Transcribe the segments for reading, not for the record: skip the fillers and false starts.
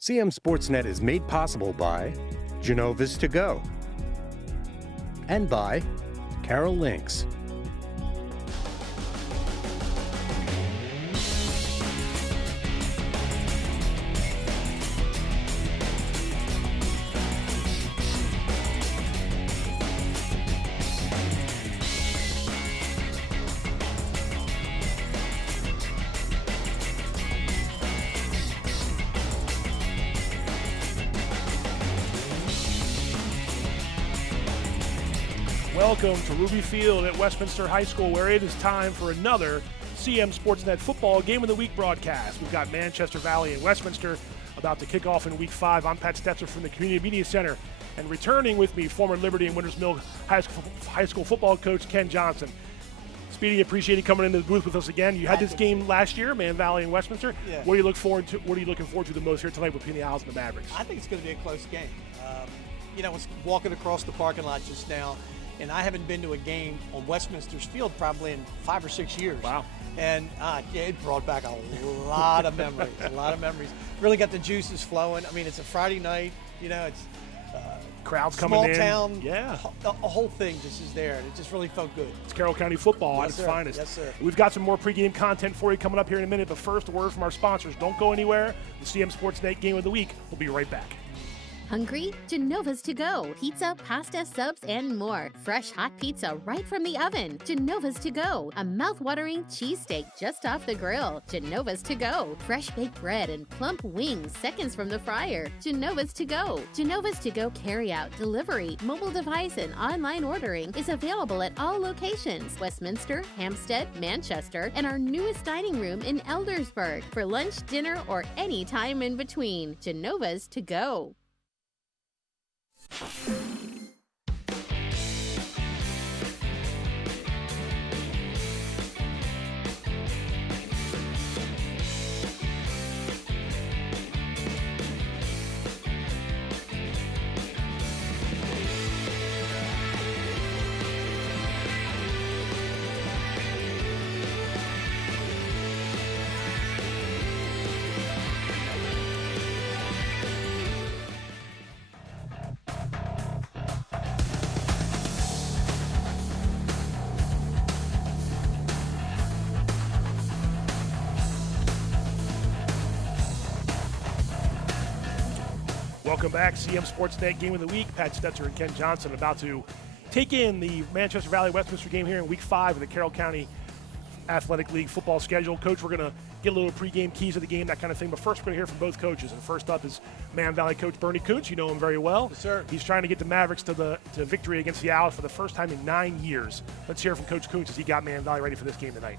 CMSportsNet is made possible by Genova's To Go and by Carroll Links. Welcome to Ruby Field at Westminster High School, where it is time for another CMSportsNet Football Game of the Week broadcast. We've got Manchester Valley and Westminster about to kick off in Week 5. I'm Pat Stoetzer from the Community Media Center, and returning with me, former Liberty and Winters Mill High School football coach Ken Johnson. Speedy, appreciate you coming into the booth with us again. You had this game last year, Man Valley and Westminster. Yeah. What are you looking forward to the most here tonight between the Owls and the Mavericks? I think it's going to be a close game. I was walking across the parking lot just now, and I haven't been to a game on Westminster's field probably in 5 or 6 years. Wow. And it brought back a lot of memories, Really got the juices flowing. I mean, it's a Friday night, it's Crowds coming in. Small town. Yeah. The whole thing just is there, and it just really felt good. It's Carroll County football at its finest. Yes, sir. We've got some more pregame content for you coming up here in a minute, but first, a word from our sponsors. Don't go anywhere. The CM Sportsnet Game of the Week. We'll be right back. Hungry? Genova's To Go. Pizza, pasta, subs, and more. Fresh hot pizza right from the oven. Genova's To Go. A mouth-watering cheesesteak just off the grill. Genova's To Go. Fresh baked bread and plump wings seconds from the fryer. Genova's To Go. Genova's To Go carry-out, delivery, mobile device, and online ordering is available at all locations. Westminster, Hampstead, Manchester, and our newest dining room in Eldersburg. For lunch, dinner, or any time in between. Genova's To Go. Welcome back. CM Sportsnet Game of the Week. Pat Stoetzer and Ken Johnson about to take in the Manchester Valley-Westminster game here in Week 5 of the Carroll County Athletic League football schedule. Coach, we're going to get a little pregame keys of the game, that kind of thing. But first, we're going to hear from both coaches. And first up is Man Valley coach Bernie Kuntz. You know him very well. Yes, sir. He's trying to get the Mavericks to victory against the Owls for the first time in 9 years. Let's hear from Coach Kuntz as he got Man Valley ready for this game tonight.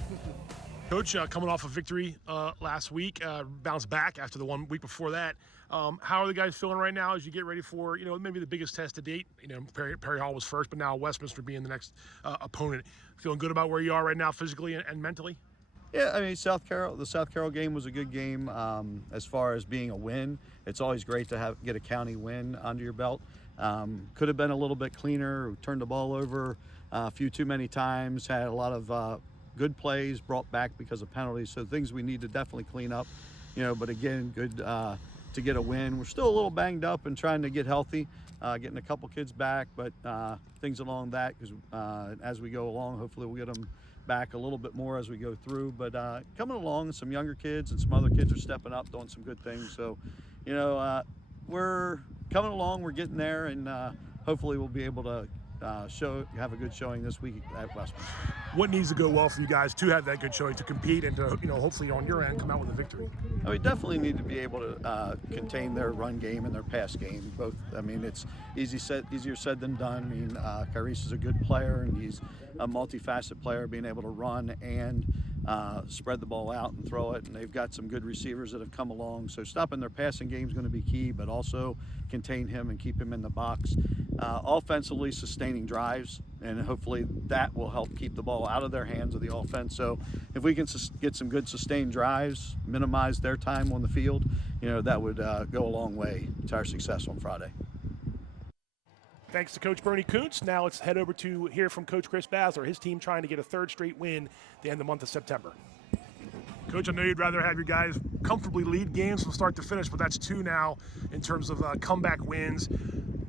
Coach, coming off a victory last week, bounced back after the 1 week before that. How are the guys feeling right now as you get ready for, maybe the biggest test to date? Perry Hall was first, but now Westminster being the next opponent. Feeling good about where you are right now physically and mentally? Yeah, I mean, the South Carroll game was a good game. As far as being a win, it's always great to get a county win under your belt. Could have been a little bit cleaner, turned the ball over a few too many times, had a lot of good plays brought back because of penalties, so things we need to definitely clean up. But again, good to get a win. We're still a little banged up and trying to get healthy, getting a couple kids back, but things along that, because as we go along, hopefully we'll get them back a little bit more as we go through. But coming along, some younger kids and some other kids are stepping up, doing some good things. So, we're coming along, we're getting there, and hopefully we'll be able to have a good showing this week at Westminster. What needs to go well for you guys to have that good showing, to compete and to, hopefully on your end come out with a victory? We definitely need to be able to contain their run game and their pass game. Both. I mean, it's easier said than done. I mean, Carice is a good player, and he's a multifaceted player, being able to run and spread the ball out and throw it. And they've got some good receivers that have come along. So stopping their passing game is going to be key, but also contain him and keep him in the box. Offensively, sustaining drives, and hopefully that will help keep the ball out of their hands of the offense. So if we can get some good sustained drives, minimize their time on the field, that would go a long way to our success on Friday. Thanks to Coach Bernie Kuntz. Now let's head over to hear from Coach Chris Basler, his team trying to get a third straight win at the end of the month of September. Coach, I know you'd rather have your guys comfortably lead games from start to finish, but that's 2 now in terms of comeback wins.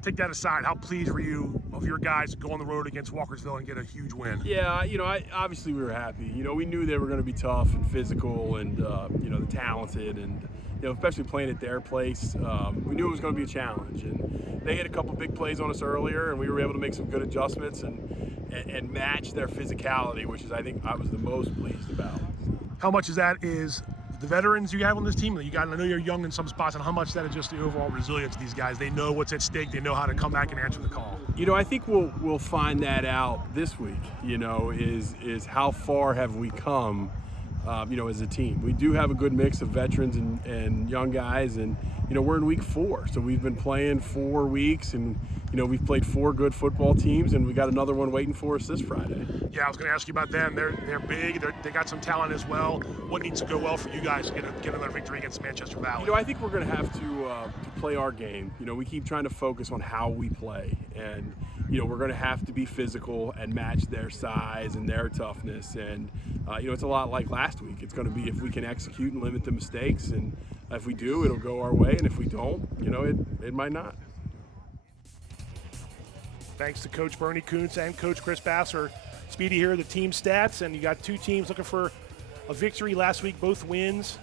Take that aside, how pleased were you of your guys to go on the road against Walkersville and get a huge win? Yeah, obviously we were happy. We knew they were going to be tough and physical and, the talented and, especially playing at their place. We knew it was going to be a challenge. And they had a couple big plays on us earlier, and we were able to make some good adjustments and match their physicality, which is, I think, I was the most pleased about. How much of that is the veterans you have on this team? I know you're young in some spots, and how much of that is just the overall resilience of these guys? They know what's at stake. They know how to come back and answer the call. I think we'll find that out this week. Is how far have we come? As a team, we do have a good mix of veterans and young guys, and we're in week 4, so we've been playing 4 weeks, and we've played 4 good football teams, and we got another one waiting for us this Friday. Yeah, I was going to ask you about them. They're big. They got some talent as well. What needs to go well for you guys to get another victory against Manchester Valley? I think we're going to have to play our game. We keep trying to focus on how we play, and we're going to have to be physical and match their size and their toughness. And it's a lot like last week. It's going to be if we can execute and limit the mistakes, and if we do, it'll go our way, and if we don't, it might not. Thanks to Coach Bernie Kuntz and Coach Chris Basser. Speedy here, the team stats, and you got 2 teams looking for a victory last week, both wins.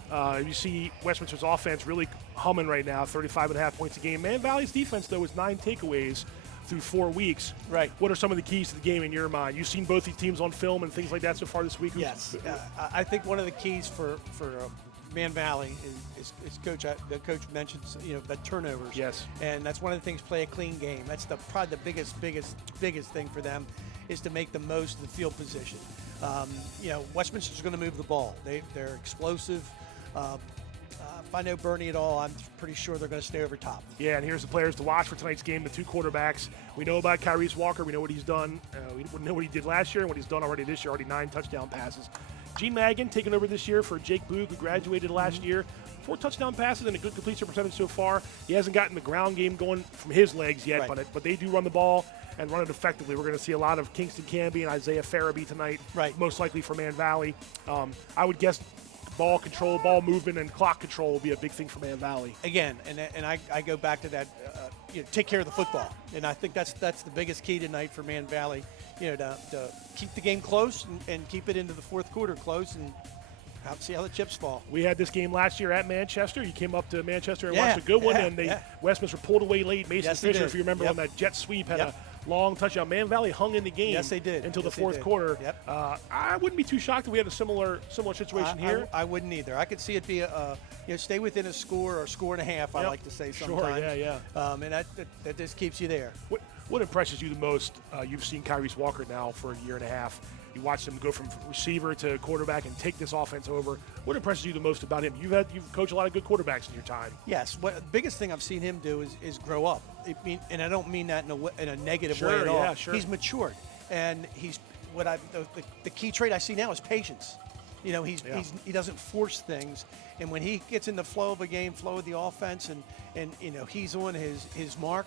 You see Westminster's offense really humming right now, 35.5 points a game. Man Valley's defense, though, is 9 takeaways through 4 weeks. Right. What are some of the keys to the game in your mind? You've seen both these teams on film and things like that so far this week? Yes. I think one of the keys for Man Valley is Coach. The coach mentioned the turnovers. Yes. And that's one of the things. Play a clean game. That's probably the biggest thing for them, is to make the most of the field position. Westminster's going to move the ball. They're explosive. If I know Bernie at all, I'm pretty sure they're going to stay over top. Yeah, and here's the players to watch for tonight's game, the 2 quarterbacks. We know about Kyrese Walker. We know what he's done. We know what he did last year and what he's done already this year, already 9 touchdown passes. Gene Magan taking over this year for Jake Boog, who graduated last year. 4 touchdown passes and a good completion percentage so far. He hasn't gotten the ground game going from his legs yet, right. but they do run the ball and run it effectively. We're going to see a lot of Kingston Canby and Isaiah Farabee tonight, right. Most likely for Man Valley. I would guess ball control, ball movement, and clock control will be a big thing for Man Valley. Again, and I go back to that, take care of the football. And I think that's the biggest key tonight for Man Valley, to keep the game close and keep it into the 4th quarter close and see how the chips fall. We had this game last year at Manchester. You came up to Manchester and watched a good one, and Westminster pulled away late. Mason Fisher, if you remember, on that jet sweep, had a long touchdown. Man Valley hung in the game. Yes, they did. Until the 4th quarter. Yep. I wouldn't be too shocked if we had a similar situation here. I wouldn't either. I could see it be stay within a score or score and a half. I like to say sometimes. Sure. Yeah. And that just keeps you there. What impresses you the most? You've seen Kyrese Walker now for a year and a half. You watched him go from receiver to quarterback and take this offense over. What impresses you the most about him? You've coached a lot of good quarterbacks in your time. Yes. The biggest thing I've seen him do is grow up. And I don't mean that in a negative way at all. Yeah, sure. He's matured, and the key trait I see now is patience. He doesn't force things, and when he gets in the flow of a game, flow of the offense, and he's on his mark,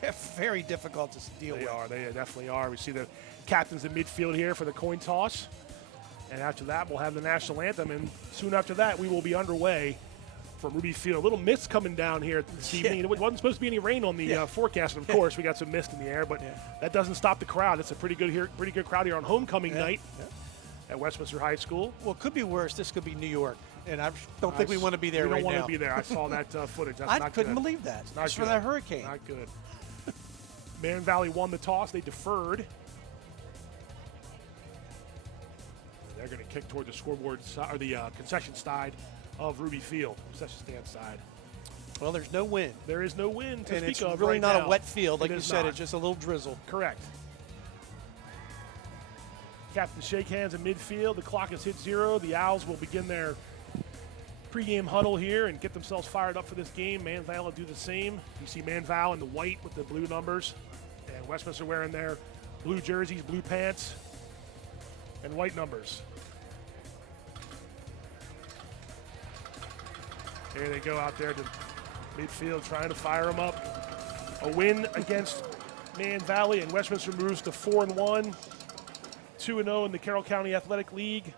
they're very difficult to deal with. They definitely are. We see the captains in midfield here for the coin toss. And after that, we'll have the national anthem. And soon after that, we will be underway from Ruby Field. A little mist coming down here this evening. It wasn't supposed to be any rain on the forecast. And of course, we got some mist in the air, but that doesn't stop the crowd. It's a pretty good crowd here on homecoming night at Westminster High School. Well, it could be worse. This could be New York. And I don't think we want to be there right now. We don't want to be there. I saw that footage. That's I not couldn't good. believe that. It's not Just good. for that hurricane. Not good. Man Valley won the toss. They deferred. They're going to kick toward the scoreboard side, or the concession side of Ruby Field, concession stand side. Well, there's no wind. There is no wind to and speak it's of really right not now. a wet field, like It you is said. not. It's just a little drizzle. Correct. Captain shake hands in midfield. The clock has hit 0. The Owls will begin their pregame huddle here and get themselves fired up for this game. Man Valley will do the same. You see Man Valley in the white with the blue numbers, and Westminster wearing their blue jerseys, blue pants, and white numbers. There they go out there to midfield trying to fire them up. A win against Man Valley, and Westminster moves to 4-1, 2-0 in the Carroll County Athletic League.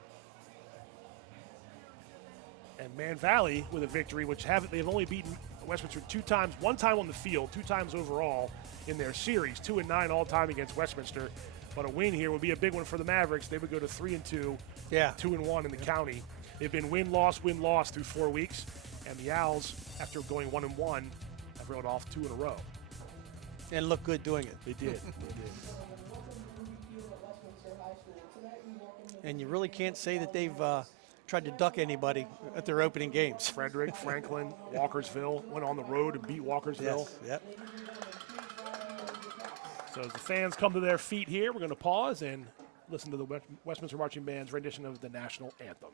And Man Valley with a victory, which they've only beaten Westminster 2 times, 1 time on the field, 2 times overall in their series, 2-9 all time against Westminster. But a win here would be a big one for the Mavericks. They would go to 3-2, 2-1 in the county. They've been win-loss through 4 weeks. And the Owls, after going 1-1, have rolled off 2 in a row. And look good doing it. They did. They did. And you really can't say that they've tried to duck anybody at their opening games. Frederick, Franklin, Walkersville went on the road and beat Walkersville. Yes, yep. So as the fans come to their feet here, we're going to pause and listen to the Westminster Marching Band's rendition of the national anthem.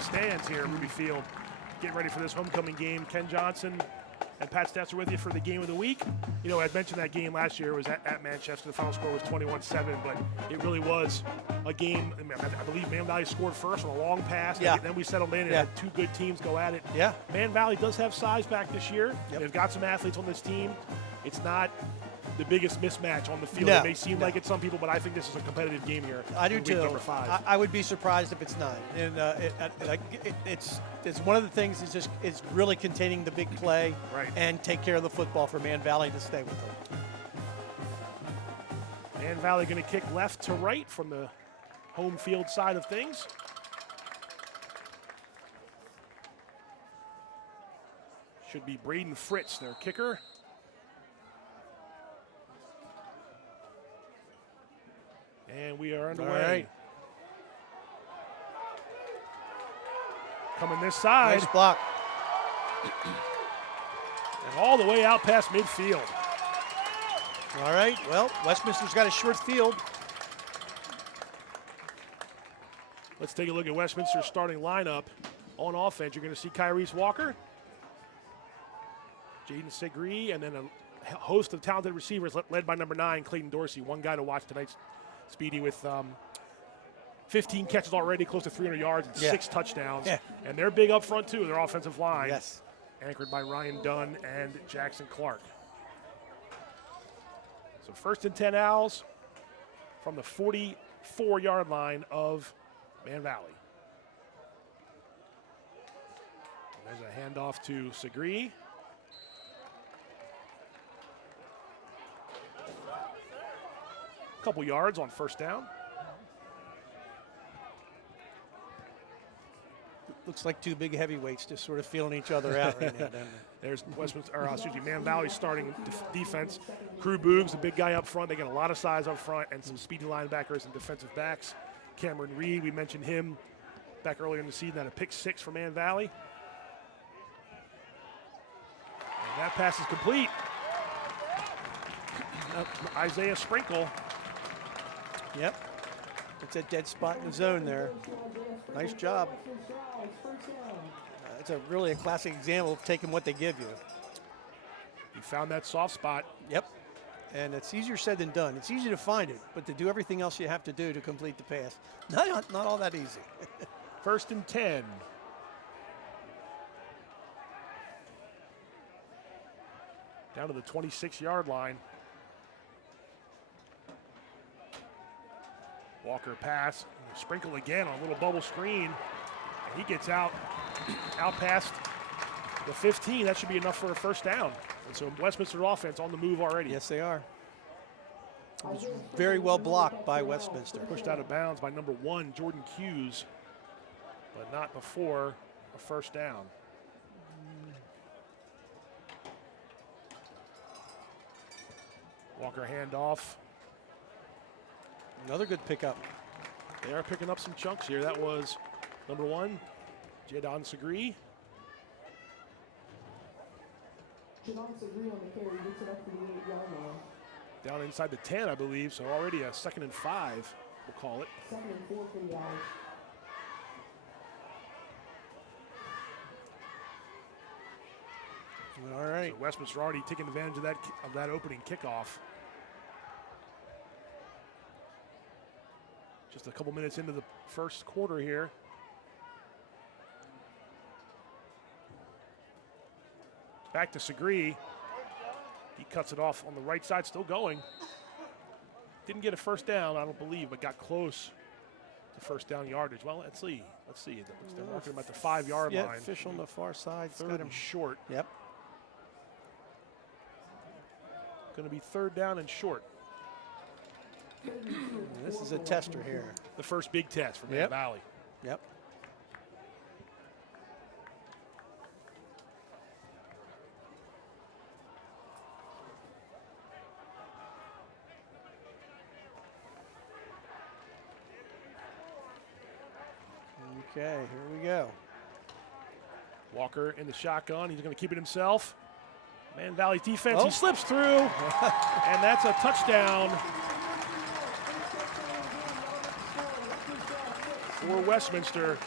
Stands here at Ruby Field, getting ready for this homecoming game. Ken Johnson and Pat Stoetzer with you for the game of the week. You know, I mentioned that game last year. It was at Manchester. The final score was 21-7, but it really was a game. I believe Man Valley scored first on a long pass. Yeah. And then we settled in and had 2 good teams go at it. Yeah. Man Valley does have size back this year. Yep. They've got some athletes on this team. It's not the biggest mismatch on the field. No, It may seem like it's some people, but I think this is a competitive game here. I do in too. Week number 5. I would be surprised if it's not. And it's one of the things is just it's really containing the big play and take care of the football for Man Valley to stay with them. Man Valley going to kick left to right from the home field side of things. Should be Braden Fritz, their kicker. And we are underway. All right. Coming this side. Nice block. And all the way out past midfield. All right. Well, Westminster's got a short field. Let's take a look at Westminster's starting lineup. On offense, you're going to see Kyrese Walker, Jaden Segree, and then a host of talented receivers led by number 9, Clayton Dorsey. One guy to watch tonight's Speedy with 15 catches already, close to 300 yards and 6 touchdowns. Yeah. And they're big up front, too, their offensive line. Yes. Anchored by Ryan Dunn and Jackson Clark. So 1st and 10 Owls from the 44-yard line of Man Valley. And there's a handoff to Segree. Couple yards on 1st down. Looks like 2 big heavyweights just sort of feeling each other out right now. There's Man Valley's starting defense. Crew Boogs, the big guy up front. They got a lot of size up front and some speedy linebackers and defensive backs. Cameron Reed, we mentioned him back earlier in the season, had a pick 6 for Man Valley. And that pass is complete. Isaiah Sprinkle. Yep. It's a dead spot in the zone there. Nice job. It's really a classic example of taking what they give you. You found that soft spot. Yep. And it's easier said than done. It's easy to find it, but to do everything else you have to do to complete the pass, not all that easy. 1st and 10. Down to the 26-yard line. Walker pass, sprinkle again on a little bubble screen. And he gets out past the 15. That should be enough for a first down. And so Westminster offense on the move already. Yes, they are. It was very well blocked by Westminster. Pushed out of bounds by number 1, Jordan Hughes, but not before a first down. Walker handoff. Another good pickup. They are picking up some chunks here. That was number 1, Jadon Segre. Jadon Segre on the carry, gets it up to the 8-yard line. Down inside the 10, I believe, so already a 2nd and 5, we'll call it. 2nd and 4 for the Owls. All right. So Westminster already taking advantage of that opening kickoff. Just a couple minutes into the first quarter here. Back to Segre. He cuts it off on the right side, still going. Didn't get a first down, I don't believe, but got close to first down yardage. Well, let's see. They're walking about the 5-yard line. Fish on the far side. 3rd and short. Yep. Going to be 3rd down and short. This is a tester here. The first big test for Man Valley. Yep. Okay, here we go. Walker in the shotgun. He's going to keep it himself. Man Valley's defense, he slips through, and that's a touchdown for Westminster.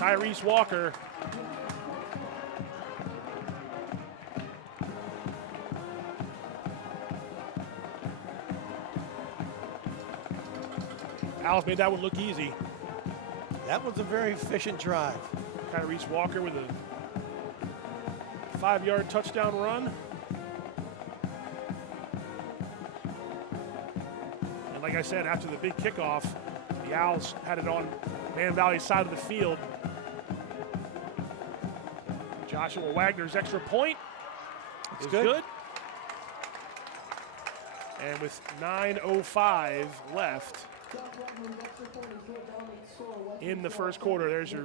Tyrese Walker. Owls made that one look easy. That was a very efficient drive. Tyrese Walker with a 5-yard touchdown run. And like I said, after the big kickoff, the Owls had it on Man Valley's side of the field. Joshua Wagner's extra point is good. And with 9:05 left in the first quarter, there's your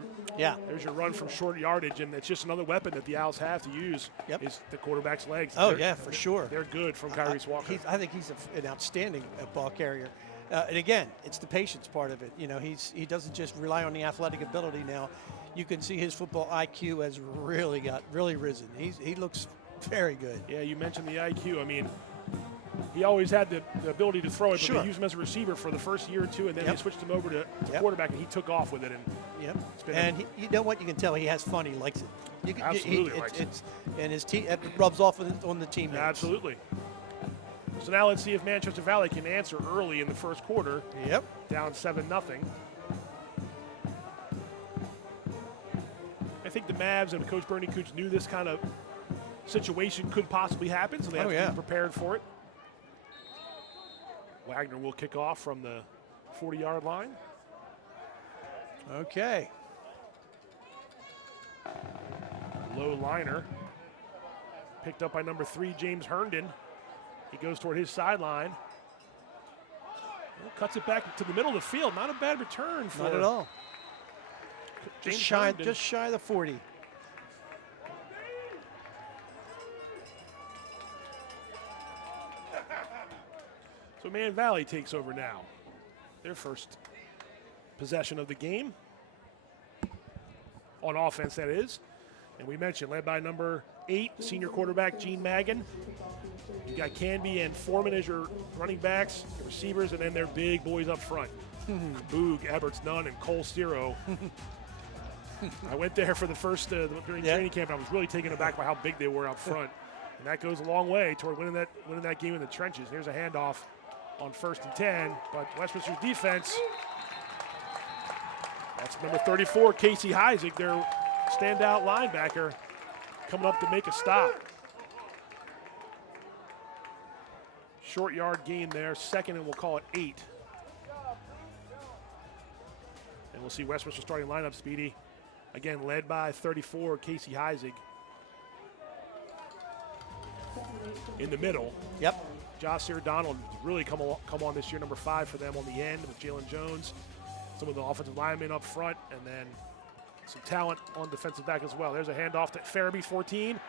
run from short yardage, and it's just another weapon that the Owls have to use is the quarterback's legs. Oh, yeah, for sure. They're good from Tyrese Walker. I think he's an outstanding ball carrier. And again, it's the patience part of it. You know, he doesn't just rely on the athletic ability now. You can see his football IQ has really risen. He looks very good. Yeah, you mentioned the IQ. I mean, he always had the ability to throw it, but they used him as a receiver for the first year or two, and then they switched him over to quarterback, and he took off with it. And you know what? You can tell he has fun. He likes it. Absolutely likes it. And his team, it rubs off on the teammates. Absolutely. So now let's see if Manchester Valley can answer early in the first quarter. Yep. Down 7-0. I think the Mavs and Coach Bernie Cooch knew this kind of situation could possibly happen, so they have to be prepared for it. Wagner will kick off from the 40-yard line. Okay. Low liner. Picked up by number 3, James Herndon. He goes toward his sideline. Cuts it back to the middle of the field. Not a bad return for Not at all. James Just shy of the 40. So Man Valley takes over now. Their first possession of the game. On offense, that is. And we mentioned, led by number 8, senior quarterback Gene Magan. You got Canby and Foreman as your running backs, your receivers, and then their big boys up front. Boog, Eberts, Nunn, and Cole Stiro. I went there for the first during training camp, and I was really taken aback by how big they were out front. And that goes a long way toward winning that game in the trenches. Here's a handoff on 1st and 10, but Westminster's defense, that's number 34, Casey Heisig, their standout linebacker, coming up to make a stop. Short yard gain there, 2nd, and we'll call it 8. We'll see Westminster starting lineup, Speedy. Again, led by 34, Casey Heisig. In the middle. Yep. Jossier Donald really come on this year, number 5 for them on the end with Jalen Jones. Some of the offensive linemen up front, and then some talent on defensive back as well. There's a handoff to Farabee, 14.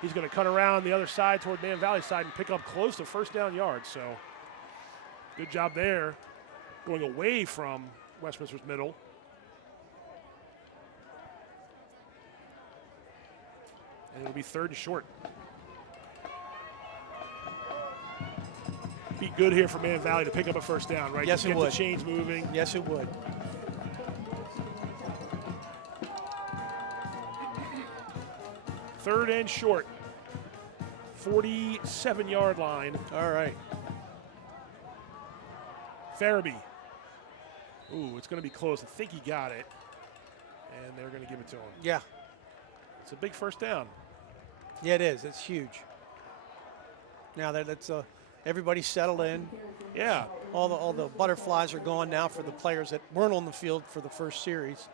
He's going to cut around the other side toward Man Valley side and pick up close to first down yards. So good job there, going away from Westminster's middle. And it'll be 3rd and short. Be good here for Man Valley to pick up a first down, right? Yes, it would. Get the chains moving. Yes, it would. Third and short. 47-yard line. All right. Farabee. Ooh, it's going to be close. I think he got it. And they're going to give it to him. Yeah. It's a big first down. Yeah, it is. It's huge. Now that's everybody settled in. Yeah. All the butterflies are gone now for the players that weren't on the field for the first series.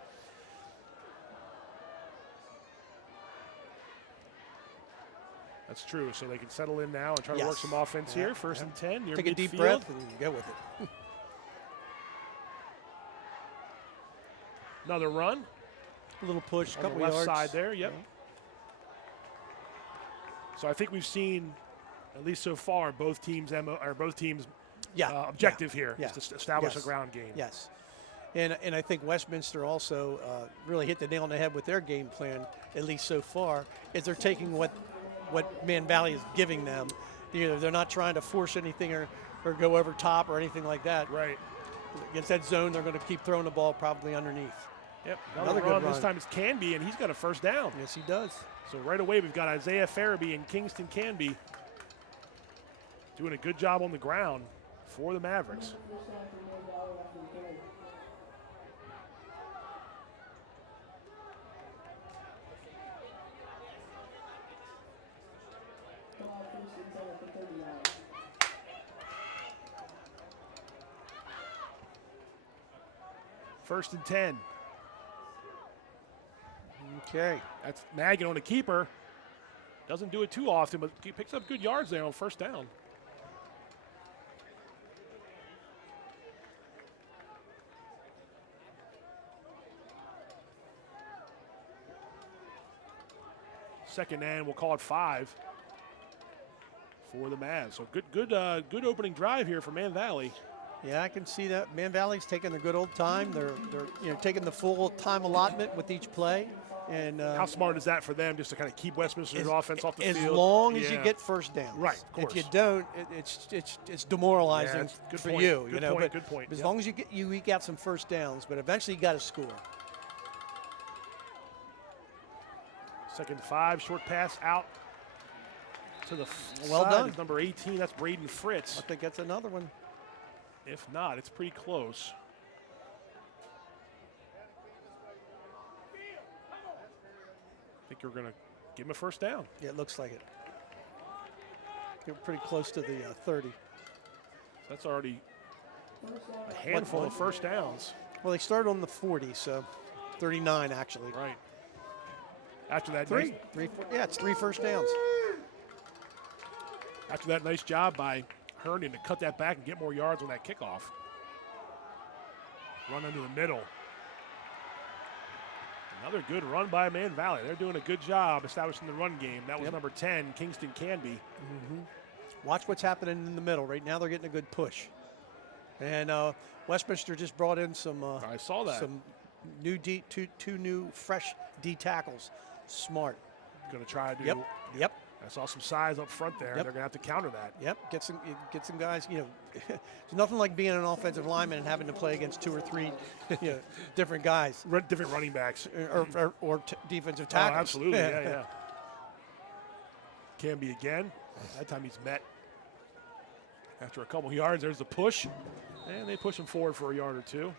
That's true. So they can settle in now and try to Yes. work some offense here. First and 10. Near Take a deep midfield. breath and go with it. Another run A little push, on the couple left yards. side there. Yep. Yeah. So I think we've seen, at least so far, both teams' Yeah. objective here Yeah. is to establish Yes. a ground game. Yes. And I think Westminster also really hit the nail on the head with their game plan, at least so far, is they're taking what Man Valley is giving them. They're not trying to force anything or go over top or anything like that. Right. Against that zone, they're going to keep throwing the ball probably underneath. Yep. Another good run. run. This time it's Canby, and he's got a first down. Yes, he does. So right away we've got Isaiah Farabee and Kingston Canby doing a good job on the ground for the Mavericks. First and 10. Okay. That's Maggin on the keeper. Doesn't do it too often, but he picks up good yards there on first down. Second and we'll call it 5 for the Mavs. So good opening drive here for Man Valley. Yeah, I can see that. Man Valley's taking their good old time. They're taking the full time allotment with each play. And how smart is that for them, just to kind of keep Westminster's offense off the as field? As long as you get first downs. Right, of course. If you don't, it's demoralizing good for point. you. Good know, point, but good point. As Yep. long as you eke out some first downs, but eventually you got to score. Second 5, short pass out to the Well side done. of number 18. That's Braden Fritz. I think that's another one. If not, it's pretty close. I think you're going to give him a first down. Yeah, it looks like it. You're pretty close to the 30. That's already a handful of first downs. Well, they started on the 40, so 39 actually. Right. After that, It's 3 first downs. After that nice job by Herndon to cut that back and get more yards on that kickoff. Run into the middle. Another good run by Man Valley. They're doing a good job establishing the run game. That was number 10, Kingston Canby. Mm-hmm. Watch what's happening in the middle. Right now they're getting a good push. And Westminster just brought in some I saw that. Some new two new fresh D tackles. Smart. Going to try to Yep. I saw some size up front there. Yep. They're going to have to counter that. Yep. Get some guys, there's nothing like being an offensive lineman and having to play against 2 or 3 different guys. Different running backs. Or defensive tackles. Oh, absolutely. Yeah. Canby again. That time he's met. After a couple yards, there's the push. And they push him forward for a yard or 2. And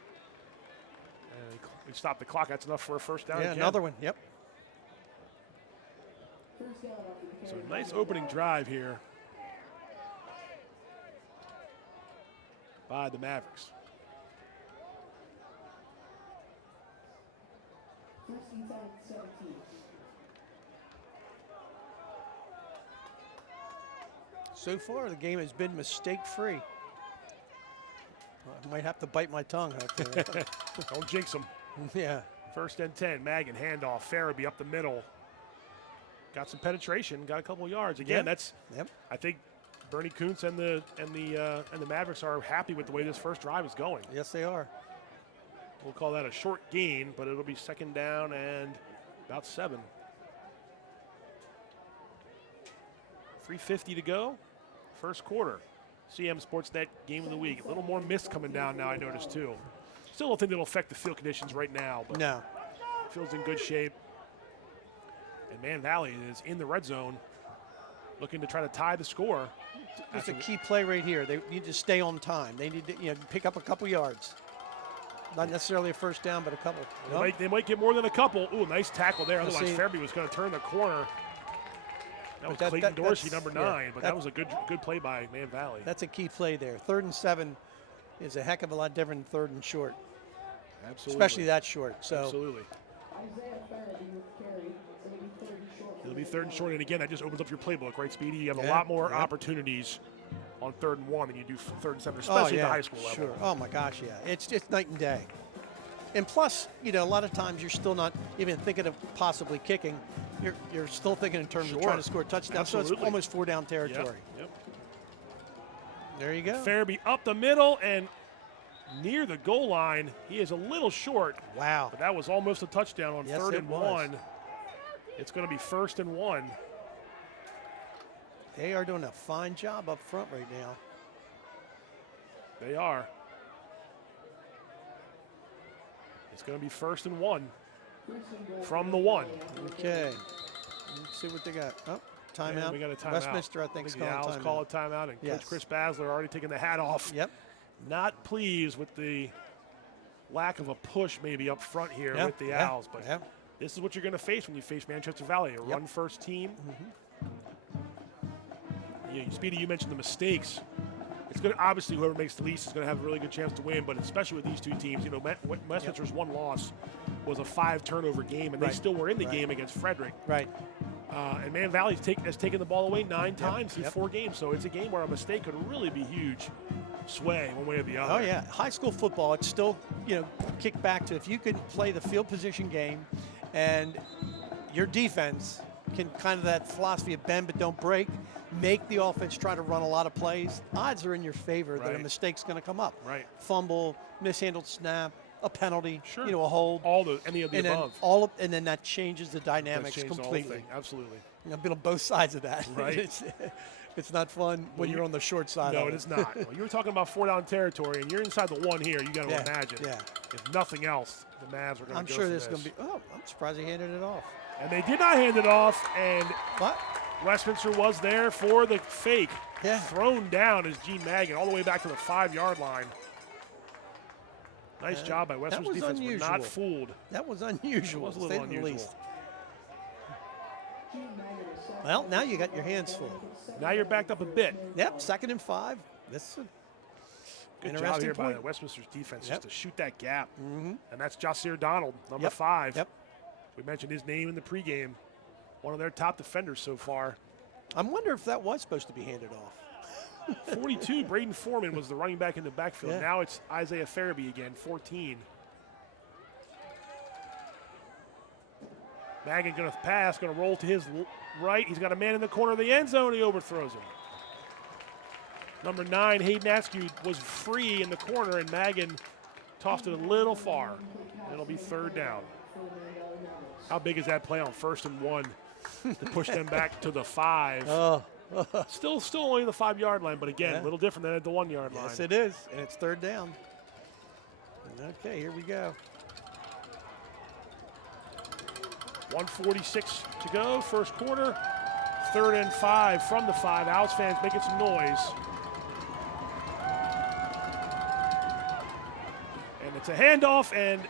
they stop the clock. That's enough for a first down. Yeah, again. another one. Yep. So nice opening drive here by the Mavericks. University tied 17. So far, the game has been mistake-free. I might have to bite my tongue after that. Don't jinx them. Yeah. 1st and 10. Magan handoff. Farabee up the middle. Got some penetration. Got a couple yards. Again, that's. Yep. I think Bernie Kuntz and the Mavericks are happy with the way this first drive is going. Yes, they are. We'll call that a short gain, but it'll be 2nd down and about 7. 3:50 to go. First quarter. CMSportsNet game of the week. A little more mist coming down now, I noticed, too. Still don't think it'll affect the field conditions right now, but No. field's in good shape. And Man Valley is in the red zone, looking to try to tie the score. That's a key play right here. They need to stay on time. They need to pick up a couple yards. Not necessarily a first down, but a couple. They might get more than a couple. Ooh, nice tackle there. Otherwise, see. Farabee was going to turn the corner. That was But Clayton Dorsey, that's- number yeah, 9, but that was a good play by Man Valley. That's a key play there. 3rd and 7 is a heck of a lot different than 3rd and short, Absolutely. especially that short. So Absolutely. Isaiah Farabee with carry. It's going to be 3rd and short. It'll be 3rd and short, and again, that just opens up your playbook, right, Speedy? You have a Yeah, lot more yep. opportunities on 3rd and 1 than you do 3rd and 7, especially at the high school level. Sure. Oh my gosh, yeah. It's just night and day. And plus, a lot of times you're still not even thinking of possibly kicking. You're still thinking in terms of trying to score a touchdown. So Absolutely. it's almost 4-down territory. Yep. There you go. Farabee up the middle and near the goal line. He is a little short, Wow. but that was almost a touchdown on Yes, 3rd it and was. 1. It's going to be 1st and 1. They are doing a fine job up front right now. They are. It's going to be 1st and 1 from the 1. Okay. Let's see what they got. Oh, timeout. And we got a timeout. Westminster, I think, is the calling Owls timeout. call a timeout, and Yes. Coach Chris Basler already taking the hat off. Yep. Not pleased with the lack of a push maybe up front here Yeah, with the yeah, Owls, but yeah. this is what you're going to face when you face Manchester Valley, a run-first team. Yeah, Speedy, you mentioned the mistakes. It's going to obviously whoever makes the least is going to have a really good chance to win, but especially with these two teams, Westminster's one loss was a 5-turnover game, and they still were in the game against Frederick. Right. And Man Valley has taken the ball away 9 times through 4 games, so it's a game where a mistake could really be huge. Sway one way or the other. Oh, yeah. High school football, it's still, kick back to if you can play the field position game and your defense can kind of that philosophy of bend but don't break, make the offense try to run a lot of plays, odds are in your favor that a Right. mistake's going to come up. Right. Fumble, mishandled snap, a penalty, Sure. a hold. Any of the and above. And then that changes the dynamics That changed the whole completely. thing. Absolutely. I've been on both sides of that. Right. It's not fun when you're on the short side No, of it. it is not. Well, you were talking about 4-down territory, and you're inside the 1 here. You got to Yeah, imagine. yeah. If nothing else, the Mavs are going to go I'm sure for this is going to be. Oh, I'm surprised he handed it off. And they did not hand it off, and What? Westminster was there for the fake. Yeah. Thrown down as Gene Magan all the way back to the 5-yard line. Nice job by Westminster was defense. We're not unusual. fooled. That was unusual. It was a to little say the unusual. least. Well, now you got your hands full. Now you're backed up a bit. Yep, 2nd and 5. This is a Good job interesting here by point. Westminster's defense Yep. just to shoot that gap. And that's Josir Donald, number 5. Yep. We mentioned his name in the pregame. One of their top defenders so far. I wonder if that was supposed to be handed off. 42, Braden Foreman was the running back in the backfield. Yeah. Now it's Isaiah Farabee again, 14. Magan going to pass, going to roll to his right. He's got a man in the corner of the end zone. He overthrows him. Number 9, Hayden Askew, was free in the corner, and Magan tossed it a little far. It'll be 3rd down. How big is that play on 1st and 1 to push them back to the 5? Oh, Still only the 5-yard line, but again, Yeah. a little different than at the 1-yard line. yes, it is. And it's 3rd down. Okay, here we go. 1:46 to go, first quarter. 3rd and 5 from the 5. Owls fans making some noise. And it's a handoff, and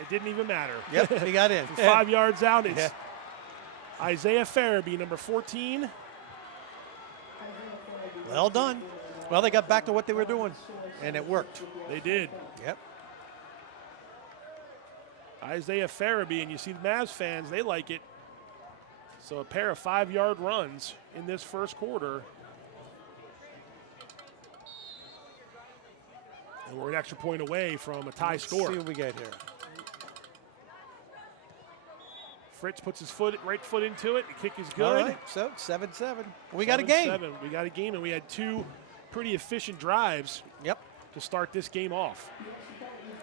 it didn't even matter. Yep, he got in. 5 yards out, it's Yeah. Isaiah Farabee, number 14. Well done. Well, they got back to what they were doing, and it worked. They did. Yep. Isaiah Farabee, and you see the Mavs fans, they like it. So a pair of 5-yard runs in this first quarter. And we're an extra point away from a tie score. See what we get here. Fritz puts his right foot into it. The kick is good. All right, so 7-7. We got a game. 7-7. We got a game, and we had 2 pretty efficient drives. Yep. To start this game off.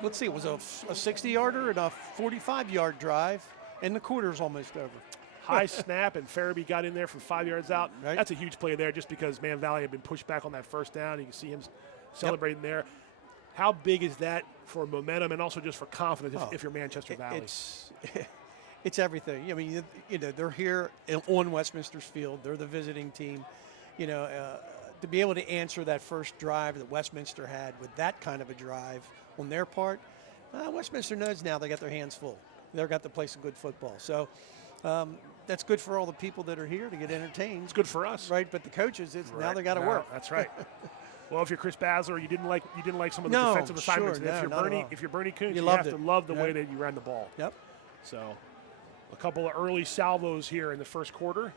Let's see, it was a 60-yarder and a 45-yard drive, and the quarter's almost over. High snap, and Farabee got in there from 5 yards out. Right. That's a huge play there just because Man Valley had been pushed back on that first down. You can see him celebrating there. How big is that for momentum and also just for confidence if you're Manchester Valley? It's everything. I mean, they're here on Westminster's field. They're the visiting team. To be able to answer that first drive that Westminster had with that kind of a drive on their part, Westminster knows now they got their hands full. They've got to play some good football. So that's good for all the people that are here to get entertained. It's good for us, right? But the coaches, now they got to work. That's right. Well, if you're Chris Basler, you didn't like some of the defensive assignments. Sure, if you're Bernie Kuntz, you have to love the way that you ran the ball. Yep. So a couple of early salvos here in the first quarter.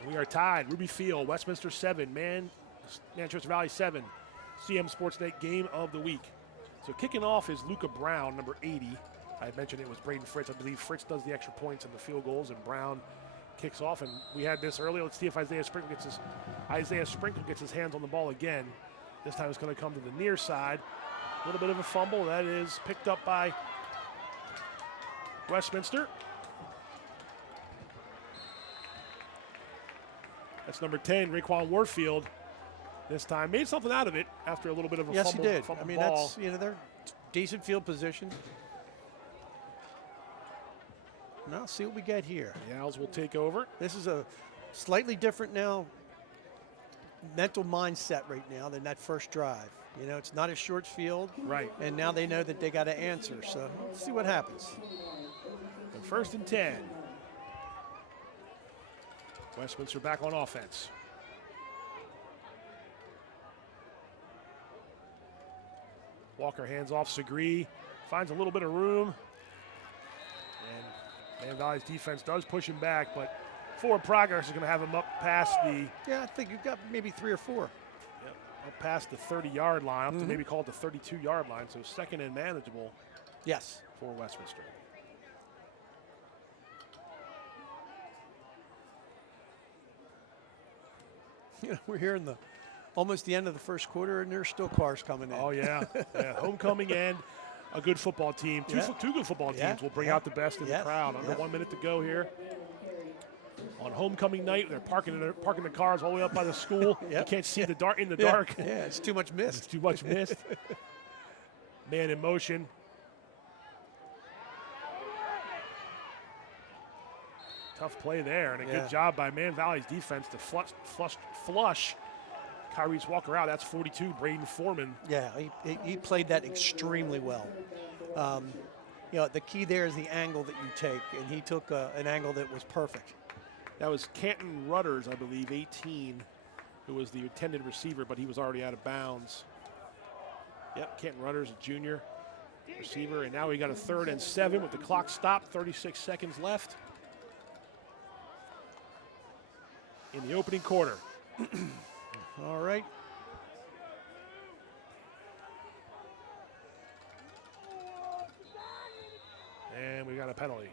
And we are tied. Ruby Field, Westminster 7, Manchester Valley 7. CMSportsNet game of the week. So kicking off is Luca Brown, number 80. I had mentioned it was Braden Fritz. I believe Fritz does the extra points and the field goals, and Brown kicks off. And we had this earlier. Let's see if Isaiah Sprinkle gets his hands on the ball again. This time it's going to come to the near side. A little bit of a fumble. That is picked up by Westminster. That's number 10, Raekwon Warfield. This time made something out of it after a little bit of a yes, fumble. Yes, he did. Fumble I mean, ball. they're decent field position. Now, see what we get here. The Owls will take over. This is a slightly different now mental mindset right now than that first drive. It's not a short field. Right. And now they know that they got to answer. So let's see what happens. And 1st and 10. Westminster back on offense. Walker hands off Segree, finds a little bit of room. And Man Valley's defense does push him back, but forward progress is going to have him up past the... Yeah, I think you've got maybe 3 or 4. Yep, up past the 30-yard line, up to maybe call it the 32-yard line, so 2nd and manageable. Yes. For Westminster. We're here in almost the end of the first quarter, and there's still cars coming in. Oh, yeah. Homecoming and a good football team. Two good football teams will bring out the best in the crowd. Under 1 minute to go here. On homecoming night, they're parking the cars all the way up by the school. You can't see the dark in the dark. Yeah, it's too much mist. It's too much mist. Man in motion. Tough play there, and a good job by Man Valley's defense to flush Kyrie's Walker out. That's 42, Braden Foreman. Yeah, he played that extremely well. The key there is the angle that you take, and he took an angle that was perfect. That was Canton Rudders, I believe, 18, who was the intended receiver, but he was already out of bounds. Yep, Canton Rudders, a junior receiver, and now we got a 3rd and 7 with the clock stopped, 36 seconds left in the opening quarter. All right. And we got a penalty.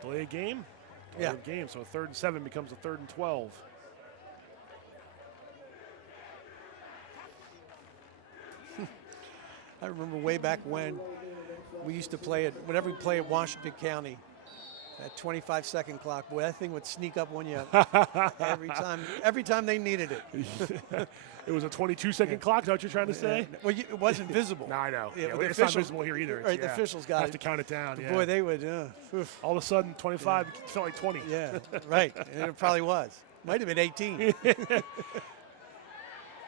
Delay a game? Delay a game, so 3rd and 7 becomes a 3rd and 12. I remember way back when we used to play it, whenever we play at Washington County, that 25-second clock, boy, that thing would sneak up on you every time they needed it. It was a 22-second clock, is that what you're trying to say? Well, it wasn't visible. No, I know. It's not visible here either. Right, the officials got have to count it down. Boy, they would. All of a sudden, 25 felt like 20. Yeah, right. And it probably was. Might have been 18.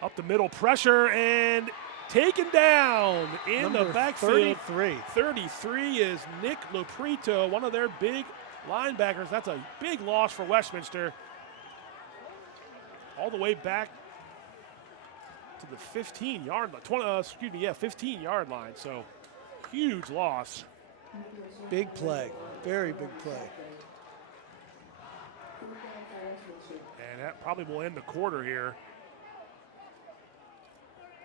Up the middle, pressure, and taken down in Number the backfield. 33. 33 is Nick Loprito, one of their big linebackers. That's a big loss for Westminster. All the way back to the 15-yard line. 15-yard line. So huge loss. Big play, very big play. And that probably will end the quarter here.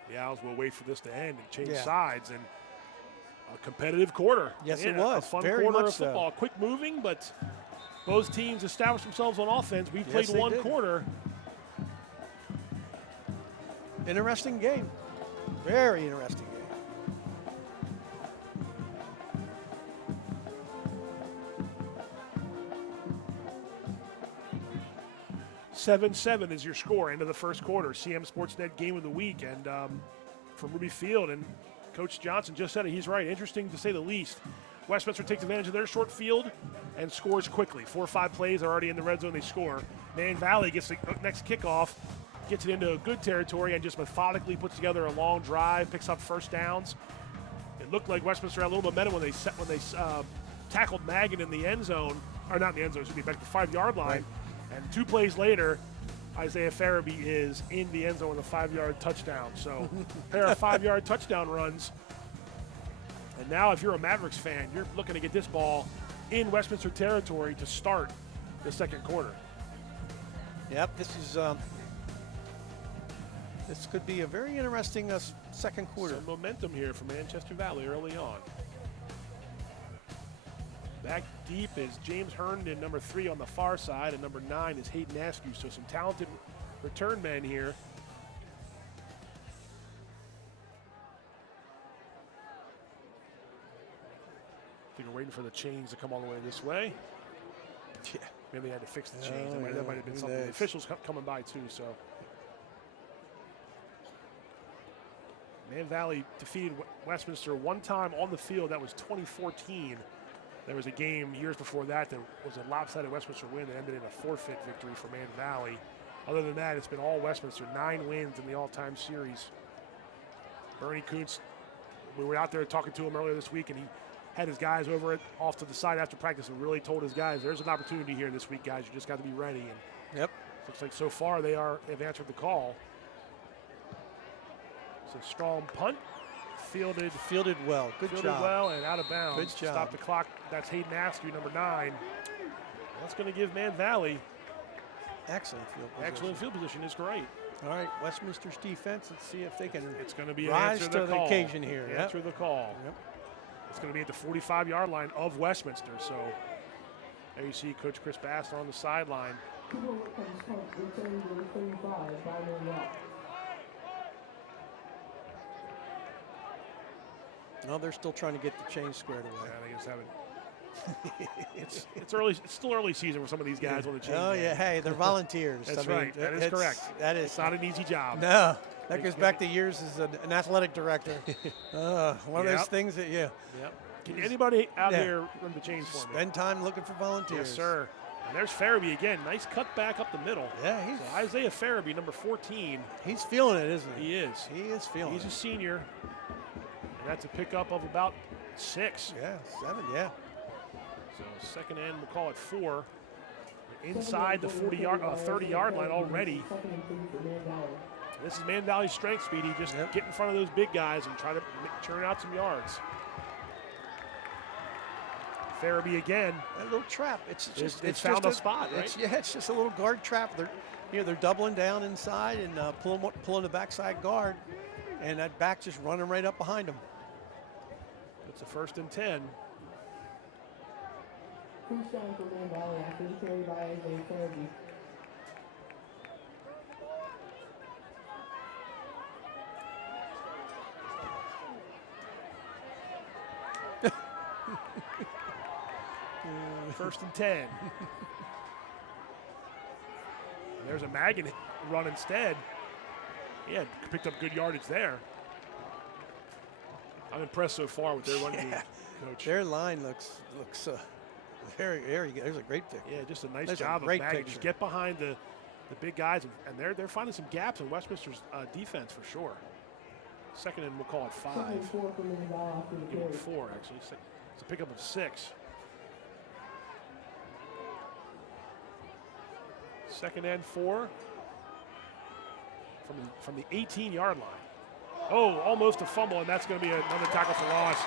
The Owls will wait for this to end and change sides. And a competitive quarter. Yes, yeah, it was. A fun very quarter much of football. So. Quick moving, but both teams established themselves on offense. We've played one quarter. Interesting game. Very interesting game. 7-7 is your score, end of the first quarter. CMSportsNet game of the week. And from Ruby Field, and Coach Johnson just said it, he's right. Interesting to say the least. Westminster takes advantage of their short field and scores quickly. 4 or 5 plays are already in the red zone, they score. Man Valley gets the next kickoff, gets it into good territory, and just methodically puts together a long drive, picks up first downs. It looked like Westminster had a little momentum when they tackled Maggin in the end zone, or not in the end zone, it should be back to the 5-yard line. Right. And 2 plays later, Isaiah Farabee is in the end zone with a 5-yard touchdown. So a pair of 5-yard touchdown runs. And now if you're a Mavericks fan, you're looking to get this ball in Westminster territory to start the second quarter. Yep, this could be a very interesting second quarter. Some momentum here for Manchester Valley early on. Back deep is James Herndon, number 3 on the far side, and number 9 is Hayden Askew. So some talented return men here. I think we're waiting for the chains to come all the way this way. Yeah, maybe they had to fix the chains. That might have been something. The officials coming by too. So Man Valley defeated Westminster one time on the field. That was 2014. There was a game years before that was a lopsided Westminster win that ended in a forfeit victory for Man Valley. Other than that, it's been all Westminster, 9 wins in the all-time series. Bernie Kuntz, we were out there talking to him earlier this week, and he had his guys over off to the side after practice and really told his guys, there's an opportunity here this week, guys. You just got to be ready. And yep. Looks like so far they've answered the call. It's a strong punt. Fielded well. Good fielded job. well and out of bounds. Good job. Stop the clock. That's Hayden Askew, number 9. That's going to give Man Valley excellent field position. Excellent field position is great. All right, Westminster's defense. Let's see if they can. It's going to be rise answer to the the call. occasion here. Answer the call. Yep. It's going to be at the 45-yard line of Westminster. So there you see Coach Chris Bassler on the sideline. No, they're still trying to get the chain squared away. Yeah, they just haven't. It's early. It's still early season for some of these guys on the chain. Oh yeah, hey, they're volunteers. That's right. That is correct. That is. It's not an easy job. No, that goes back to years as an athletic director. One of those things that Yep. Can anybody out here run the chains for me? Spend time looking for volunteers. Yes, sir. And there's Farabee again. Nice cut back up the middle. Yeah, he's Isaiah Farabee, number 14. He's feeling it, isn't he? He is. He is feeling it. He's a senior. And that's a pickup of about 6. Yeah, 7, yeah. So second end, we'll call it 4. Inside the 30-yard line already. This is Man Valley's strength, Speedy. Just get in front of those big guys and try to churn out some yards. Farabee again. That little trap. It's found just a spot, right? It's just a little guard trap. They're doubling down inside and pulling the backside guard, and that back just running right up behind them. It's a 1st and 10. First down for Man Valley after the carry by Isaiah Farabee. First and 10. There's a Maggin run instead. Yeah, picked up good yardage there. I'm impressed so far with their running game, Coach. Their line looks very good. There's a great pick. Yeah, just a nice job of Maggin. Just get behind the big guys, and they're finding some gaps in Westminster's defense for sure. Second and we'll call it 5. Second and 4 for Man Valley after the carry. 4 actually. It's a pickup of 6. Second and 4. from the 18-yard line. Oh, almost a fumble, and that's going to be another tackle for loss.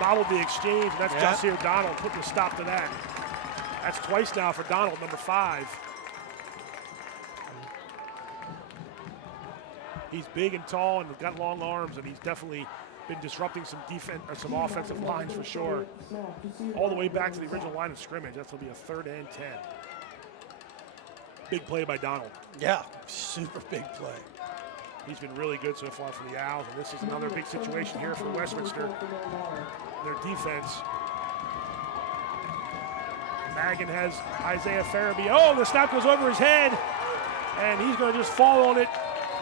Bobbled the exchange, and that's Jussie O'Donnell putting a stop to that. That's twice now for Donald, number 5. He's big and tall and got long arms, and he's definitely been disrupting some defense or some offensive lines for sure. All the way back to the original line of scrimmage. That's going to be a 3rd and 10. Big play by Donald. Yeah, super big play. He's been really good so far for the Owls, and this is another big situation here for Westminster. Their defense. Magan has Isaiah Farabee. Oh, the snap goes over his head, and he's going to just fall on it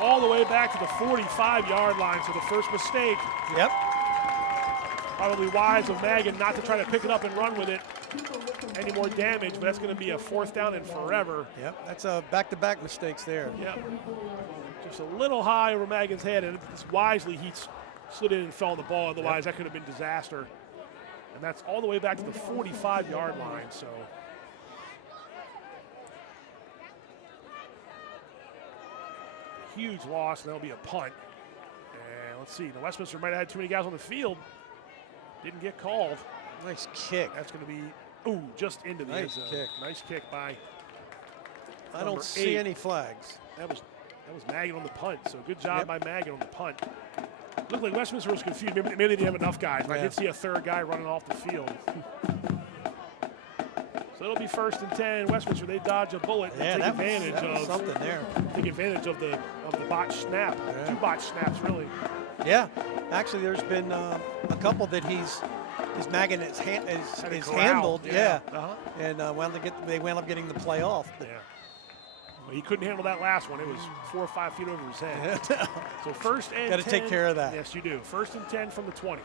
all the way back to the 45-yard line. So the first mistake. Yep. Probably wise of Magan not to try to pick it up and run with it. Any more damage, but that's going to be a 4th down and forever. Yep, that's a back-to-back mistakes there. Yep. Just a little high over Magan's head, and it's wisely he slid in and fell on the ball. Otherwise, that could have been disaster. And that's all the way back to the 45-yard line. So huge loss, and that'll be a punt. And let's see, the Westminster might have had too many guys on the field. Didn't get called. Nice kick. That's going to be, just into the end zone. Kick. Nice kick by I don't see any flags. That was Magan on the punt, so good job by Magan on the punt. Looked like Westminster was confused. Maybe they didn't have enough guys. I did see a 3rd guy running off the field. So it'll be 1st and 10. Westminster, they dodge a bullet and take advantage of something there. Take advantage of the botched snap. 2 botched snaps, really. Yeah, actually, there's been a couple that his Magan is handled. Yeah, and they wound up getting the play off. Yeah. Well, he couldn't handle that last one. It was 4 or 5 feet over his head. So 1st and 10. Got to take care of that. Yes, you do. 1st and 10 from the 20.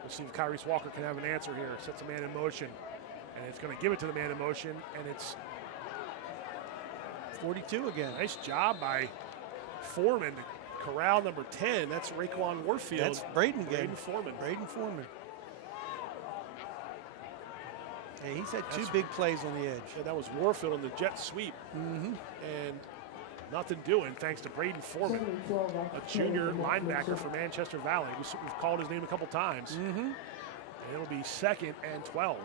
We'll see if Kyrese Walker can have an answer here. Sets a man in motion, and it's going to give it to the man in motion, and it's 42 again. Nice job by Foreman to corral number 10. That's Raekwon Warfield. That's Braden Foreman. Braden Foreman. Yeah, he's had 2 big plays on the edge. Yeah, that was Warfield on the jet sweep. And nothing doing thanks to Braden Foreman, a junior linebacker for Manchester Valley. We've called his name a couple times. And it'll be 2nd and 12.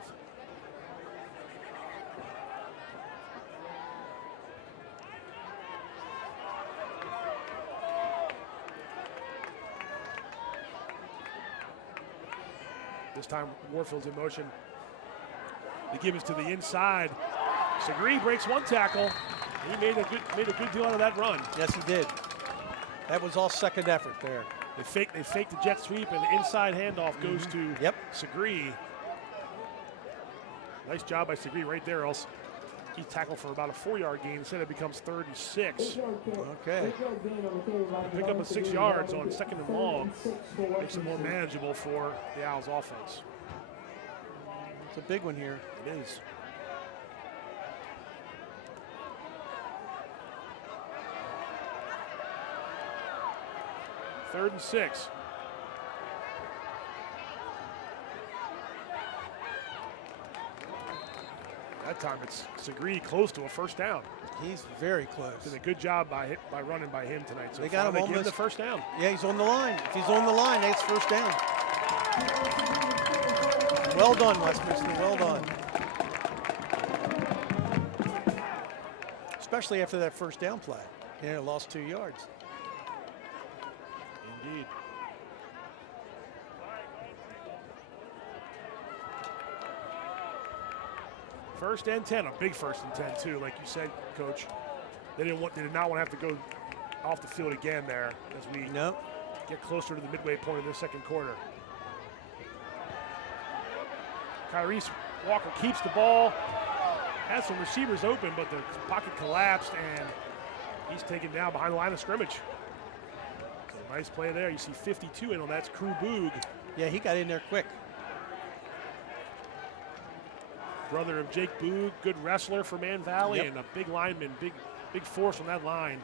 This time Warfield's in motion. They give it to the inside. Segree breaks 1 tackle. He made a good deal out of that run. Yes, he did. That was all second effort there. They fake the jet sweep, and the inside handoff goes to Segree. Nice job by Segree right there. Else he tackled for about a 4-yard gain. Instead, it becomes 3rd and 6. Okay. Pick up a 6 yards on 2nd and long. Makes it more manageable for the Owls offense. It's a big one here. It is. Third and 6. That time it's Segree close to a 1st down. He's very close. Did a good job by running by him tonight. So they got him they almost. give him the 1st down. Yeah, he's on the line. If he's on the line, it's 1st down. Well done, Westminster. Well done. Especially after that 1st down play. Yeah, lost 2 yards. Indeed. First and 10, a big 1st and 10 too, like you said, Coach. They did not want to have to go off the field again there as we get closer to the midway point of the 2nd quarter. Kyrese Walker keeps the ball, has some receivers open, but the pocket collapsed and he's taken down behind the line of scrimmage. So nice play there. You see 52 in on that's Crew Boog. Yeah, he got in there quick. Brother of Jake Boog, good wrestler for Man Valley, and a big lineman, big force on that line.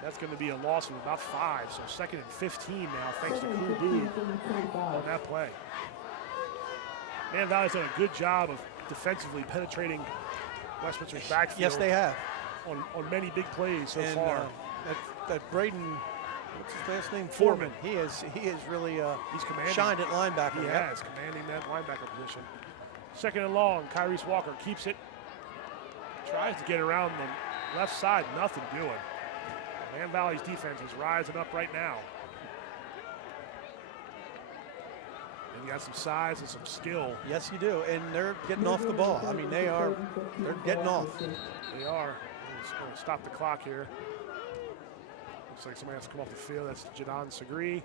That's going to be a loss of about 5, so 2nd and 15 now, thanks to Crew Boog on that play. Man Valley's done a good job of defensively penetrating Westminster's backfield. Yes, they have. on many big plays so and, far. That Braden, what's his last name? Foreman. He is really He's commanding. shined at linebacker. He has, commanding that linebacker position. Second and long, Kyrese Walker keeps it. Tries to get around the left side, nothing doing. Man Valley's defense is rising up right now. And you got some size and some skill. Yes, you do, and they're getting off the ball. I mean, they're getting off. They are. Just going to stop the clock here. Looks like somebody has to come off the field. That's Jadon Segre.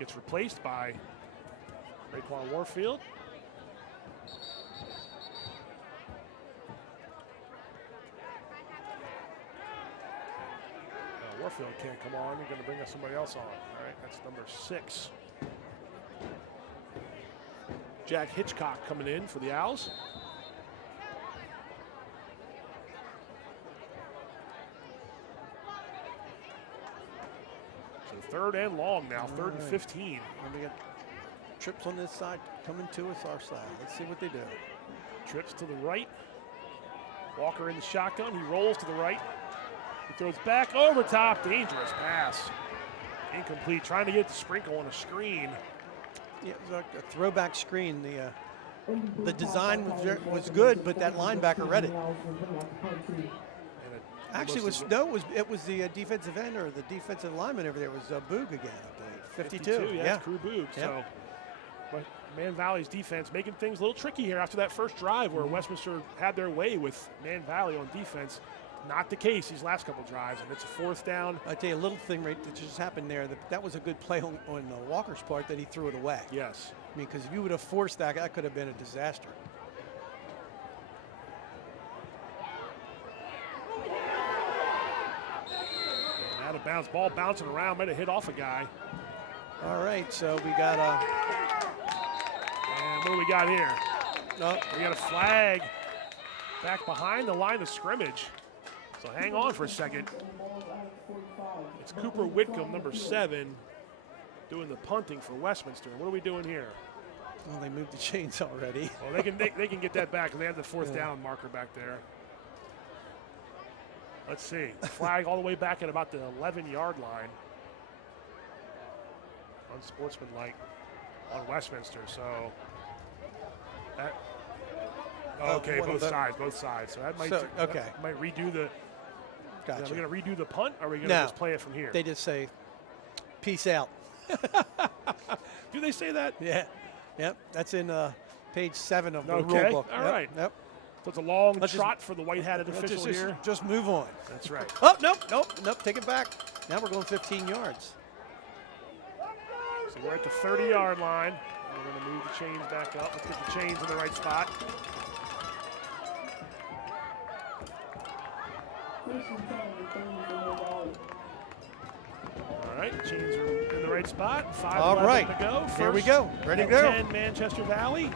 Gets replaced by Raekwon Warfield. Warfield can't come on. You're going to bring us somebody else on. All right, that's number 6. Jack Hitchcock coming in for the Owls. So third and long now, third and 15. And we got trips on this side coming to us, our side. Let's see what they do. Trips to the right. Walker in the shotgun. He rolls to the right. He throws back over top. Dangerous pass. Incomplete. Trying to get the sprinkle on a screen. Yeah, it was like a throwback screen. The design was good, but that linebacker read it. Actually, it was the defensive end or the defensive lineman over there. It was Boog again, I believe. 52. Yeah, Crew Boog. Yep. So, but Man Valley's defense making things a little tricky here after that first drive where Westminster had their way with Man Valley on defense. Not the case these last couple drives, and it's a fourth down. I tell you a little thing right that just happened there. That was a good play on Walker's part that he threw it away. Yes. I mean, because if you would have forced that, that could have been a disaster. And out of bounds, ball bouncing around, might have hit off a guy. All right, so we got and what do we got here? No. We got a flag back behind the line of scrimmage. So hang on for a second. It's Cooper Whitcomb, number 7, doing the punting for Westminster. What are we doing here? Well, they moved the chains already. Well, they can get that back because they have the fourth down marker back there. Let's see. Flag all the way back at about the 11-yard line. Unsportsmanlike on Westminster. So that. Okay, both sides. So that might that might redo the. Gotcha. Are we going to redo the punt, or are we going to just play it from here? They just say, "Peace out." Do they say that? Yeah. Yep. That's in page 7 of the rule book. All right. Yep. So it's a long trot for the white-hatted official here. Just move on. That's right. Oh, nope. Take it back. Now we're going 15 yards. So we're at the 30-yard line. We're going to move the chains back up. Let's get the chains in the right spot. All right, chains are in the right spot. 5:11 to go. Here we go. Ready to go. 10 Manchester Valley.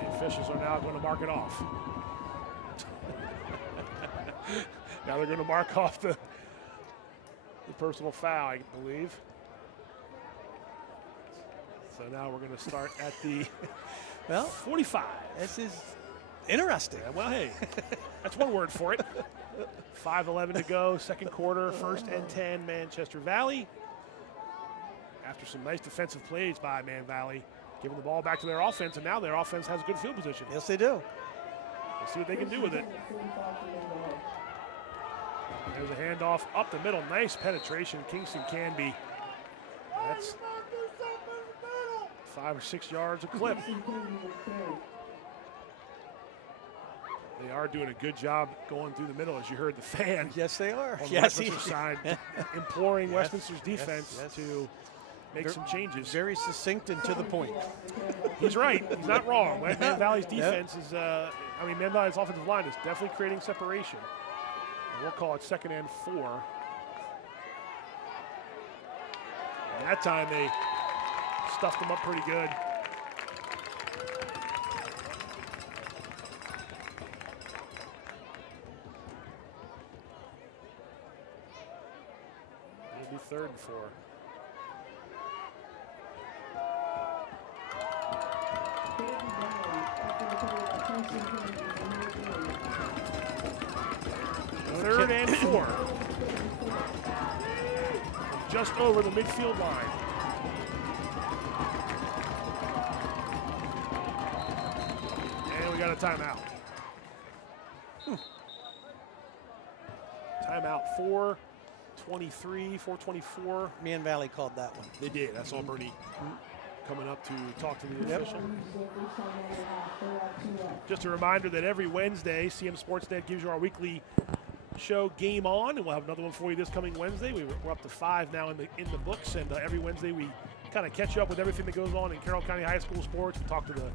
And the officials are now going to mark it off. Now they're going to mark off the personal foul, I believe. So now we're going to start at the 45. This is interesting. Yeah, well, hey, that's one word for it. 5:11 to go, second quarter, 1st and 10, Manchester Valley. After some nice defensive plays by Man Valley, giving the ball back to their offense, and now their offense has good field position. Yes, they do. We'll see what they can do with it. There's a handoff up the middle. Nice penetration. Kingston Canby. That's 5 or 6 yards a clip. They are doing a good job going through the middle, as you heard the fan. Yes, they are. On the Westminster side, imploring Westminster's defense to make some changes. Very succinct and to the point. He's right. He's not wrong. Man Valley's defense is, Man Valley's offensive line is definitely creating separation. And we'll call it 2nd and 4. And that time they stuffed them up pretty good. It'll be 3rd and 4. Third and 4. Just over the midfield line. And we got a timeout. Timeout 4:23, 4:24. Man Valley called that one. They did. I saw Bernie coming up to talk to the official. Just a reminder that every Wednesday, CMSportsNet gives you our weekly show Game On, and we'll have another one for you this coming Wednesday. We're up to 5 now in the books, and every Wednesday we kind of catch you up with everything that goes on in Carroll County High School sports. We talk to the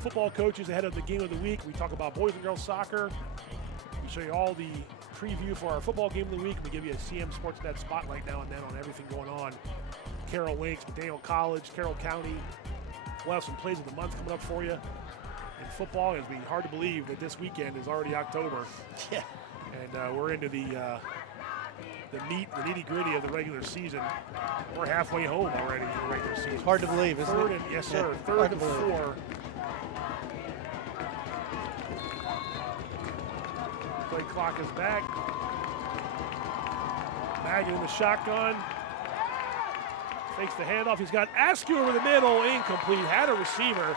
football coaches ahead of the game of the week. We talk about boys and girls soccer. We show you all the preview for our football game of the week. We give you a CMSportsNet spotlight now and then on everything going on. Carroll Links, McDaniel College, Carroll County. We'll have some plays of the month coming up for you. In football, it's been hard to believe that this weekend is already October. Yeah. And we're into the nitty-gritty of the regular season. We're halfway home already in the regular season. Hard to believe, isn't Third it? and, yes, sir. Yeah, Third and 4. Play clock is back. Maggin in the shotgun. Fakes the handoff. He's got Askew over the middle. Incomplete. Had a receiver.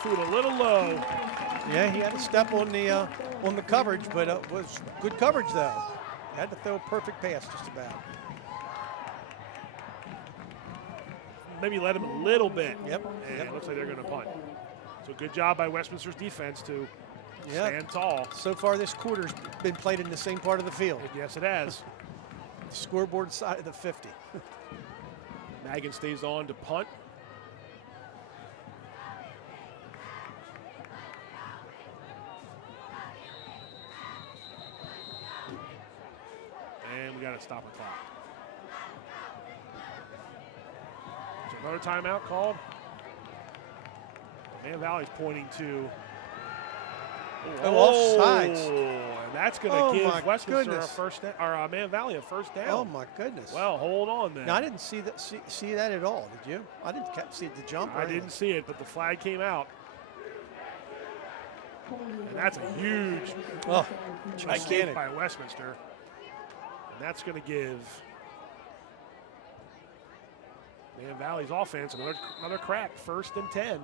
Threw it a little low. Yeah, he had to step on the coverage, but it was good coverage though. Had to throw a perfect pass just about. Maybe let him a little bit. Yep. And it looks like they're going to punt. So good job by Westminster's defense to stand tall. So far this quarter's been played in the same part of the field. Yes, it has. Scoreboard side of the 50. Maggin stays on to punt. And we got to stop the clock. Is another timeout called? Man Valley's pointing to. Offsides. And that's going to give Westminster goodness. a first down, or Man Valley a first down. Oh my goodness. Well, hold on then. Now, I didn't see that at all. Did you? I didn't see the jump. I didn't see it, but the flag came out. And that's a huge mistake gigantic by Westminster. And that's going to give Man Valley's offense another crack. 1st and 10.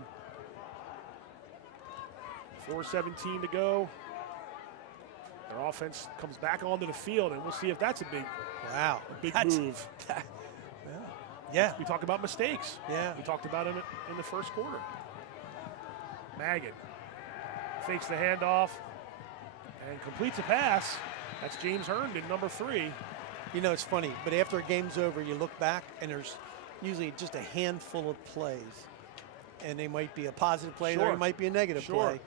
4:17 to go. Their offense comes back onto the field, and we'll see if that's a big move. Yeah. We talk about mistakes. Yeah. We talked about it in the first quarter. Maggin fakes the handoff and completes a pass. That's James Herndon, number 3. You know, it's funny, but after a game's over, you look back, and there's usually just a handful of plays. And they might be a positive play, or it might be a negative play.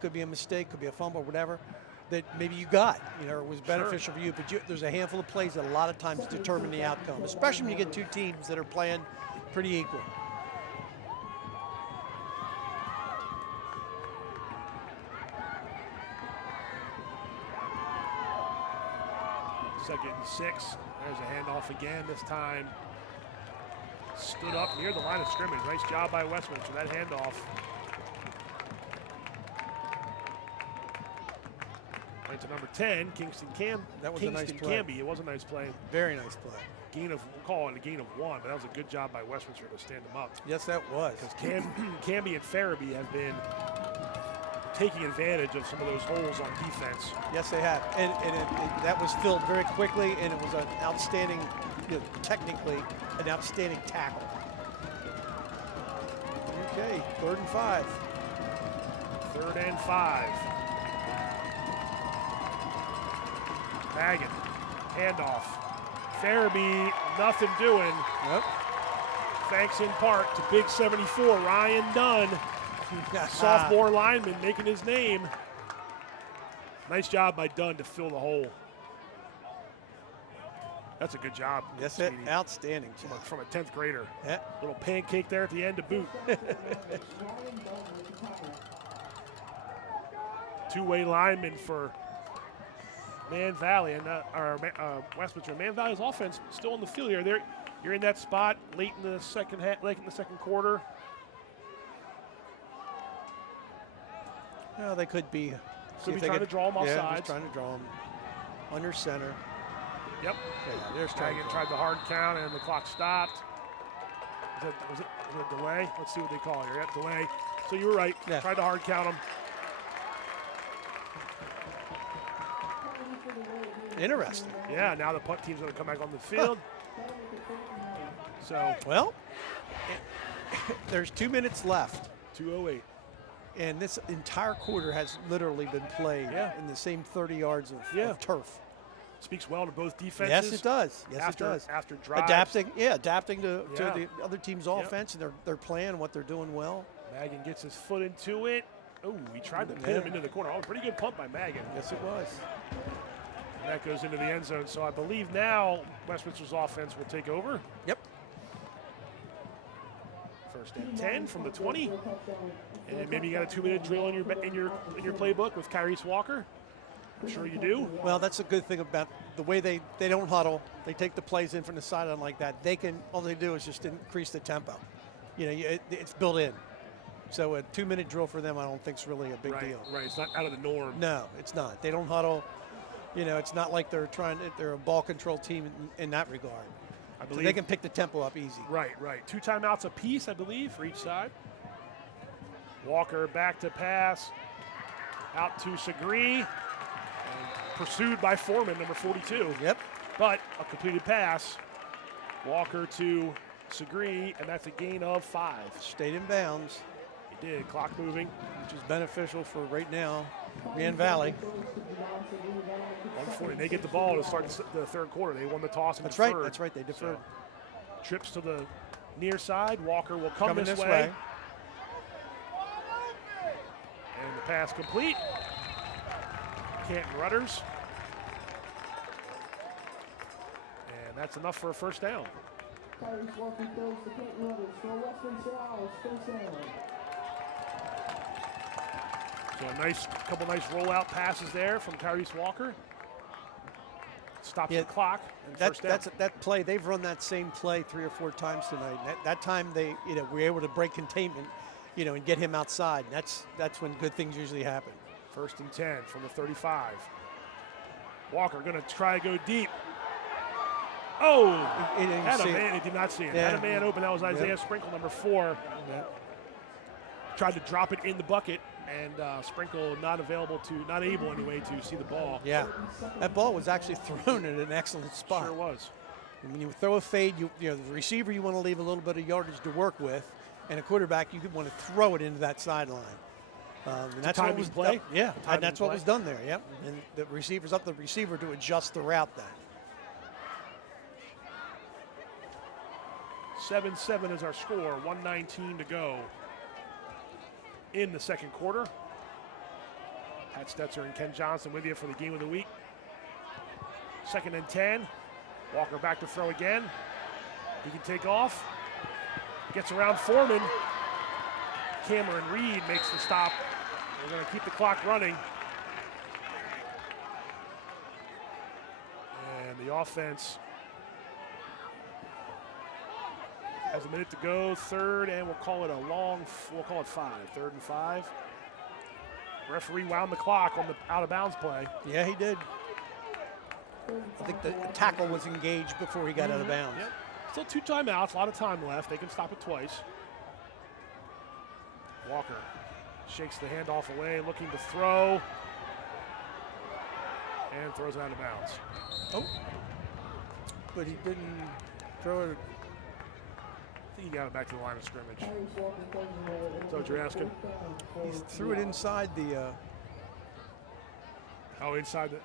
Could be a mistake, could be a fumble, whatever, that maybe you got, or it was beneficial for you. But there's a handful of plays that a lot of times determine the outcome, especially when you get two teams that are playing pretty equal. Second and 6. There's a handoff again. This time stood up near the line of scrimmage. Nice job by Westminster. That handoff. Right to number 10, Kingston That was a nice play. Canby. It was a nice play. Very nice play. We'll call it a gain of 1, but that was a good job by Westminster to stand them up. Yes, that was. Because Canby and Farabee have been taking advantage of some of those holes on defense. Yes, they have. And that was filled very quickly, and it was an outstanding, technically, an outstanding tackle. Okay, 3rd and 5. 3rd and 5. Maggin, handoff. Farabee, nothing doing. Yep. Thanks in part to Big 74, Ryan Dunn. Sophomore lineman making his name. Nice job by Dunn to fill the hole. That's a good job. Yes, outstanding job. From a 10th grader. Yeah. Little pancake there at the end to boot. Two-way lineman for Man Valley and Westminster. Man Valley's offense still on the field here. You're in that spot late in the second quarter. Well, they could be. Could be trying to draw them off sides. Just trying to draw them. under center. Yep. Yeah, there's Magan tried the hard count, and the clock stopped. Was it a delay? Let's see what they call here. Yep, delay. So you were right. Yeah. Tried to hard count him. Interesting. Yeah, now the punt team's going to come back on the field. So, Well, there's 2 minutes left. 2:08. And this entire quarter has literally been played in the same 30 yards of turf. Speaks well to both defenses. Yes, it does. Yes, it does. After drives. Adapting to the other team's offense, and they're playing what they're doing well. Magan gets his foot into it. Oh, he tried to pin him into the corner. Oh, pretty good punt by Magan. Yes, it was. And that goes into the end zone. So I believe now Westminster's offense will take over. Yep. First and 10 from the 20. And maybe you got a 2-minute drill in your playbook with Kyrese Walker. I'm sure you do. Well, that's a good thing about the way they don't huddle. They take the plays in from the sideline like that. All they do is just increase the tempo. It's built in. So a 2-minute drill for them, I don't think is really a big deal. Right, it's not out of the norm. No, it's not. They don't huddle. It's not like they're a ball control team in that regard. I believe so they can pick the tempo up easy. Right. 2 timeouts apiece, I believe, for each side. Walker back to pass. Out to Segree. Pursued by Foreman, number 42. Yep. But a completed pass. Walker to Segree, and that's a gain of 5. Stayed in bounds. He did. Clock moving. Which is beneficial for right now, Grand Valley. 140. They get the ball to start the third quarter. They won the toss and That's deferred. right. That's right. They deferred. So, trips to the near side. Walker will come Coming this way. And the pass complete. Canton Rudders. And that's enough for a first down. Kyrese Walker throws to Canton Rudders for Westminster-Owls, first down. So a couple nice rollout passes there from Kyrese Walker. Stops the clock. And first down. That play, they've run that same play 3 or 4 times tonight. And that time they were able to break containment, and get him outside. And that's when good things usually happen. First and 10 from the 35. Walker going to try to go deep. Oh, he did not see it. Yeah. Had a man open. That was Isaiah Sprinkle, number 4. Yep. Tried to drop it in the bucket, and Sprinkle not able anyway to see the ball. Yeah, that ball was actually thrown in an excellent spot. Sure was. And when you throw a fade, the receiver you want to leave a little bit of yardage to work with, and a quarterback you want to throw it into that sideline. And that's what was play. Yeah, and that's what was done there. Yep, and the receiver's up to the receiver to adjust the route then. 7-7 is our score. 1:19 to go in the second quarter. Pat Stoetzer and Ken Johnson with you for the game of the week. 2nd and 10. Walker back to throw again. He can take off. Gets around Foreman. Cameron Reed makes the stop. We're going to keep the clock running. And the offense has a minute to go. 3rd, and we'll call it 5. 3rd and 5. Referee wound the clock on the out-of-bounds play. Yeah, he did. I think the tackle was engaged before he got out of bounds. Yep. Still 2 timeouts, a lot of time left. They can stop it twice. Walker shakes the handoff away, looking to throw. And throws it out of bounds. Oh. But he didn't throw it. I think he got it back to the line of scrimmage. Is that what you're asking? He threw it inside the. Inside the.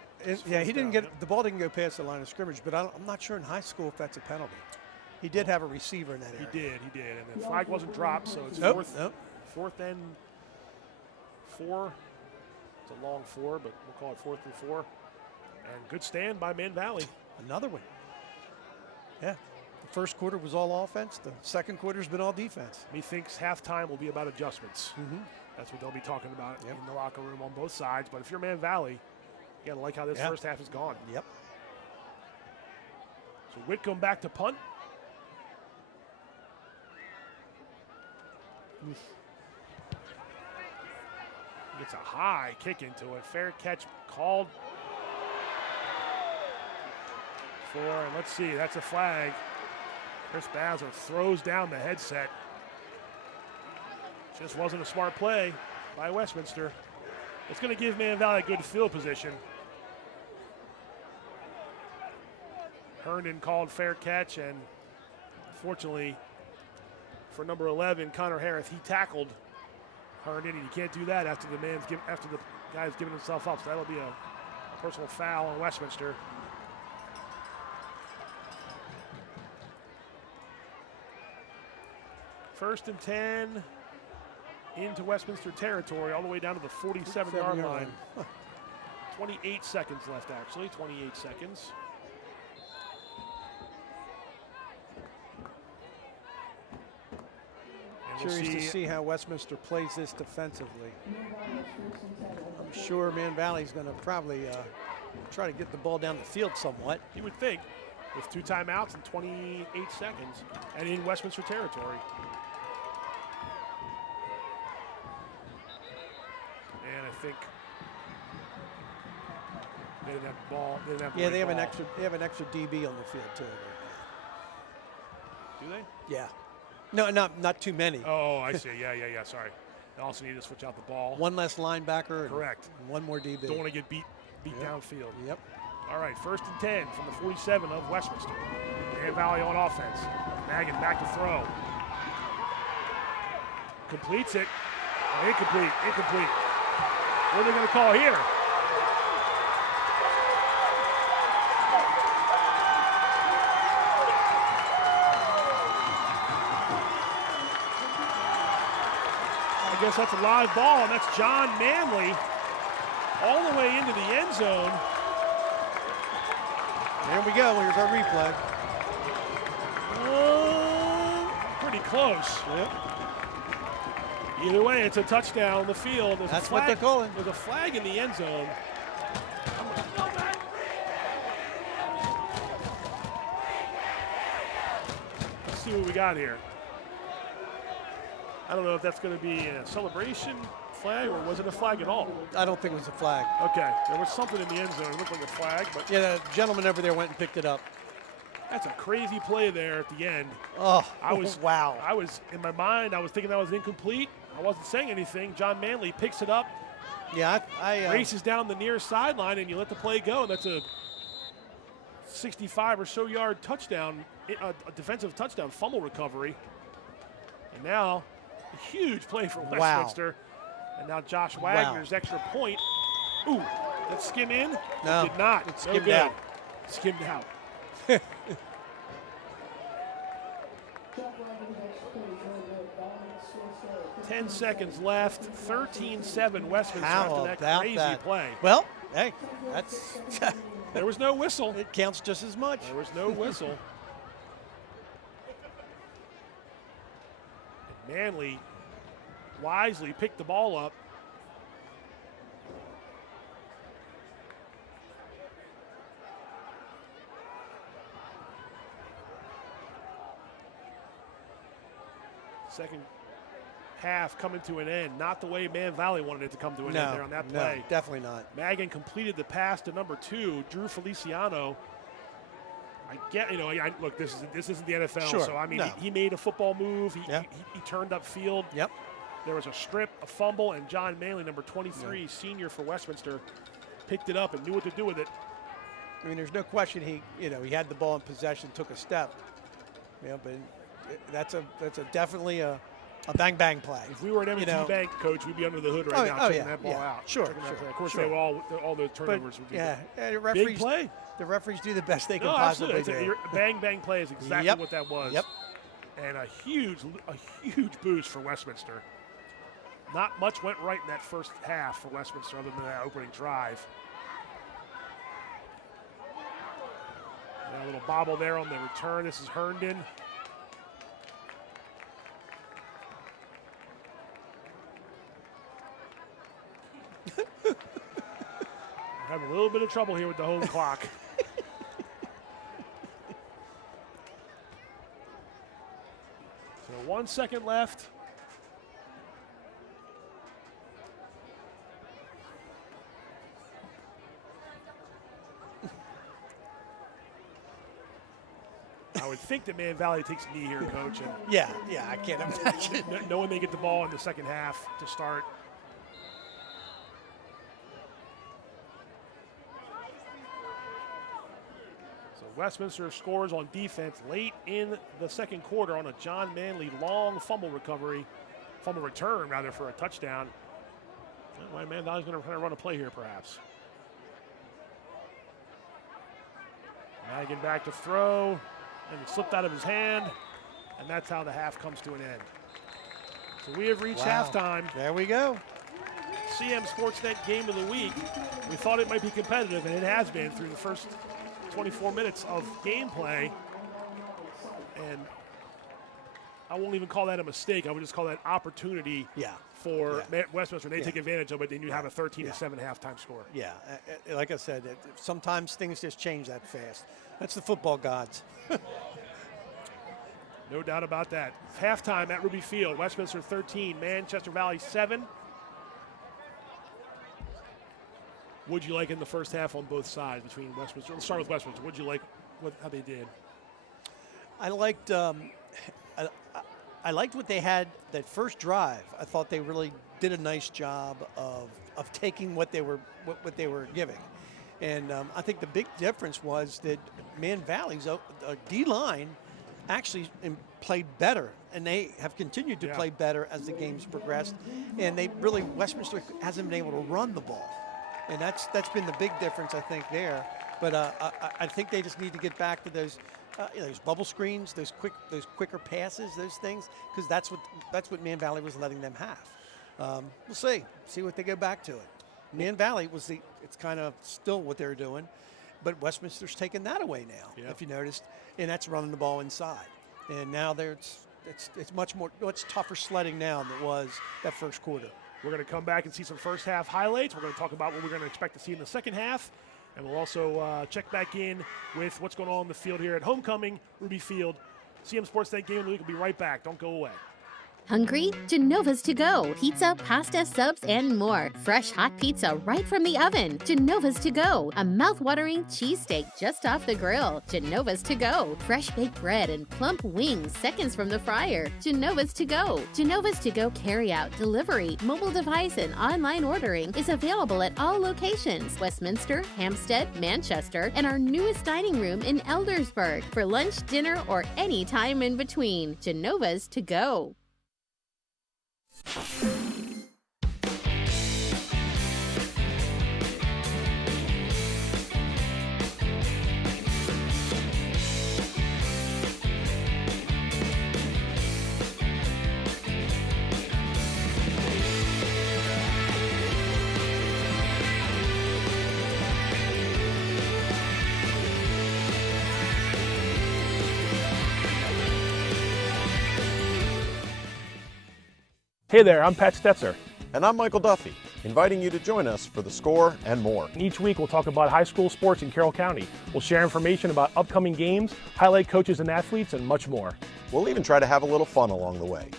Yeah, he didn't get the ball. Didn't go past the line of scrimmage, but I'm not sure in high school if that's a penalty. He did have a receiver in that area. He did, and the flag wasn't dropped, so it's fourth and 4. It's a long 4, but we'll call it 4th and 4. And good stand by Man Valley. Another one. Yeah. The first quarter was all offense. The second quarter's been all defense. Methinks halftime will be about adjustments. That's what they'll be talking about in the locker room on both sides. But if you're Man Valley, you got to like how this first half has gone. Yep. So Whitcomb back to punt. Gets a high kick into it. Fair catch called. 4, and let's see, that's a flag. Chris Bowser throws down the headset. Just wasn't a smart play by Westminster. It's going to give Man Valley a good field position. Herndon called fair catch, and fortunately for number 11, Connor Harris, he tackled Herndon, and you can't do that after the guy's giving himself up. So that'll be a personal foul on Westminster. First and 10 into Westminster territory, all the way down to the 47-yard line. 28 seconds left, actually. 28 seconds. Curious to see how Westminster plays this defensively. I'm sure Man Valley's going to probably try to get the ball down the field somewhat. You would think, with 2 timeouts and 28 seconds, and in Westminster territory. And I think they didn't have the ball. Yeah, they have an extra DB on the field too. Do they? Yeah. No, not too many. Oh, I see. Yeah. Sorry. They also need to switch out the ball. One less linebacker. Correct. And one more DB. Don't want to get beat downfield. Yep. All right, first and 10 from the 47 of Westminster. Man Valley on offense. Magan back to throw. Completes it. Incomplete. What are they going to call here? I guess that's a live ball, and that's John Manley all the way into the end zone. There we go. Here's our replay. Pretty close. Yep. Either way, it's a touchdown on the field. That's what they're calling. There's a flag in the end zone. Let's see what we got here. I don't know if that's going to be a celebration flag or was it a flag at all? I don't think it was a flag. Okay, there was something in the end zone. It looked like a flag, but yeah, the gentleman over there went and picked it up. That's a crazy play there at the end. Oh, wow. I was in my mind. I was thinking that was incomplete. I wasn't saying anything. John Manley picks it up. Yeah, I races down the near sideline, and you let the play go. And that's a 65 or so yard touchdown, a defensive touchdown fumble recovery. And now a huge play for Westminster. And now Josh Wagner's extra point. Ooh, that skim in? No, it did not. It skimmed out. Skimmed out. 10 seconds left. 13-7 Westminster after that crazy play. Well, hey, that's there was no whistle. It counts just as much. There was no whistle. And Manley wisely picked the ball up. Second half coming to an end. Not the way Man Valley wanted it to come to an end there on that play. No, definitely not. Magan completed the pass to number 2, Drew Feliciano. Look, this isn't the NFL, sure. So I mean, he made a football move. He turned upfield. Yep. There was a strip, a fumble, and John Manley, number 23, senior for Westminster, picked it up and knew what to do with it. I mean, there's no question he had the ball in possession, took a step. Yeah, but that's definitely a bang play. If we were an M&T Bank coach, we'd be under the hood right now checking that ball out. Sure. Of course, they were all the turnovers would be big play. The referees do the best they can possibly do. Bang play is exactly what that was. Yep. And a huge boost for Westminster. Not much went right in that first half for Westminster other than that opening drive. And a little bobble there on the return. This is Herndon. We're having a little bit of trouble here with the home clock. So 1 second left. I would think that Man Valley takes a knee here, Coach. And Yeah, I can't imagine. knowing they get the ball in the second half to start. So Westminster scores on defense late in the second quarter on a John Manley long fumble return rather, for a touchdown. Well, Man Valley's going to try to run a play here, perhaps. Madigan back to throw, and it slipped out of his hand, and that's how the half comes to an end. So we have reached halftime. There we go. CMSportsNet Game of the Week. We thought it might be competitive, and it has been through the first 24 minutes of gameplay. And I won't even call that a mistake. I would just call that opportunity for Westminster. They take advantage of it, then you have a 13-7 halftime score. Yeah, like I said, sometimes things just change that fast. That's the football gods. No doubt about that. Halftime at Ruby Field, Westminster 13, Manchester Valley 7. What'd you like in the first half on both sides between Westminster? Let's start with Westminster. What'd you like how they did? I liked what they had that first drive. I thought they really did a nice job of taking what they were giving. And I think the big difference was that Man Valley's D-line actually played better, and they have continued to play better as the game's progressed. And Westminster hasn't been able to run the ball, and that's been the big difference, I think, there. But I think they just need to get back to those bubble screens, those quicker passes, those things, because that's what Man Valley was letting them have. We'll see what they go back to it. Man Valley it's kind of still what they're doing, but Westminster's taken that away now, if you noticed, and that's running the ball inside. And now it's much tougher sledding now than it was that first quarter. We're going to come back and see some first half highlights. We're going to talk about what we're going to expect to see in the second half. And we'll also check back in with what's going on the field here at Homecoming, Ruby Field. CMSportsNet Game of the Week will be right back. Don't go away. Hungry? Genova's to go. Pizza, pasta, subs, and more. Fresh hot pizza right from the oven. Genova's to go. A mouth-watering cheesesteak just off the grill. Genova's to go. Fresh baked bread and plump wings seconds from the fryer. Genova's to go. Genova's to go carry-out, delivery, mobile device, and online ordering is available at all locations. Westminster, Hampstead, Manchester, and our newest dining room in Eldersburg. For lunch, dinner, or any time in between. Genova's to go. Hey there, I'm Pat Stoetzer. And I'm Michael Duffy, inviting you to join us for The Score and more. Each week we'll talk about high school sports in Carroll County. We'll share information about upcoming games, highlight coaches and athletes, and much more. We'll even try to have a little fun along the way.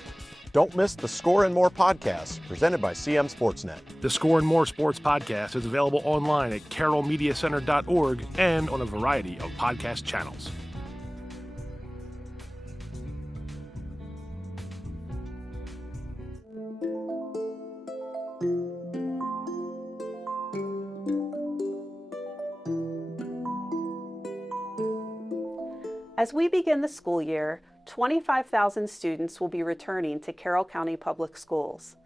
Don't miss the Score and More podcast presented by CMSportsNet. The Score and More Sports podcast is available online at carrollmediacenter.org and on a variety of podcast channels. As we begin the school year, 25,000 students will be returning to Carroll County Public Schools.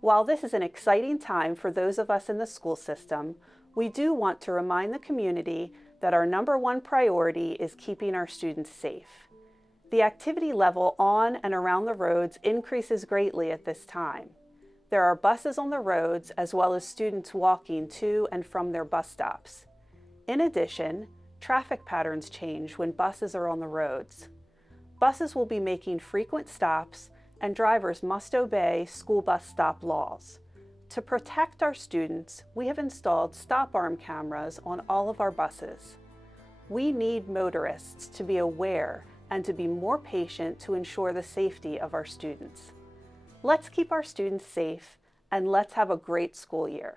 While this is an exciting time for those of us in the school system, we do want to remind the community that our #1 priority is keeping our students safe. The activity level on and around the roads increases greatly at this time. There are buses on the roads as well as students walking to and from their bus stops. In addition, traffic patterns change when buses are on the roads. Buses will be making frequent stops, and drivers must obey school bus stop laws. To protect our students, we have installed stop arm cameras on all of our buses. We need motorists to be aware and to be more patient to ensure the safety of our students. Let's keep our students safe, and let's have a great school year.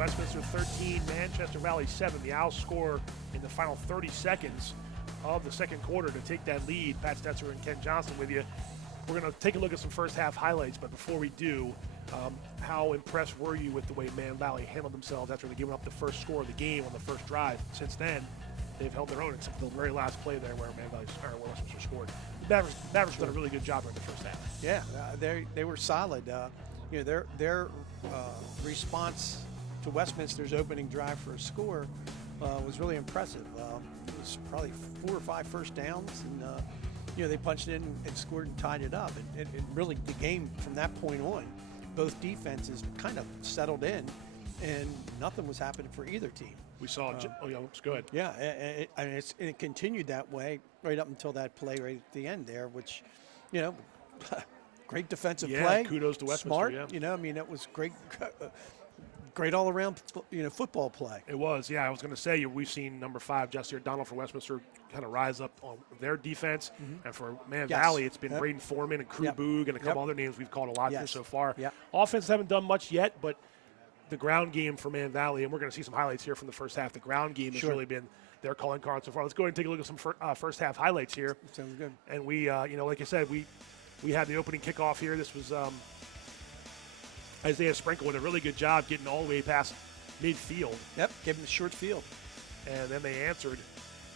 Westminster 13, Manchester Valley 7. The Owls score in the final 30 seconds of the second quarter to take that lead. Pat Stoetzer and Ken Johnson with you. We're going to take a look at some first half highlights, but before we do, how impressed were you with the way Man Valley handled themselves after they giving up the first score of the game on the first drive? Since then, they've held their own except for the very last play there where where Westminster scored. The Mavericks done a really good job in the first half. Yeah, they were solid. Their response to Westminster's opening drive for a score was really impressive. It was probably 4 or 5 first downs, and they punched in and scored and tied it up. And really, the game from that point on, both defenses kind of settled in, and nothing was happening for either team. We saw. It's good. Yeah, and it continued that way right up until that play right at the end there, which, great defensive play. Kudos to Westminster. Smart. Yeah. It was great. Great all-around, football play. It was, yeah. I was going to say we've seen number 5, Justin Donald for Westminster, kind of rise up on their defense, and for Man Valley, it's been Braden Foreman and Crew Boog and a couple other names we've called a lot here so far. Offense haven't done much yet, but the ground game for Man Valley, and we're going to see some highlights here from the first half. The ground game has really been their calling card so far. Let's go ahead and take a look at some first half highlights here. Sounds good. And we, like I said, we had the opening kickoff here. This was Isaiah Sprinkle did a really good job getting all the way past midfield. Yep, gave him a short field. And then they answered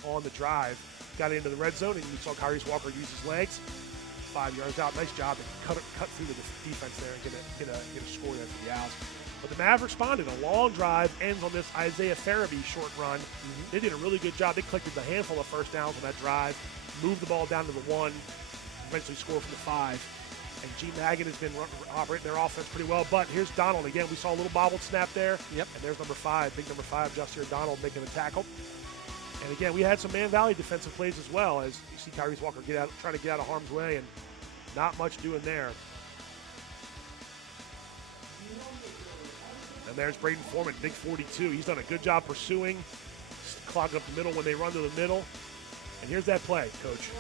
on the drive, got into the red zone, and you saw Kyrese Walker use his legs. 5 yards out. Nice job to cut through the defense there and get a score there for the Owls. But the Mavs responded. A long drive ends on this Isaiah Farabee short run. They did a really good job. They collected a handful of first downs on that drive, moved the ball down to the 1, eventually scored from the 5. And G. Maggin has been operating their offense pretty well. But here's Donald again. We saw a little bobbled snap there. Yep. And there's number 5, big number 5, Justin Donald making a tackle. And again, we had some Man Valley defensive plays as well, as you see Kyrese Walker trying to get out of harm's way, and not much doing there. And there's Braden Foreman, big 42. He's done a good job pursuing, clogging up the middle when they run to the middle. And here's that play, Coach.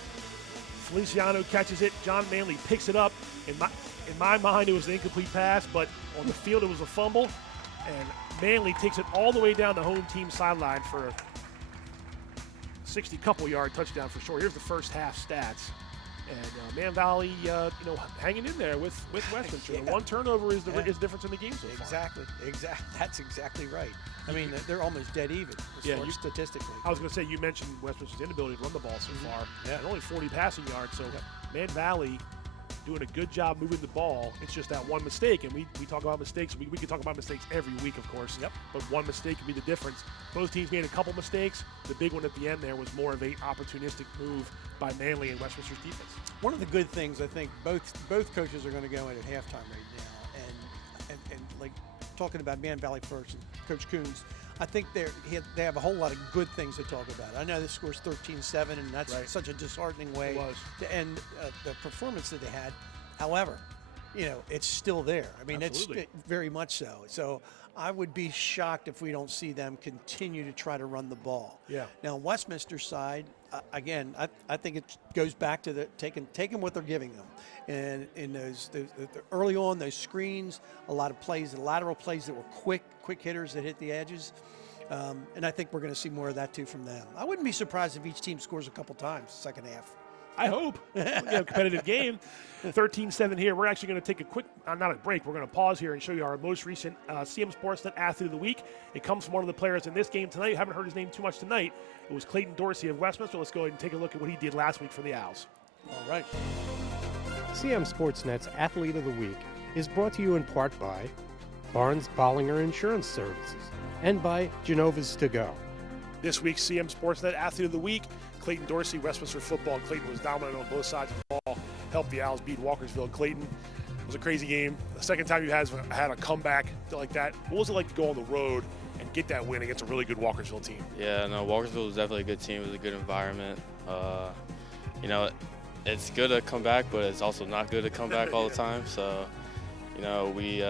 Feliciano catches it. John Manley picks it up. In my mind, it was an incomplete pass, but on the field, it was a fumble. And Manley takes it all the way down the home team sideline for a 60-couple-yard touchdown for sure. Here's the first half stats. And Man Valley, hanging in there with Westminster. The one turnover is the difference in the game so far. Exactly. That's exactly right. I mean, they're almost dead even statistically. I was going to say, you mentioned Westminster's inability to run the ball so far. Yeah. And only 40 passing yards. So Man Valley doing a good job moving the ball. It's just that one mistake. And we talk about mistakes. We can talk about mistakes every week, of course. Yep. But one mistake can be the difference. Both teams made a couple mistakes. The big one at the end there was more of a opportunistic move by Manley and Westminster's defense. One of the good things, I think, both coaches are going to go in at halftime right now. And like talking about Man Valley first and Coach Coons, I think they have a whole lot of good things to talk about. I know this score's 13-7, and that's such a disheartening way to end the performance that they had. However, it's still there. I mean, it's very much so. So I would be shocked if we don't see them continue to try to run the ball. Yeah. Now, on Westminster's side, again, I think it goes back to the taking what they're giving them. And in those early on, those screens, a lot of plays, lateral plays that were quick hitters that hit the edges. And I think we're going to see more of that, too, from them. I wouldn't be surprised if each team scores a couple times second half. I hope. A competitive game. 13-7 here. We're actually going to take a quick, not a break, we're going to pause here and show you our most recent CMSportsNet Athlete of the Week. It comes from one of the players in this game tonight. You haven't heard his name too much tonight. It was Clayton Dorsey of Westminster. Let's go ahead and take a look at what he did last week for the Owls. All right. CMSportsNet's Athlete of the Week is brought to you in part by Barnes Bollinger Insurance Services and by Genova's To Go. This week's CMSportsNet Athlete of the Week, Clayton Dorsey, Westminster football. Clayton was dominant on both sides of the ball, helped the Owls beat Walkersville. Clayton, it was a crazy game. The second time you had a comeback like that. What was it like to go on the road and get that win against a really good Walkersville team? Yeah, no, Walkersville was definitely a good team. It was a good environment. It's good to come back, but it's also not good to come back all the time. So, we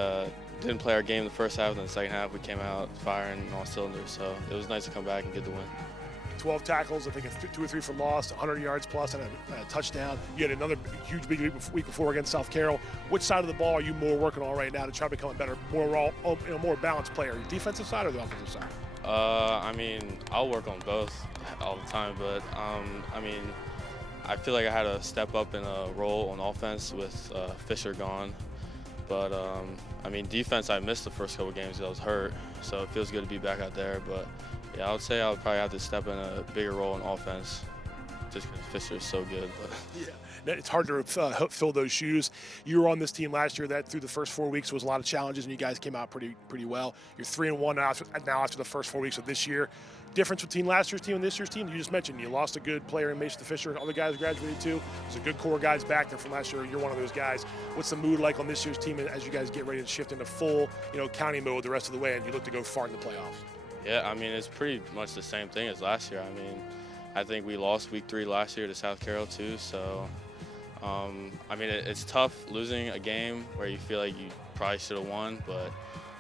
didn't play our game the first half, and the second half we came out firing on all cylinders. So it was nice to come back and get the win. 12 tackles, I think 2 or 3 for loss, 100 yards plus, and a touchdown. You had another huge big week before against South Carroll. Which side of the ball are you more working on right now to try to become a better, more balanced player? Defensive side or the offensive side? I mean, I'll work on both all the time, but I mean, I feel like I had to step up in a role on offense with Fisher gone. But I mean, defense, I missed the first couple games because I was hurt, so it feels good to be back out there. But yeah, I would say I would probably have to step in a bigger role in offense, just because Fisher is so good. But yeah, it's hard to fill those shoes. You were on this team last year. That through the first 4 weeks was a lot of challenges, and you guys came out pretty well. You're 3-1 now after the first 4 weeks of this year. Difference between last year's team and this year's team? You just mentioned you lost a good player in Mason Fisher, and other guys graduated too. There's a good core guys back there from last year. You're one of those guys. What's the mood like on this year's team as you guys get ready to shift into full, county mode the rest of the way, and you look to go far in the playoffs? Yeah, I mean, it's pretty much the same thing as last year. I mean, I think we lost week 3 last year to South Carroll too. So, I mean, it's tough losing a game where you feel like you probably should have won, but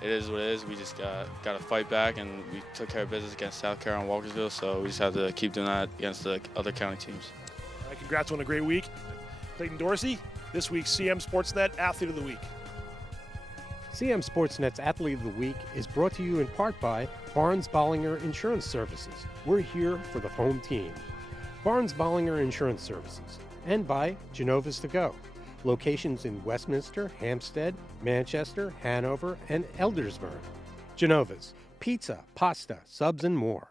it is what it is. We just got to fight back, and we took care of business against South Carroll and Walkersville, so we just have to keep doing that against the other county teams. All right, congrats on a great week. Clayton Dorsey, this week's CMSportsNet Athlete of the Week. CMSportsNet's Athlete of the Week is brought to you in part by Barnes-Bollinger Insurance Services. We're here for the home team. Barnes-Bollinger Insurance Services. And by Genova's To Go. Locations in Westminster, Hampstead, Manchester, Hanover, and Eldersburg. Genova's, pizza, pasta, subs, and more.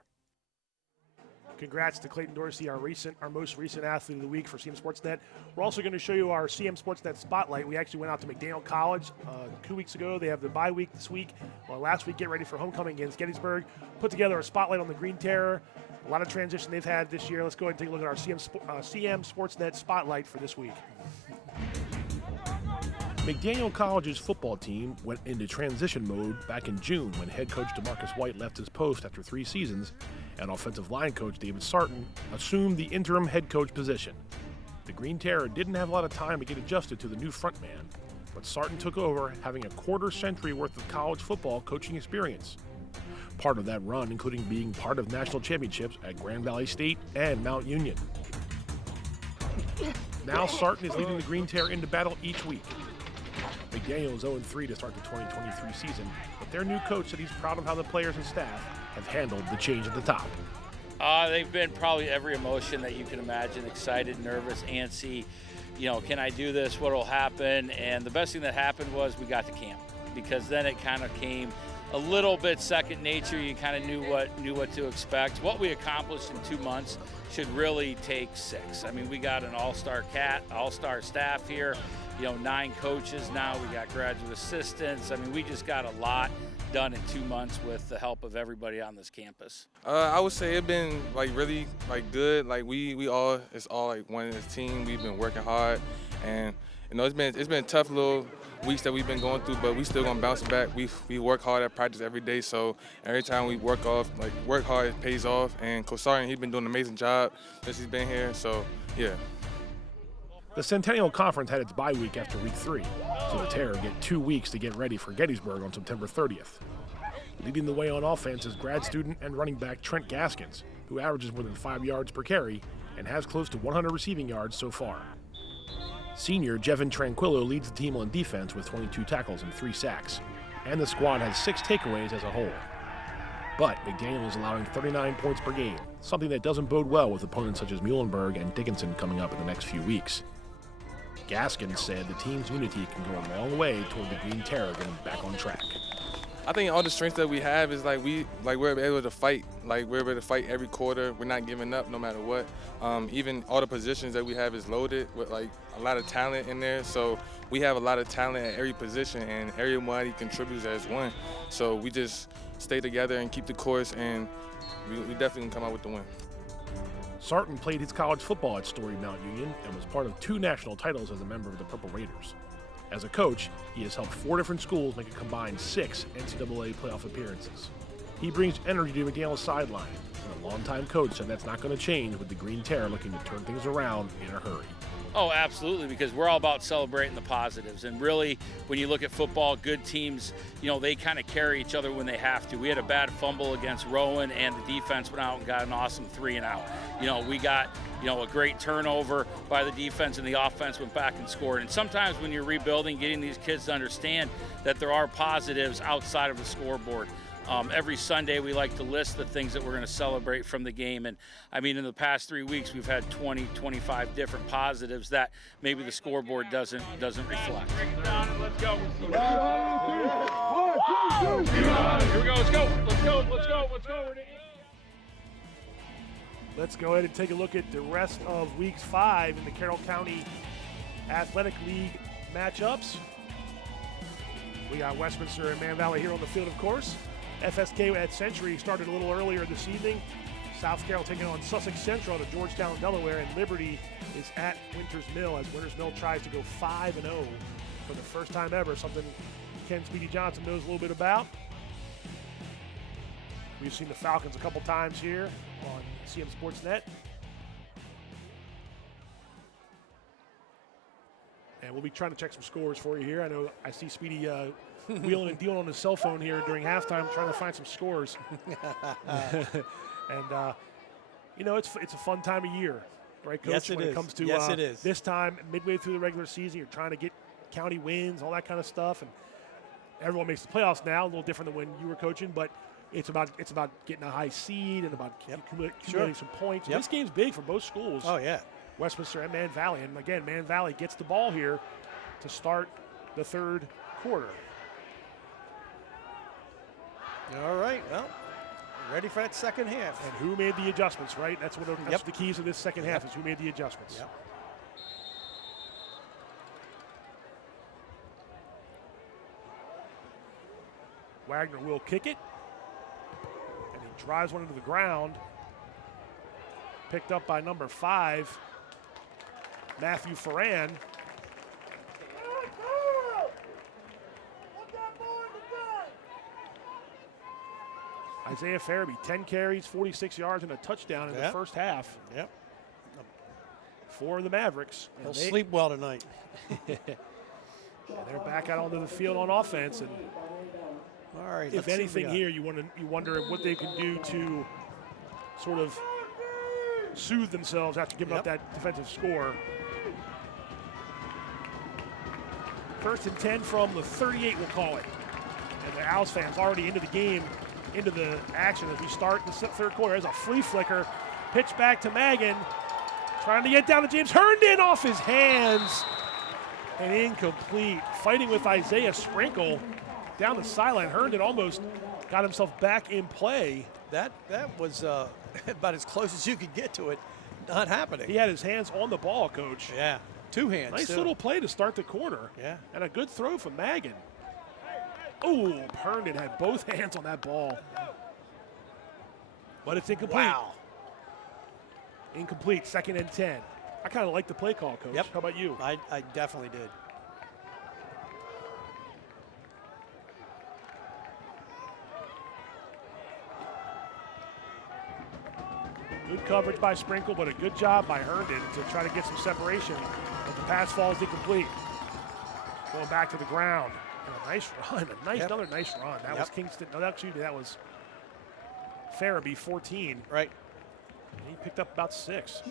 Congrats to Clayton Dorsey, our most recent Athlete of the Week for CMSportsNet. We're also going to show you our CMSportsNet Spotlight. We actually went out to McDaniel College 2 weeks ago. They have the bye week this week. Last week, get ready for homecoming against Gettysburg. Put together a spotlight on the Green Terror. A lot of transition they've had this year. Let's go ahead and take a look at our CMSportsNet Spotlight for this week. McDaniel College's football team went into transition mode back in June when head coach DeMarcus White left his post after 3 seasons, and offensive line coach David Sarton assumed the interim head coach position. The Green Terror didn't have a lot of time to get adjusted to the new front man, but Sarton took over, having a quarter-century worth of college football coaching experience. Part of that run including being part of national championships at Grand Valley State and Mount Union. Now Sarton is leading the Green Terror into battle each week. McDaniel is 0-3 to start the 2023 season, but their new coach said he's proud of how the players and staff have handled the change at the top. They've been probably every emotion that you can imagine: excited, nervous, antsy. Can I do this? What will happen? And the best thing that happened was we got to camp, because then it kind of came a little bit second nature. You kind of knew what to expect. What we accomplished in 2 months should really take 6. I mean, we got an all-star staff here. 9 coaches now. We got graduate assistants. I mean, we just got a lot done in 2 months with the help of everybody on this campus. I would say it's been really good. It's all one team. We've been working hard, and it's been tough little weeks that we've been going through, but we still gonna bounce back. We work hard at practice every day, so every time we work hard, it pays off. And Coach Sarton, he's been doing an amazing job since he's been here. So yeah. The Centennial Conference had its bye week after week 3, so the Terror get 2 weeks to get ready for Gettysburg on September 30th. Leading the way on offense is grad student and running back Trent Gaskins, who averages more than 5 yards per carry and has close to 100 receiving yards so far. Senior Jevin Tranquillo leads the team on defense with 22 tackles and 3 sacks, and the squad has 6 takeaways as a whole. But McDaniel is allowing 39 points per game, something that doesn't bode well with opponents such as Muhlenberg and Dickinson coming up in the next few weeks. Gaskins said the team's unity can go a long way toward the Green Terror getting back on track. I think all the strengths that we have is we're able to fight. We're able to fight every quarter. We're not giving up no matter what. Even all the positions that we have is loaded with a lot of talent in there. So we have a lot of talent at every position, and everybody contributes as one. So we just stay together and keep the course, and we definitely can come out with the win. Sarton played his college football at Story Mount Union and was part of 2 national titles as a member of the Purple Raiders. As a coach, he has helped 4 different schools make a combined 6 NCAA playoff appearances. He brings energy to McDaniel's sideline, and a longtime coach said that's not going to change with the Green Terror looking to turn things around in a hurry. Oh, absolutely, because we're all about celebrating the positives. And really, when you look at football, good teams, they kind of carry each other when they have to. We had a bad fumble against Rowan, and the defense went out and got an awesome 3-and-out. We got, a great turnover by the defense, and the offense went back and scored. And sometimes when you're rebuilding, getting these kids to understand that there are positives outside of the scoreboard. Every Sunday we like to list the things that we're going to celebrate from the game. And I mean, in the past 3 weeks, we've had 20, 25 different positives that maybe the scoreboard doesn't reflect. Let's go. Here we go. Let's go. Let's go ahead and take a look at the rest of Week 5 in the Carroll County Athletic League matchups. We got Westminster and Man Valley here on the field, of course. FSK at Century started a little earlier this evening. South Carroll taking on Sussex Central to Georgetown, Delaware, and Liberty is at Winters Mill as Winters Mill tries to go 5-0 for the first time ever, something Ken Speedy Johnson knows a little bit about. We've seen the Falcons a couple times here on CMSportsNet. And we'll be trying to check some scores for you here. I know I see Speedy wheeling and dealing on his cell phone here during halftime, trying to find some scores. And, it's a fun time of year, right, Coach? Yes, it when is. It comes to yes, it is. This time, midway through the regular season, you're trying to get county wins, all that kind of stuff. And everyone makes the playoffs now, a little different than when you were coaching, but it's about getting a high seed and about accumulating some points. This game's big for both schools. Oh, yeah. Westminster and Man Valley. And again, Man Valley gets the ball here to start the third quarter. All right, well, ready for that second half. And who made the adjustments, right? That's the keys of this second half is who made the adjustments. Yep. Wagner will kick it. And he drives one into the ground. Picked up by number 5, Matthew Ferran. Isaiah Farabee, 10 carries, 46 yards, and a touchdown in the first half. Yep. For the Mavericks. They'll sleep well tonight. And they're back out onto the field on offense. And all right, if anything here, you wonder what they can do to sort of soothe themselves after giving up that defensive score. 1st and 10 from the 38, we'll call it. And the Owls fans already into the game, into the action as we start the third quarter. There's a flea flicker. Pitch back to Magan. Trying to get down to James Herndon off his hands. And incomplete. Fighting with Isaiah Sprinkle down the sideline. Herndon almost got himself back in play. That was about as close as you could get to it. Not happening. He had his hands on the ball, Coach. Yeah, 2 hands. Nice little play to start the quarter. Yeah. And a good throw from Magan. Oh, Herndon had both hands on that ball. But it's incomplete. Wow. Incomplete, 2nd and 10. I kind of like the play call, Coach. Yep. How about you? I definitely did. Good coverage by Sprinkle, but a good job by Herndon to try to get some separation. But the pass falls incomplete. Going back to the ground. And a nice run, another nice run. That was Kingston. No, that was Farabee, 14. Right. And he picked up about 6.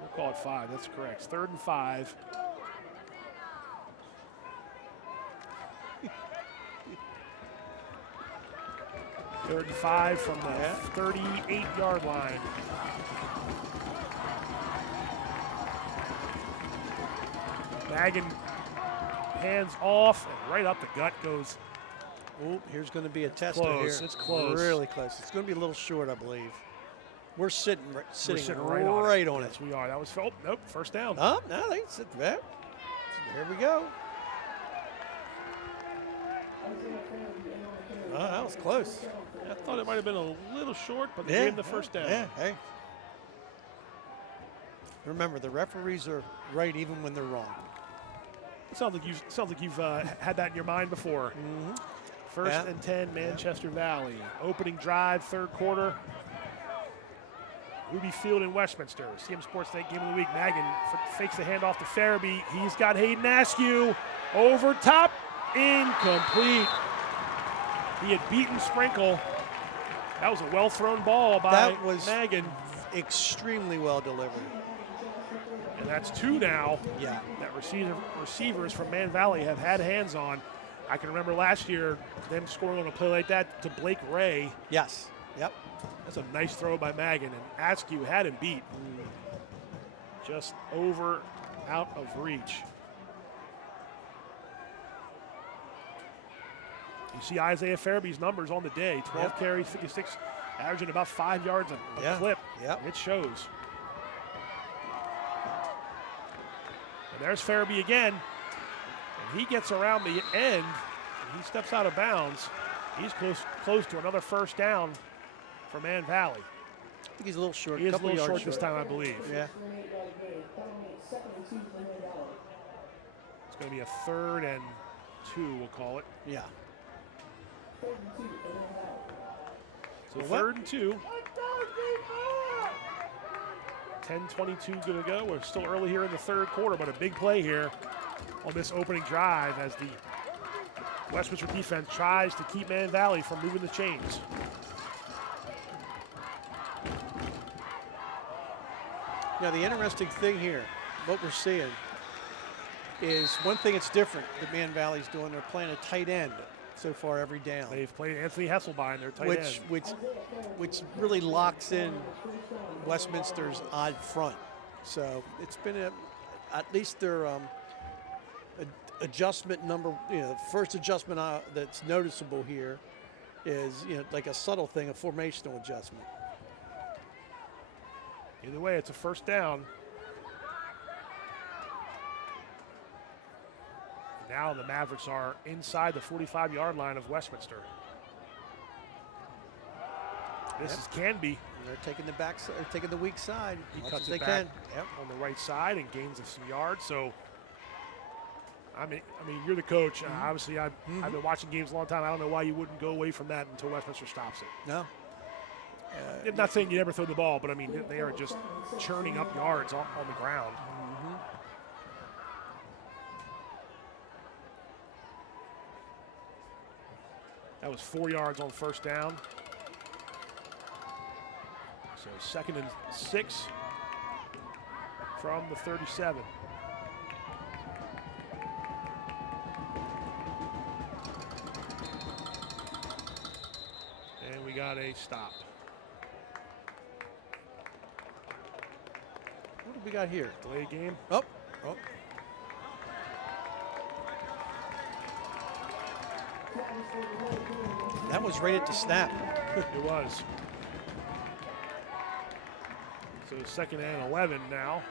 We'll call it 5. That's correct. 3rd and 5. Third and 5 from the 38-yard line. Magan hands off, and right up the gut goes. Oh, here's going to be a tester close. here. It's close. Really close. It's going to be a little short, I believe. We're sitting right on it. Yes, we are. That was nope, first down. Oh, no, they sit there. Here we go. Oh, that was close. I thought it might have been a little short, but they gave him the first down. Yeah, hey. Remember, the referees are right even when they're wrong. It sounds like you've had that in your mind before. First and 10, Manchester Valley. Opening drive, third quarter. Ruby Field in Westminster. CMSportsNet Game of the Week. Magan fakes the handoff to Farabee. He's got Hayden Askew. Over top. Incomplete. He had beaten Sprinkle. That was a well-thrown ball by Magan. Extremely well delivered. And that's 2 now. Yeah. That receivers from Man Valley have had hands on. I can remember last year them scoring on a play like that to Blake Ray. Yes. Yep. That's a nice throw by Magan, and Askew had him beat. Just out of reach. You see Isaiah Farabee's numbers on the day. 12 carries, 56, averaging about 5 yards a clip. Yep. It shows. And there's Farabee again. And he gets around the end. And he steps out of bounds. He's close to another first down for Man Valley. I think he's a little short. He is a little short this time, I believe. Yeah. It's going to be a 3rd and 2, we'll call it. Yeah. So 3rd and 2. 10:22 going to go. We're still early here in the third quarter, but a big play here on this opening drive as the Westminster defense tries to keep Man Valley from moving the chains. Now, the interesting thing here, what we're seeing, is one thing that's different that Man Valley's doing. They're playing a tight end so far every down. They've played Anthony Hesselbein, their tight end. Which really locks in Westminster's odd front. So it's been at least their adjustment number, first adjustment that's noticeable here is, like a subtle thing, a formational adjustment. Either way, it's a first down. Now the Mavericks are inside the 45-yard line of Westminster. This can be. They're taking the back, taking the weak side. He cuts it back on the right side and gains some yards. So, I mean, you're the coach. Obviously, I've been watching games a long time. I don't know why you wouldn't go away from that until Westminster stops it. No. I'm not saying you never throw the ball, but I mean, they are just churning up yards on the ground. That was 4 yards on first down. So 2nd and 6 from the 37. And we got a stop. What do we got here? Delay game. Oh. That was right at the snap. It was. So 2nd and 11 now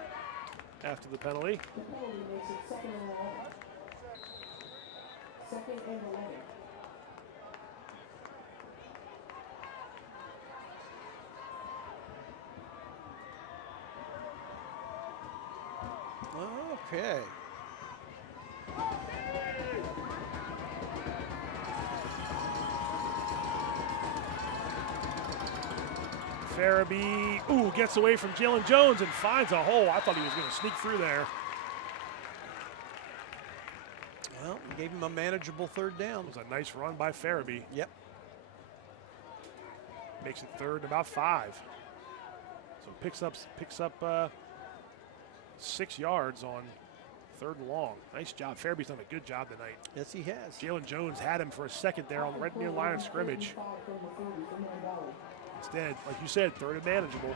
after the penalty. Okay. Farabee, gets away from Jalen Jones and finds a hole. I thought he was going to sneak through there. Well, we gave him a manageable 3rd down. It was a nice run by Farabee. Yep. Makes it 3rd and about 5. So picks up 6 yards on 3rd and long. Nice job. Farabee's done a good job tonight. Yes, he has. Jalen Jones had him for a second there on the right near line of scrimmage. Instead, like you said, 3rd and manageable.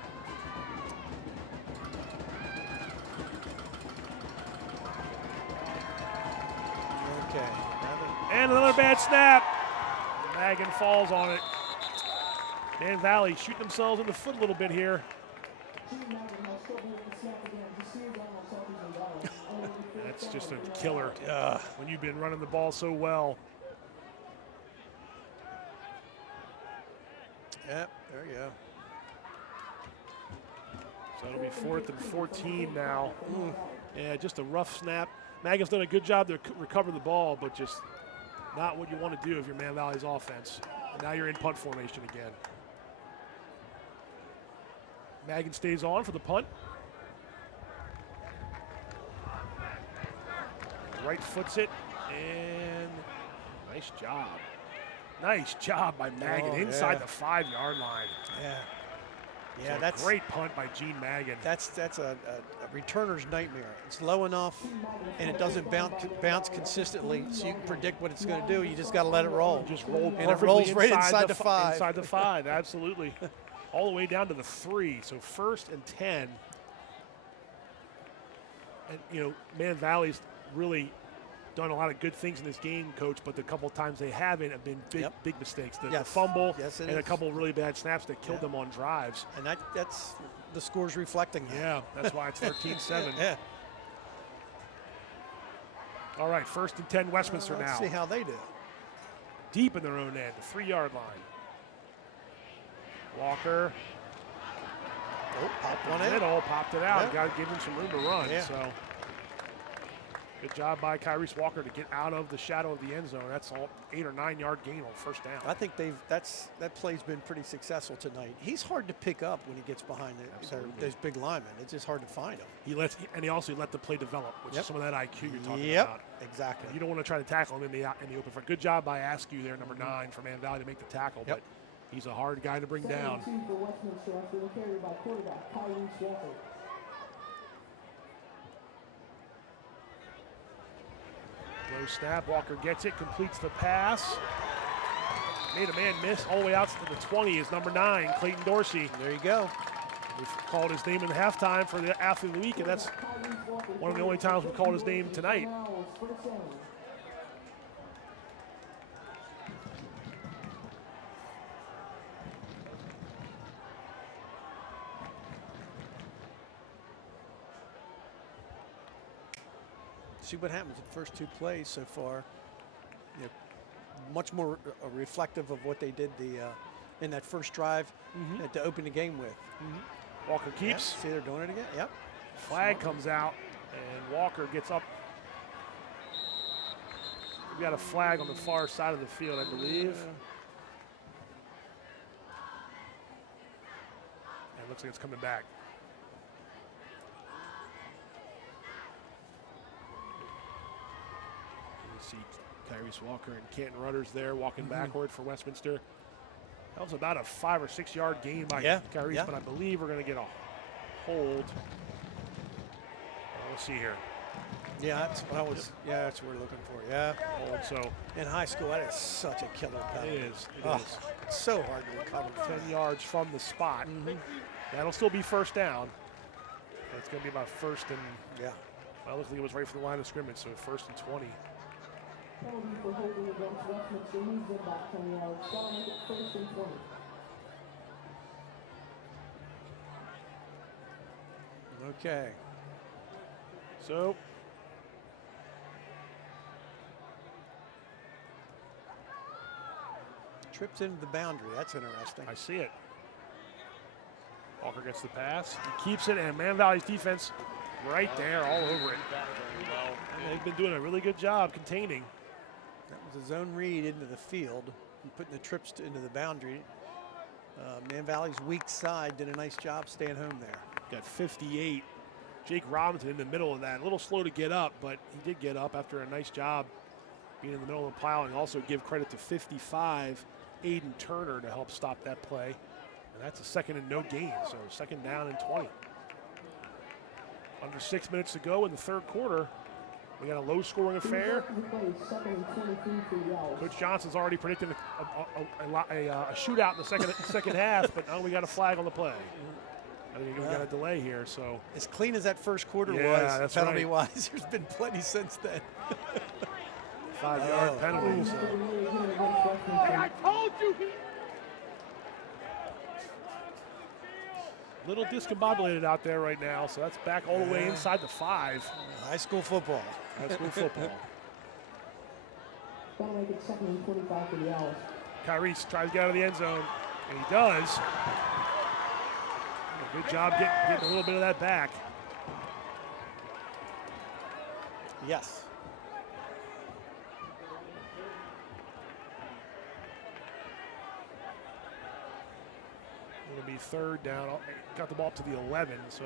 Okay. And another bad snap. Magan falls on it. Man Valley shooting themselves in the foot a little bit here. That's just a killer when you've been running the ball so well. Yep, there you go. So it'll be 4th and 14 now. Yeah, just a rough snap. Magan's done a good job to recover the ball, but just Not what you want to do if you're Man Valley's offense. And now you're in punt formation again. Magan stays on for the punt. Right foots it, and nice job. Nice job by Magan inside the 5-yard line. Yeah, that's a great punt by Gene Magan. That's a returner's nightmare. It's low enough, and it doesn't bounce consistently, so you can predict what it's going to do. You just got to let it roll. Just roll, and it rolls right inside the 5. Inside the 5, absolutely. All the way down to the 3. So 1st and 10. And Man Valley's really done a lot of good things in this game, Coach, but the couple times they haven't have been big mistakes. The fumble and a couple really bad snaps that killed them on drives. And that's the score's reflecting that. Yeah, that's why it's 13-7. Yeah. All right, 1st and 10 Westminster now. Let's see how they do. Deep in their own end, the 3-yard line. Walker. Popped one in. Popped it out. Got to give him some room to run. Yeah. So good job by Kyrese Walker to get out of the shadow of the end zone. That's all 8 or 9 yard gain on 1st down. I think that play's been pretty successful tonight. He's hard to pick up when he gets behind those big linemen. It's just hard to find him. He also let the play develop, which is some of that IQ you're talking about. Yep, exactly. You don't want to try to tackle him in the open front. Good job by Askew there, number 9 for Man Valley to make the tackle, but he's a hard guy to bring down. Low snap, Walker gets it, completes the pass. Made a man miss all the way out to the 20 is number 9, Clayton Dorsey. There you go. We've called his name in the halftime for the athlete of the week, and that's one of the only times we called his name tonight. See what happens in the first 2 plays so far. Much more reflective of what they did in that first drive to open the game with. Walker keeps. See, they're doing it again. Yep. Flag comes out, and Walker gets up. We got a flag on the far side of the field, I believe. And it looks like it's coming back. See Kyrese Walker and Canton Rudders there walking backward for Westminster. That was about a 5 or 6 yard gain by Kyrese, but I believe we're going to get a hold. We'll see here. Yeah, that's what I was. Yeah, that's what we're looking for. Yeah. Hold. So in high school, that is such a killer penalty. It is. It's so hard to recover. 10 yards from the spot. That'll still be 1st down. It's going to be about 1st and well, it looks like it was right for the line of scrimmage, so 1st and 20. Penalty for holding against Westminster moves it back 10 yards. That'll make it 1st and 20. Okay. So trips into the boundary. That's interesting. I see it. Walker gets the pass. He keeps it, and Man Valley's defense right there all over it. And they've been doing a really good job containing. That was a zone read into the field and putting the trips into the boundary. Man Valley's weak side did a nice job staying home there. Got 58. Jake Robinson in the middle of that. A little slow to get up, but he did get up after a nice job being in the middle of the pile. And also give credit to 55, Aiden Turner, to help stop that play. And that's a 2nd and no gain, so 2nd down and 20. Under 6 minutes to go in the 3rd quarter. We got a low-scoring affair. Coach Johnson's already predicted a shootout in the second half, but now we got a flag on the play. I think we got a delay here. So as clean as that first quarter was, penalty-wise, there's been plenty since then. 5-yard penalties. I told you. Little discombobulated out there right now, so that's back all the way inside the 5. High school football. High school football. That'll make it 2nd and 25 for the Owls. Kyrese tries to get out of the end zone, and he does. Good job getting a little bit of that back. Yes. It'll be third down. Got the ball up to the 11, so.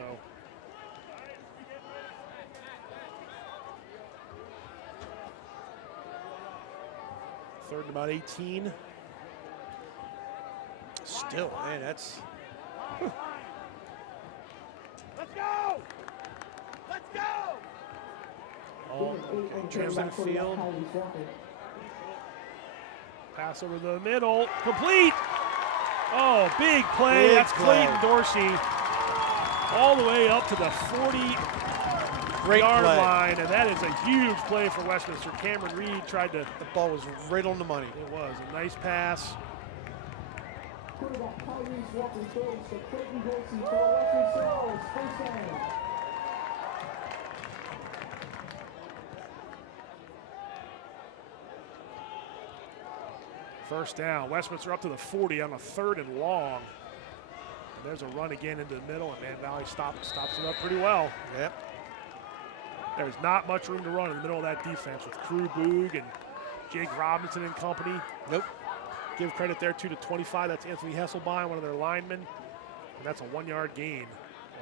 Third and about 18. Still, man, that's. Let's go! Let's go! Oh, Trimson field. Pass over the middle. Complete! Oh, big play. That's Clayton Dorsey. All the way up to the 40-yard line, and that is a huge play for Westminster. Cameron Reed tried to. The ball was right on the money. It was a nice pass. First down. Westminster up to the 40 on a 3rd and long. And there's a run again into the middle, and Man Valley stops it up pretty well. Yep. There's not much room to run in the middle of that defense with Crew Boog and Jake Robinson and company. Nope. Give credit there to 25. That's Anthony Hesselbein, one of their linemen. And that's a 1-yard gain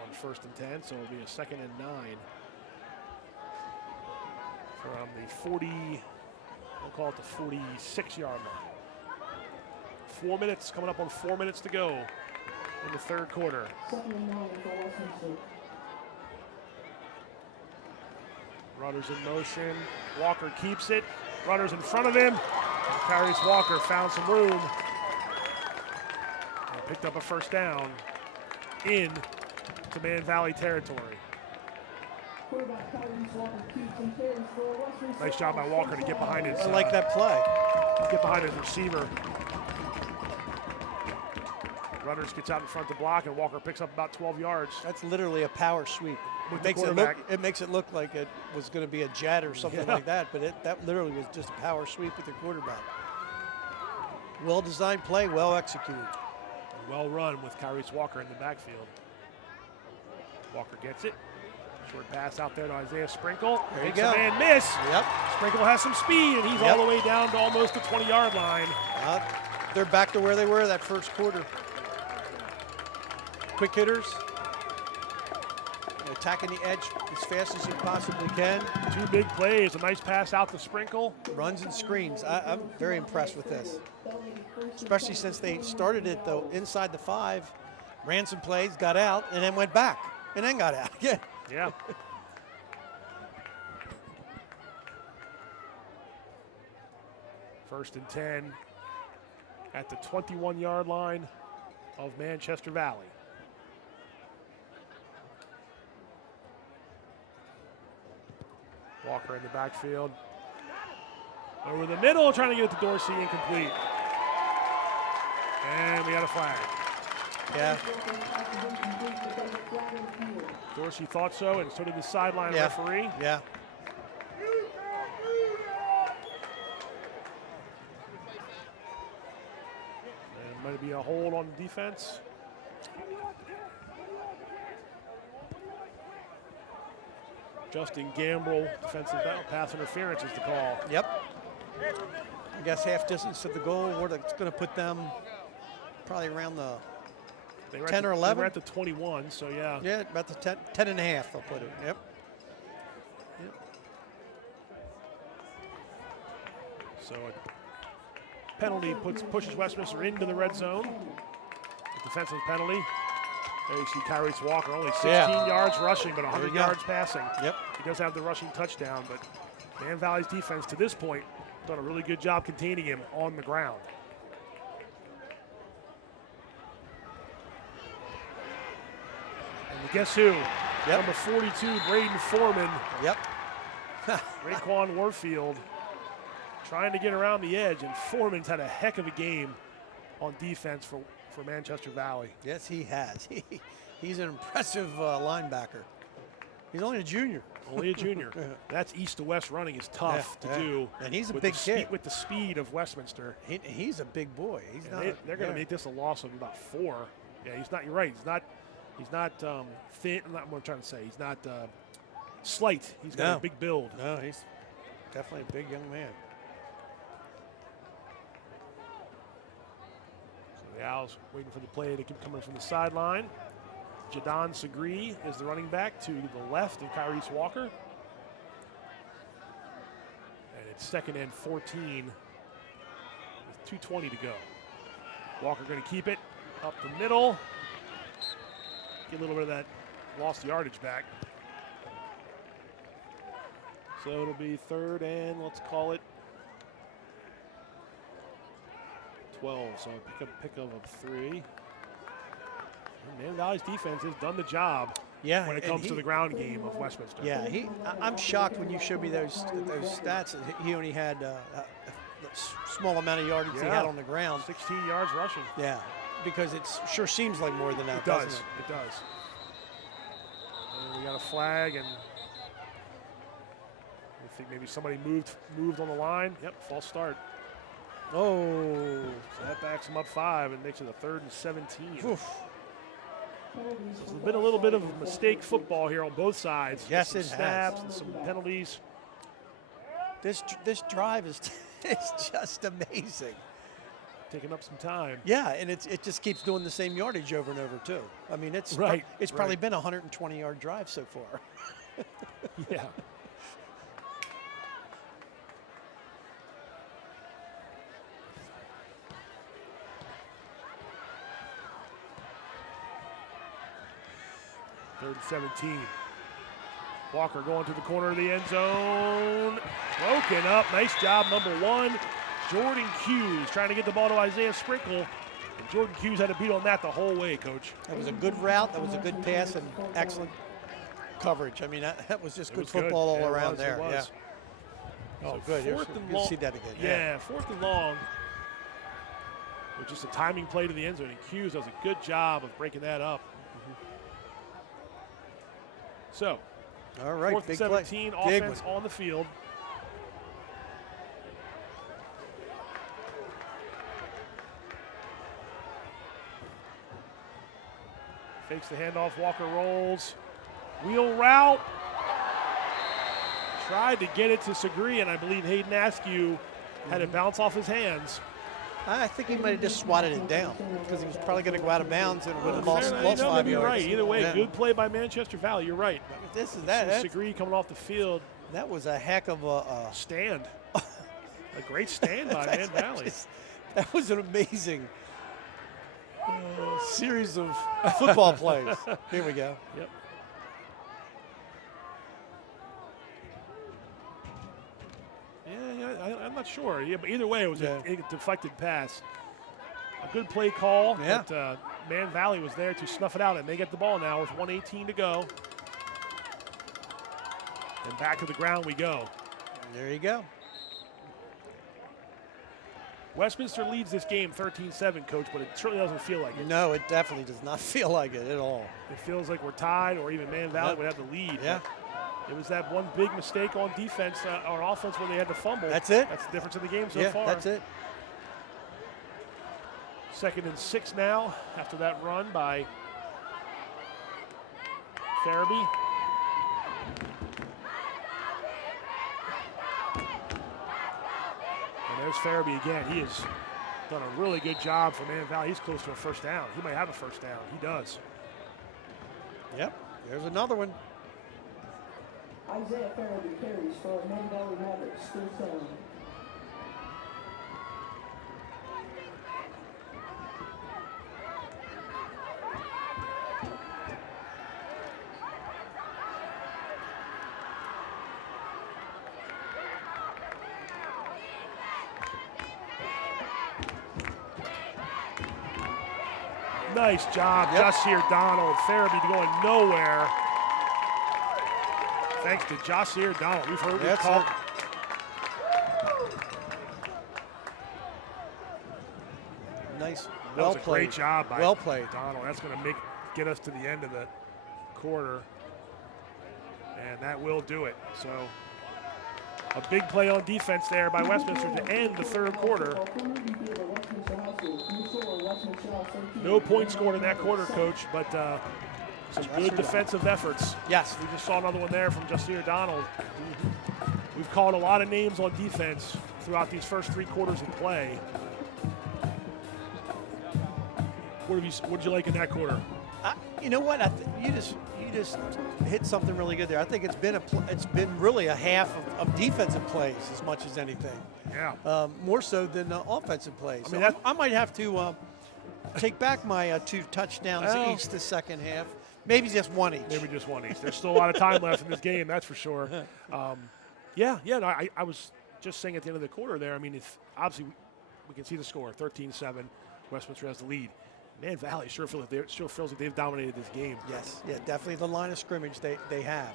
on 1st and 10, so it'll be a 2nd and 9 from the 40, we'll call it the 46-yard line. 4 minutes, coming up on 4 minutes to go in the 3rd quarter. Rudders in motion. Walker keeps it. Rudders in front of him. Carries Walker, found some room. And picked up a 1st down in to Man Valley territory. Nice job by Walker to get behind his. I like that play. Get behind his receiver. Runners gets out in front to block, and Walker picks up about 12 yards. That's literally a power sweep. It makes it look like it was going to be a jet or something like that, but that literally was just a power sweep with the quarterback. Well-designed play, well executed. Well run with Kyrese Walker in the backfield. Walker gets it. Short pass out there to Isaiah Sprinkle. There you Makes go. a man miss. Yep. Sprinkle has some speed, and he's all the way down to almost the 20-yard line. They're back to where they were that 1st quarter. Quick hitters. Attacking the edge as fast as you possibly can. 2 big plays, a nice pass out to Sprinkle. Runs and screens. I'm very impressed with this. Especially since they started it though inside the 5, ran some plays, got out, and then went back, and then got out again. Yeah. First and 10 at the 21-yard line of Manchester Valley. Walker in the backfield. Over the middle, trying to get it to Dorsey, incomplete. And we got a flag. Yeah. Dorsey thought so, and so did the sideline referee. Yeah. And might be a hold on the defense. Justin Gambrell, defensive pass interference is the call. Yep. I guess half distance to the goal, or it's going to put them probably around the 10 or 11. They were at the 21, so yeah. Yeah, about the 10 and a half, they'll put it. Yep. So a penalty pushes Westminster into the red zone. A defensive penalty. There you see Kyrese Walker, only 16 yards rushing, but 100 yards passing. Yep. He does have the rushing touchdown, but Man Valley's defense to this point done a really good job containing him on the ground. And guess who? Number 42, Braden Foreman. Yep. Raekwon Warfield trying to get around the edge, and Foreman's had a heck of a game on defense for Manchester Valley. Yes, he has. He's an impressive linebacker. He's only a junior. Only a junior. That's east to west running is tough to do. And he's a big kid. With the speed of Westminster. He's a big boy. He's not. They're going to make this a loss of about 4. Yeah, he's not. You're right. He's not thin. Not what I'm trying to say. He's not slight. He's got a big build. No, he's definitely a big young man. So the Owls waiting for the play to keep coming from the sideline. Jadon Segree is the running back to the left of Kyrese Walker. And it's 2nd and 14 with 2:20 to go. Walker going to keep it up the middle. Get a little bit of that lost yardage back. So it'll be 3rd and, let's call it 12. So pick up 3. Man Valley's defense has done the job when it comes to the ground game of Westminster. Yeah, I'm shocked when you showed me those stats. He only had a small amount of yardage he had on the ground. 16 yards rushing. Yeah, because it sure seems like more than that, doesn't it? It does. And we got a flag, and I think maybe somebody moved on the line. Yep, false start. Oh, so that backs him up 5 and makes it a 3rd and 17. Oof. So it's been a little bit of a mistake football here on both sides. Yes, some it snaps has. and some penalties. This drive is just amazing. Taking up some time. Yeah, and it just keeps doing the same yardage over and over too. I mean, it's probably been a 120-yard drive so far. Yeah. Third and 17. Walker going to the corner of the end zone. Broken up. Nice job, number 1. Jordan Hughes trying to get the ball to Isaiah Sprinkle. And Jordan Hughes had to beat on that the whole way, Coach. That was a good route. That was a good pass and excellent coverage. I mean, that was just good football all around there. Yeah. Oh, So good. 4th and long. You'll see that again. Yeah, 4th and long. With just a timing play to the end zone. And Hughes does a good job of breaking that up. So, all right, 4th and 17, offense on the field. Fakes the handoff, Walker rolls. Wheel route. Tried to get it to Segree, and I believe Hayden Askew had it bounce off his hands. I think he might have just swatted it down because he was probably going to go out of bounds and would have lost 5 yards. You're right. Either way, good play by Manchester Valley. You're right. This is that. Segree coming off the field. That was a heck of a stand. A great stand by Man Valley. That was an amazing series of football plays. Here we go. Yep. Yeah, I'm not sure. Yeah, but either way, it was a deflected pass. A good play call. Yeah. But Man Valley was there to snuff it out, and they get the ball now with 1:18 to go. And back to the ground we go. There you go. Westminster leads this game 13-7, Coach, but it certainly doesn't feel like it. No, it definitely does not feel like it at all. It feels like we're tied, or even Man Valley would have the lead. Yeah. It was that one big mistake on defense, or offense, where they had to fumble. That's it. That's the difference in the game so far. Yeah, that's it. 2nd and 6 now after that run by Farabee. And there's Farabee again. He has done a really good job for Man Valley. He's close to a 1st down. He might have a 1st down. He does. Yep. There's another one. Isaiah Farabee carries for Man Valley Mavericks, still 7. Nice job, Josier Donald. Farabee going nowhere. Thanks to Josier Donald. We've heard it called. Nice. That was a great job by Donald. That's going to get us to the end of the quarter. And that will do it. So a big play on defense there by Westminster to end the 3rd quarter. No points scored in that quarter, Coach, but some good defensive efforts. Yes. We just saw another one there from Josier Donald. We've called a lot of names on defense throughout these first 3 quarters of play. What did you like in that quarter? You know what? You just hit something really good there. I think it's been really a half of defensive plays as much as anything. Yeah. More so than offensive plays. I mean, so I might have to take back my 2 touchdowns each the second half. Maybe just one each. Maybe just one each. There's still a lot of time left in this game, that's for sure. No, I was just saying at the end of the quarter there, I mean, obviously we can see the score, 13-7. Westminster has the lead. Man, Valley sure feels like they've dominated this game. Yes, yeah, definitely the line of scrimmage they have.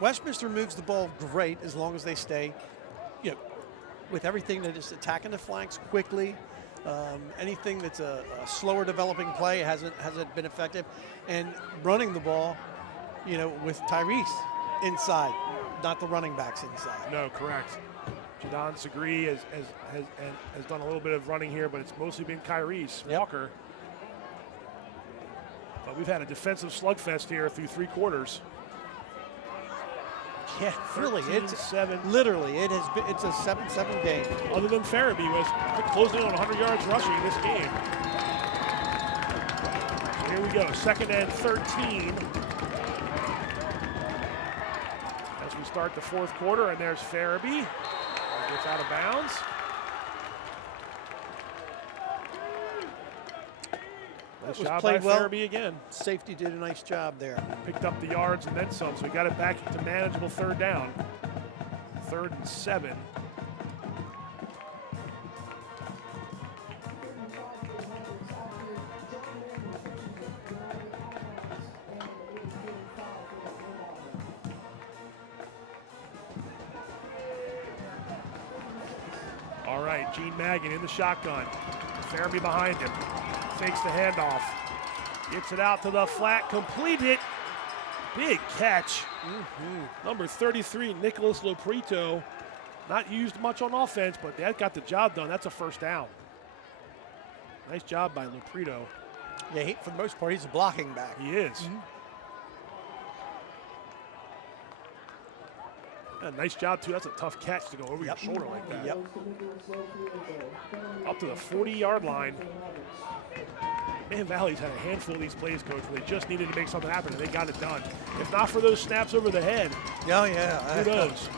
Westminster moves the ball great as long as they stay, with everything that is attacking the flanks quickly. Anything that's a slower developing play hasn't been effective, and running the ball, with Tyrese inside, not the running backs inside. No, correct. Jadon Segre has done a little bit of running here, but it's mostly been Kyrese Walker. But we've had a defensive slugfest here through 3 quarters. Yeah, really, 13-7. Literally, it's a 7-7 game. Other than Farabee was closing on 100 yards rushing in this game. So here we go, 2nd and 13. As we start the 4th quarter, and there's Farabee. Gets out of bounds. Nice job by Farabee again. Safety did a nice job there. Picked up the yards and then some, so we got it back to manageable 3rd down. 3rd and 7. All right, Gene Maggin in the shotgun. Farabee behind him. Fakes the handoff. Gets it out to the flat, completed. Big catch. Number 33, Nicholas Loprito. Not used much on offense, but that got the job done. That's a 1st down. Nice job by Loprito. Yeah, for the most part, he's a blocking back. He is. Yeah, nice job, too. That's a tough catch to go over your shoulder like that. Up to the 40-yard line. Man, Valley's had a handful of these plays, Coach, where they just needed to make something happen, and they got it done. If not for those snaps over the head, who knows?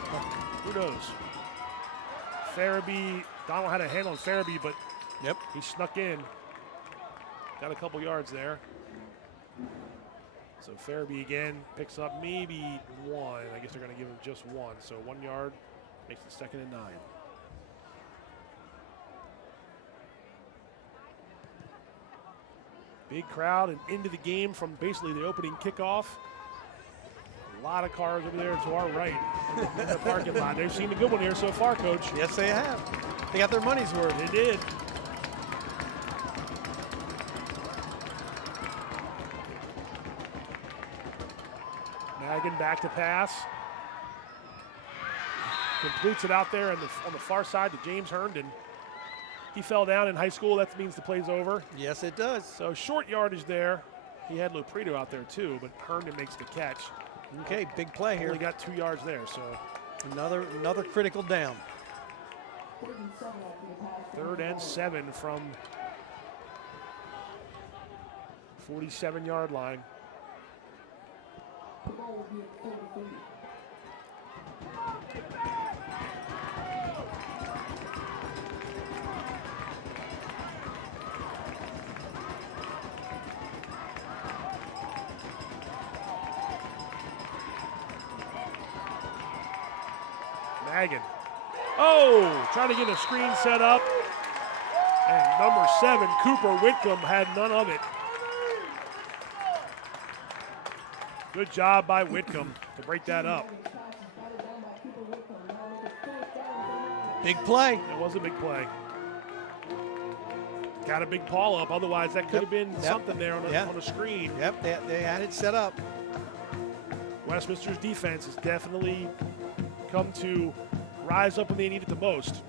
Who knows? Farabee, Donald had a hand on Farabee, but he snuck in. Got a couple yards there. So Farabee again picks up maybe 1. I guess they're going to give him just 1. So 1 yard makes it 2nd and 9. Big crowd and into the game from basically the opening kickoff. A lot of cars over there to our right in the parking lot. They've seen a good one here so far, Coach. Yes, they have. They got their money's worth. They did. Maggin back to pass. Completes it out there on the far side to James Herndon. He fell down in high school. That means the play's over. Yes, it does. So short yardage there. He had Loprito out there too, but Herndon makes the catch. Okay, big play here. Only got 2 yards there, so. Another critical down. 3rd and 7 from 47-yard line. Maggin. Oh, trying to get a screen set up. And number 7, Cooper Whitcomb, had none of it. Good job by Whitcomb to break that up. Big play. It was a big play. Got a big paw up, otherwise that could have been something there on a screen. Yep, they had it set up. Westminster's defense has definitely come to rise up when they need it the most.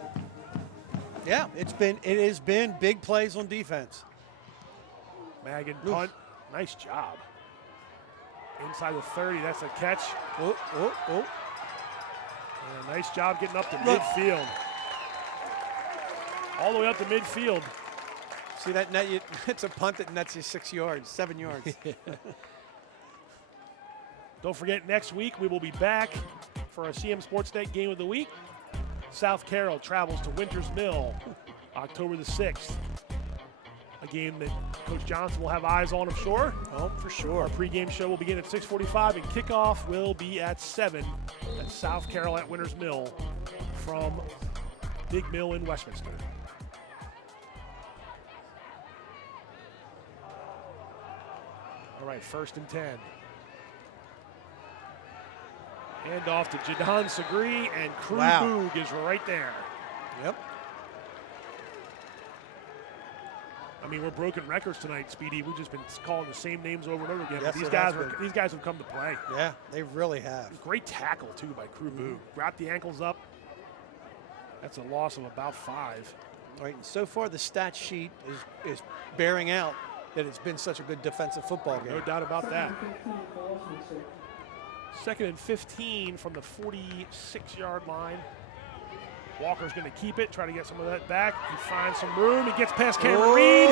Yeah, it has been big plays on defense. Maggin punt, nice job. Inside the 30, that's a catch. And a nice job getting up to midfield. All the way up to midfield. See that net? It's a punt that nets you 6 yards, 7 yards. Don't forget, next week we will be back for our CM Sportsnet Game of the Week. South Carroll travels to Winters Mill October the 6th. A game that Coach Johnson will have eyes on, I'm sure. Oh, for sure. Our pregame show will begin at 6:45, and kickoff will be at 7 at South Carroll at Winters Mill from Big Mill in Westminster. All right, 1st and 10. Hand off to Jadon Segree, and Crew Boog is right there. Yep. I mean, we're broken records tonight, Speedy. We've just been calling the same names over and over again. Yes, These guys have come to play. Yeah, they really have. Great tackle, too, by Crew Boog. Wrapped the ankles up. That's a loss of about 5. All right, and so far the stat sheet is bearing out that it's been such a good defensive football game. No doubt about that. 2nd and 15 from the 46-yard line. Walker's going to keep it, try to get some of that back. He finds some room. He gets past Cameron Reed.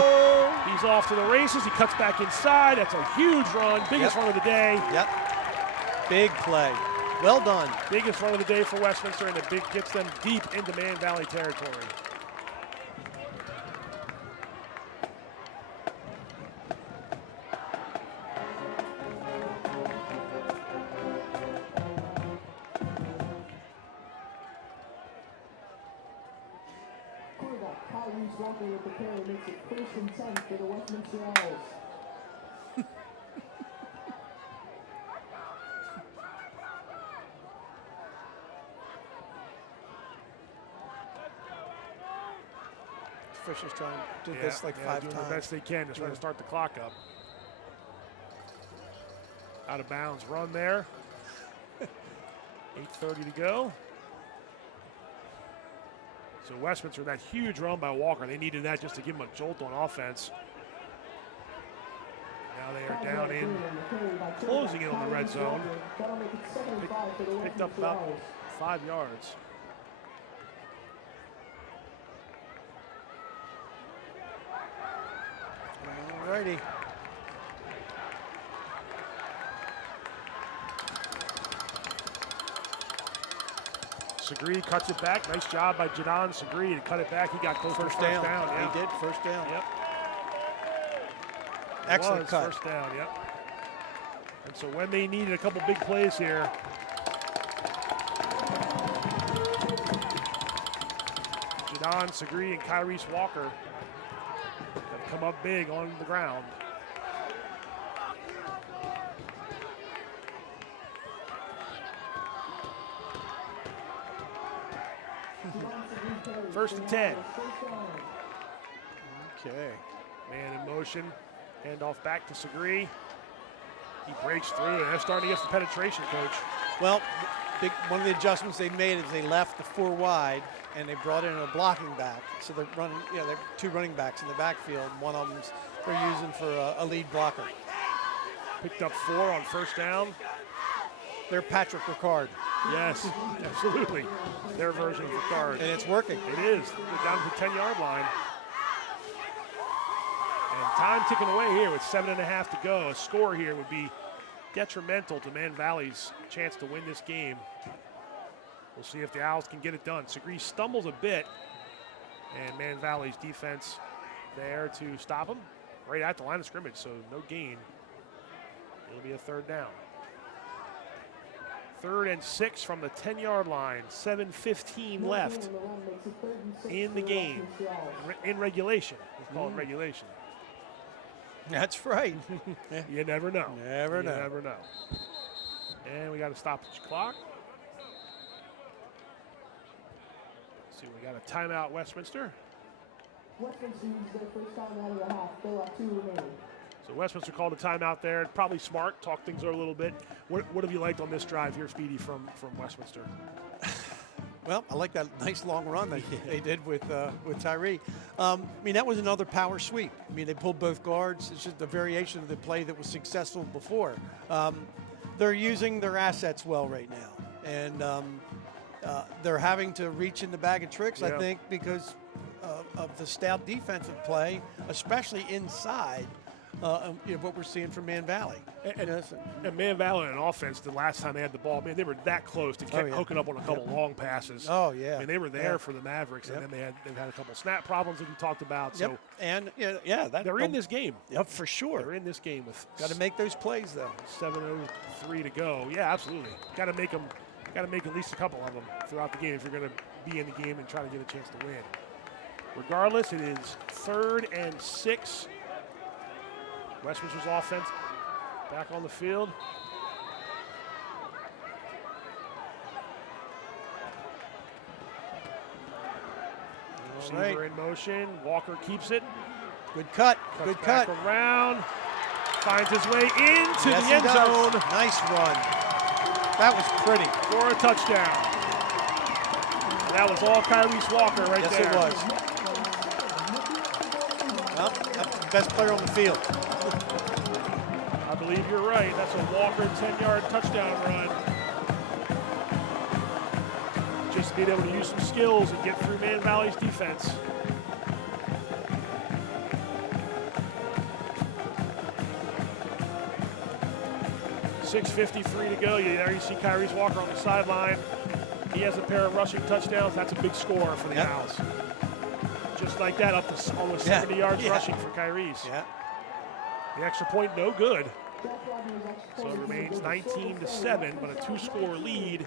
He's off to the races. He cuts back inside. That's a huge run. Biggest run of the day. Yep. Big play. Well done. Biggest run of the day for Westminster, and it gets them deep into Man Valley territory. Walker with the carry makes it 1st and 10 for the Westminster Owls. Fisher's trying to do this like 5 doing times. the best they can to try to start the clock up. Out of bounds run there. 8:30 to go. So Westminster, that huge run by Walker, they needed that just to give them a jolt on offense. Now they are down in, closing in on the red zone. Picked up about 5 yards. All righty. Segree cuts it back. Nice job by Jadon Segree to cut it back. He got close to first down. Yeah. He did, first down. Yep. Excellent cut. First down, yep. And so when they needed a couple big plays here, Jadon Segree and Kyrese Walker have come up big on the ground. First and 10. Okay. Man in motion. Handoff back to Segree. He breaks through, and they're starting to get some penetration, Coach. Well, one of the adjustments they made is they left the 4 wide, and they brought in a blocking back. So they're running, they're 2 running backs in the backfield. One of them they're using for a lead blocker. Picked up 4 on first down. They're Patrick Ricard. Yes, absolutely. Their version of Ricard. And it's working. It is. They're down to the 10-yard line. And time ticking away here with 7.5 to go. A score here would be detrimental to Man Valley's chance to win this game. We'll see if the Owls can get it done. Segree stumbles a bit, and Man Valley's defense there to stop him. Right at the line of scrimmage, so no gain. It'll be a 3rd down. 3rd and 6 from the 10-yard line. 7:15 left in the game. In regulation. We call it regulation. That's right. You never know. Never know. You never know. And we got a stoppage clock. Let's see, we got a timeout, Westminster. Westminster used their first time out of the half. They have 2 remaining. So Westminster called a timeout there. Probably smart. Talk things over a little bit. What have you liked on this drive here, Speedy, from Westminster? Well, I like that nice long run that they did with Tyree. I mean, that was another power sweep. I mean, they pulled both guards. It's just a variation of the play that was successful before. They're using their assets well right now. And they're having to reach in the bag of tricks, I think, because of the stout defensive play, especially inside. What we're seeing from Man Valley. And Man Valley on offense, the last time they had the ball, man, they were that close to keep hooking up on a couple long passes. Oh, yeah. I mean, they were there for the Mavericks, and then they've had a couple snap problems that we talked about. So and they're in this game. Yep, for sure. They're in this game with got to make those plays though. 7:03 to go. Yeah, absolutely. Got to make them. Got to make at least a couple of them throughout the game if you're going to be in the game and try to get a chance to win. Regardless, it is 3rd and 6. Westminster's offense back on the field. Receiver in motion. Walker keeps it. Good cut. Cuts Good back cut. Around. Finds his way into the end zone. Nice run. That was pretty. For a touchdown. That was all Kyrese Walker right there. Yes, it was. Well, that's the best player on the field. I believe you're right. That's a Walker 10-yard touchdown run. Just being able to use some skills and get through Man Valley's defense. .6:53 to go. There you see Kyrese Walker on the sideline. He has a pair of rushing touchdowns. That's a big score for the Owls. Just like that, up to almost 70 yards rushing for Kyrese. Yeah. The extra point, no good. So it remains 19-7, but a 2-score lead.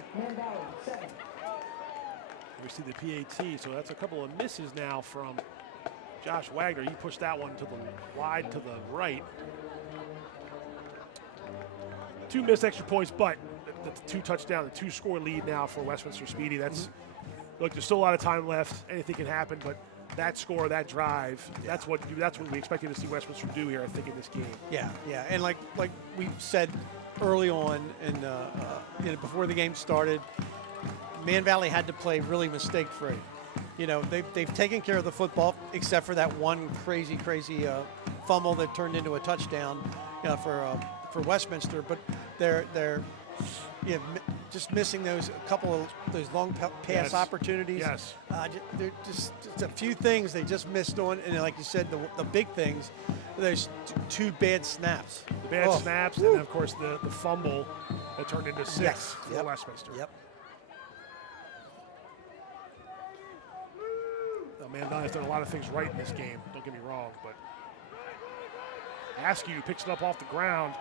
We see the PAT, so that's a couple of misses now from Josh Wagner. He pushed that one to the wide to the right. 2 missed extra points, but the 2 touchdown, the 2-score lead now for Westminster Speedy. That's look, there's still a lot of time left. Anything can happen, but that score, that drive, that's what we expected to see Westminster do here, I think, in this game. Yeah, and like we said early on, and before the game started, Man Valley had to play really mistake-free. You know, they've taken care of the football, except for that one crazy fumble that turned into a touchdown for Westminster. But they're just missing a couple of those long pass opportunities. Yes. They're just a few things they just missed on, and like you said, the big things. There's 2 bad snaps. The bad snaps, and then of course the fumble that turned into 6 for Westminster. Yep. Man Valley's done a lot of things right in this game, don't get me wrong, but Askew picks it up off the ground,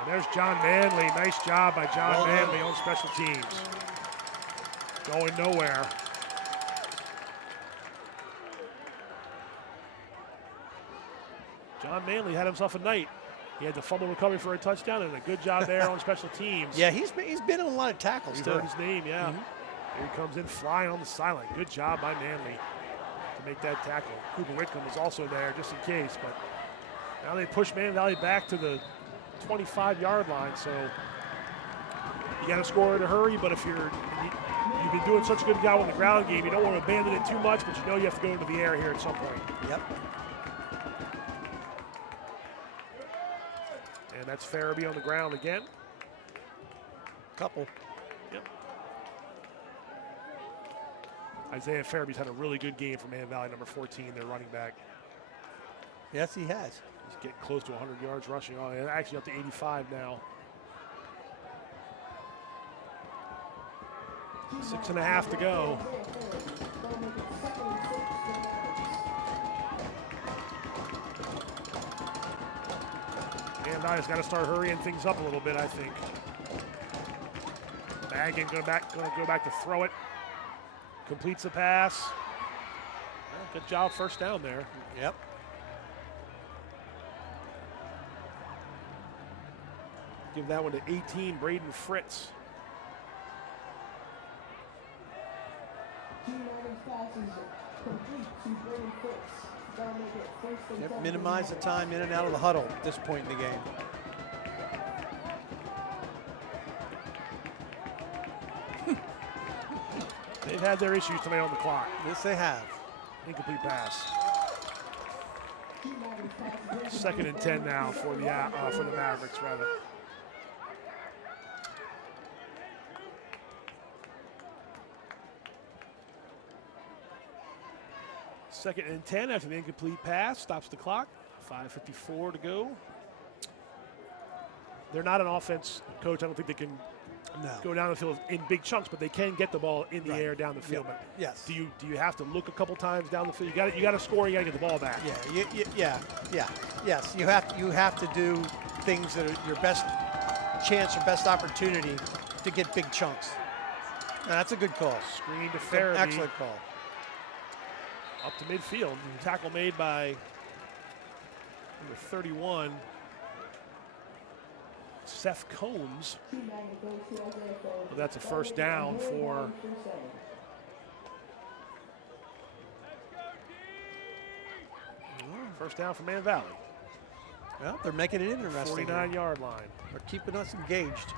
and there's John Manley. Nice job by John Manley on special teams. Going nowhere. John Manley had himself a night. He had the fumble recovery for a touchdown, and a good job there on special teams. Yeah, he's been in a lot of tackles, too. Heard his name, yeah. Here he comes in flying on the sideline. Good job by Manley to make that tackle. Cooper Whitcomb was also there just in case, but now they push Man Valley back to the 25-yard line, so you got to score in a hurry, but if you've been doing such a good job on the ground game, you don't want to abandon it too much, but you know you have to go into the air here at some point. Yep. And that's Farabee on the ground again. Couple. Yep. Isaiah Farabee's had a really good game for Man Valley, number 14, their running back. Yes, he has. He's getting close to 100 yards rushing. Oh, actually up to 85 now. 6.5 to go. Man Valley's got to start hurrying things up a little bit, I think. Baggin going to go back to throw it. Completes the pass. Well, good job, first down there. Yep. Give that one to 18, Braden Fritz. Yep, minimize the time in and out of the huddle at this point in the game. They've had their issues tonight on the clock. Yes, they have. Incomplete pass. 2nd and 10 now for the Mavericks, rather. 2nd and 10 after the incomplete pass. Stops the clock. 5:54 to go. They're not an offense coach. I don't think they can go down the field in big chunks, but they can get the ball in the air down the field. Yep. Yes. Do you have to look a couple times down the field? You got to score. You got to get the ball back. Yeah. Yes. You have to do things that are your best chance or best opportunity to get big chunks. Now, that's a good call. Screen to Farabee. Excellent call. Up to midfield. Tackle made by number 31, Seth Combs. Well, that's a first down for Man Valley. Well, they're making it interesting. 49-yard line. They're keeping us engaged.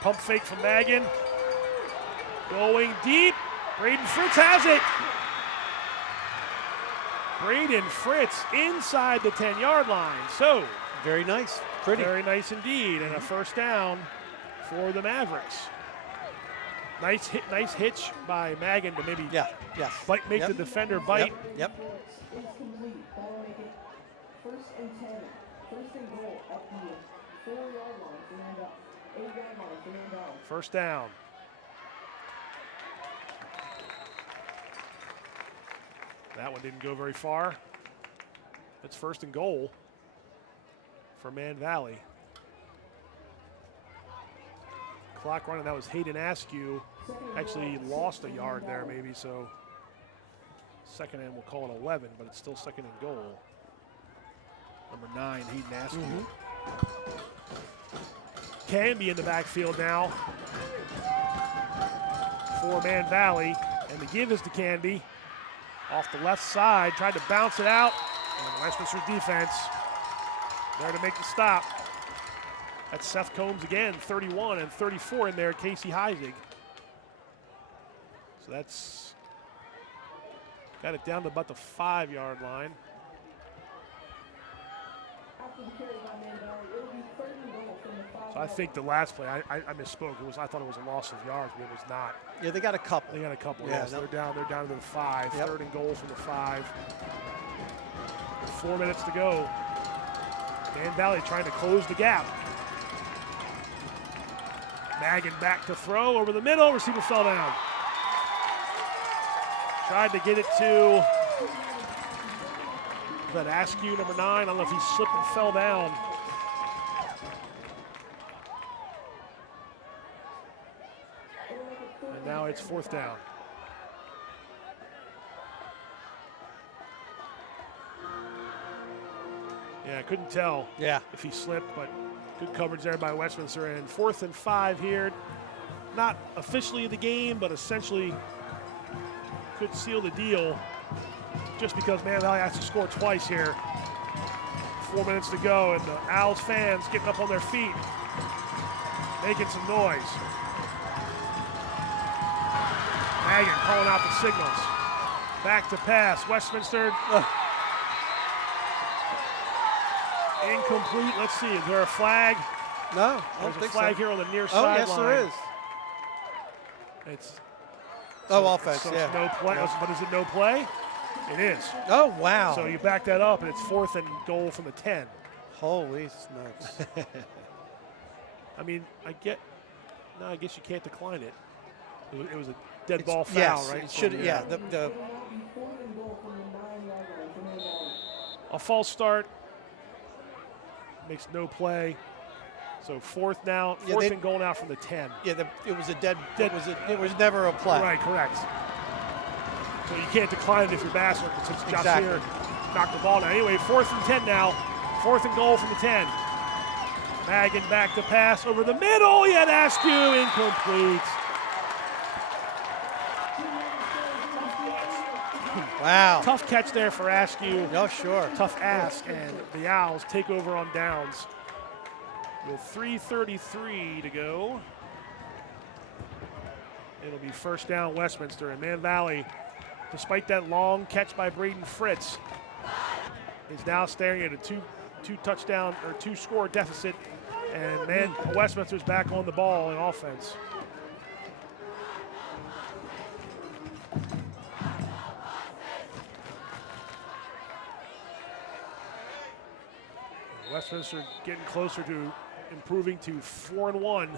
Pump fake from Magan. Going deep. Braden Fritz has it. Braden Fritz inside the 10-yard line. So very nice. Pretty. Very nice indeed. And a first down for the Mavericks. Nice hitch by Magan to maybe make the defender bite. Yep. First and 10. First and goal at the 4-yard line for Man Valley. 8-yard line for Man Valley. First down. That one didn't go very far. It's first and goal for Man Valley. Clock running, that was Hayden Askew. Actually lost a yard there maybe, so second and we'll call it 11, but it's still second and goal. Number 9, Hayden Askew. Can be in the backfield now for Man Valley, and the give is to Canby. Off the left side, tried to bounce it out, and Westminster's defense there to make the stop. That's Seth Combs again, 31 and 34 in there, Casey Heisig. So that's got it down to about the 5-yard line. So I think the last play, I misspoke. I thought it was a loss of yards, but it was not. Yeah, they got a couple. They got a couple. Yeah, so they're down to the 5. Yep. Third and goal from the 5. 4 minutes to go. Man Valley trying to close the gap. Magan back to throw over the middle. Receiver fell down. Tried to get it to that Askew, number 9. I don't know if he slipped and fell down. And now it's fourth down. Yeah, I couldn't tell if he slipped, but good coverage there by Westminster. And 4th and 5 here. Not officially the game, but essentially could seal the deal just because Man Valley has to score twice here. 4 minutes to go, and the Owls fans getting up on their feet, making some noise. Magan calling out the signals. Back to pass. Westminster. Incomplete. Let's see. Is there a flag? No, there's a flag here on the near sideline. Oh, yes, there is. It's offense. So yeah. It's no play. But is it no play? It is. Oh, wow. So you back that up, and it's 4th and goal from the 10. Holy smokes. I mean, I guess you can't decline it. It was a dead ball foul, right? It should. Yeah. A false start makes no play. So 4th now, 4th and goal now from the 10. Yeah, it was a dead. It was never a play. Right, correct. So you can't decline it if you're Bassler, since Josh here knocked the ball down. Anyway, 4th and 10 now. 4th and goal from the 10. Magan back to pass over the middle. He had Askew, incomplete. Wow. Tough catch there for Askew. No, sure. Tough ask, and the Owls take over on downs with 3:33 to go. It'll be first down Westminster, and Man Valley, despite that long catch by Braden Fritz, is now staring at a two-touchdown or two-score deficit, and Westminster's back on the ball in offense. Westminster getting closer to improving to 4-1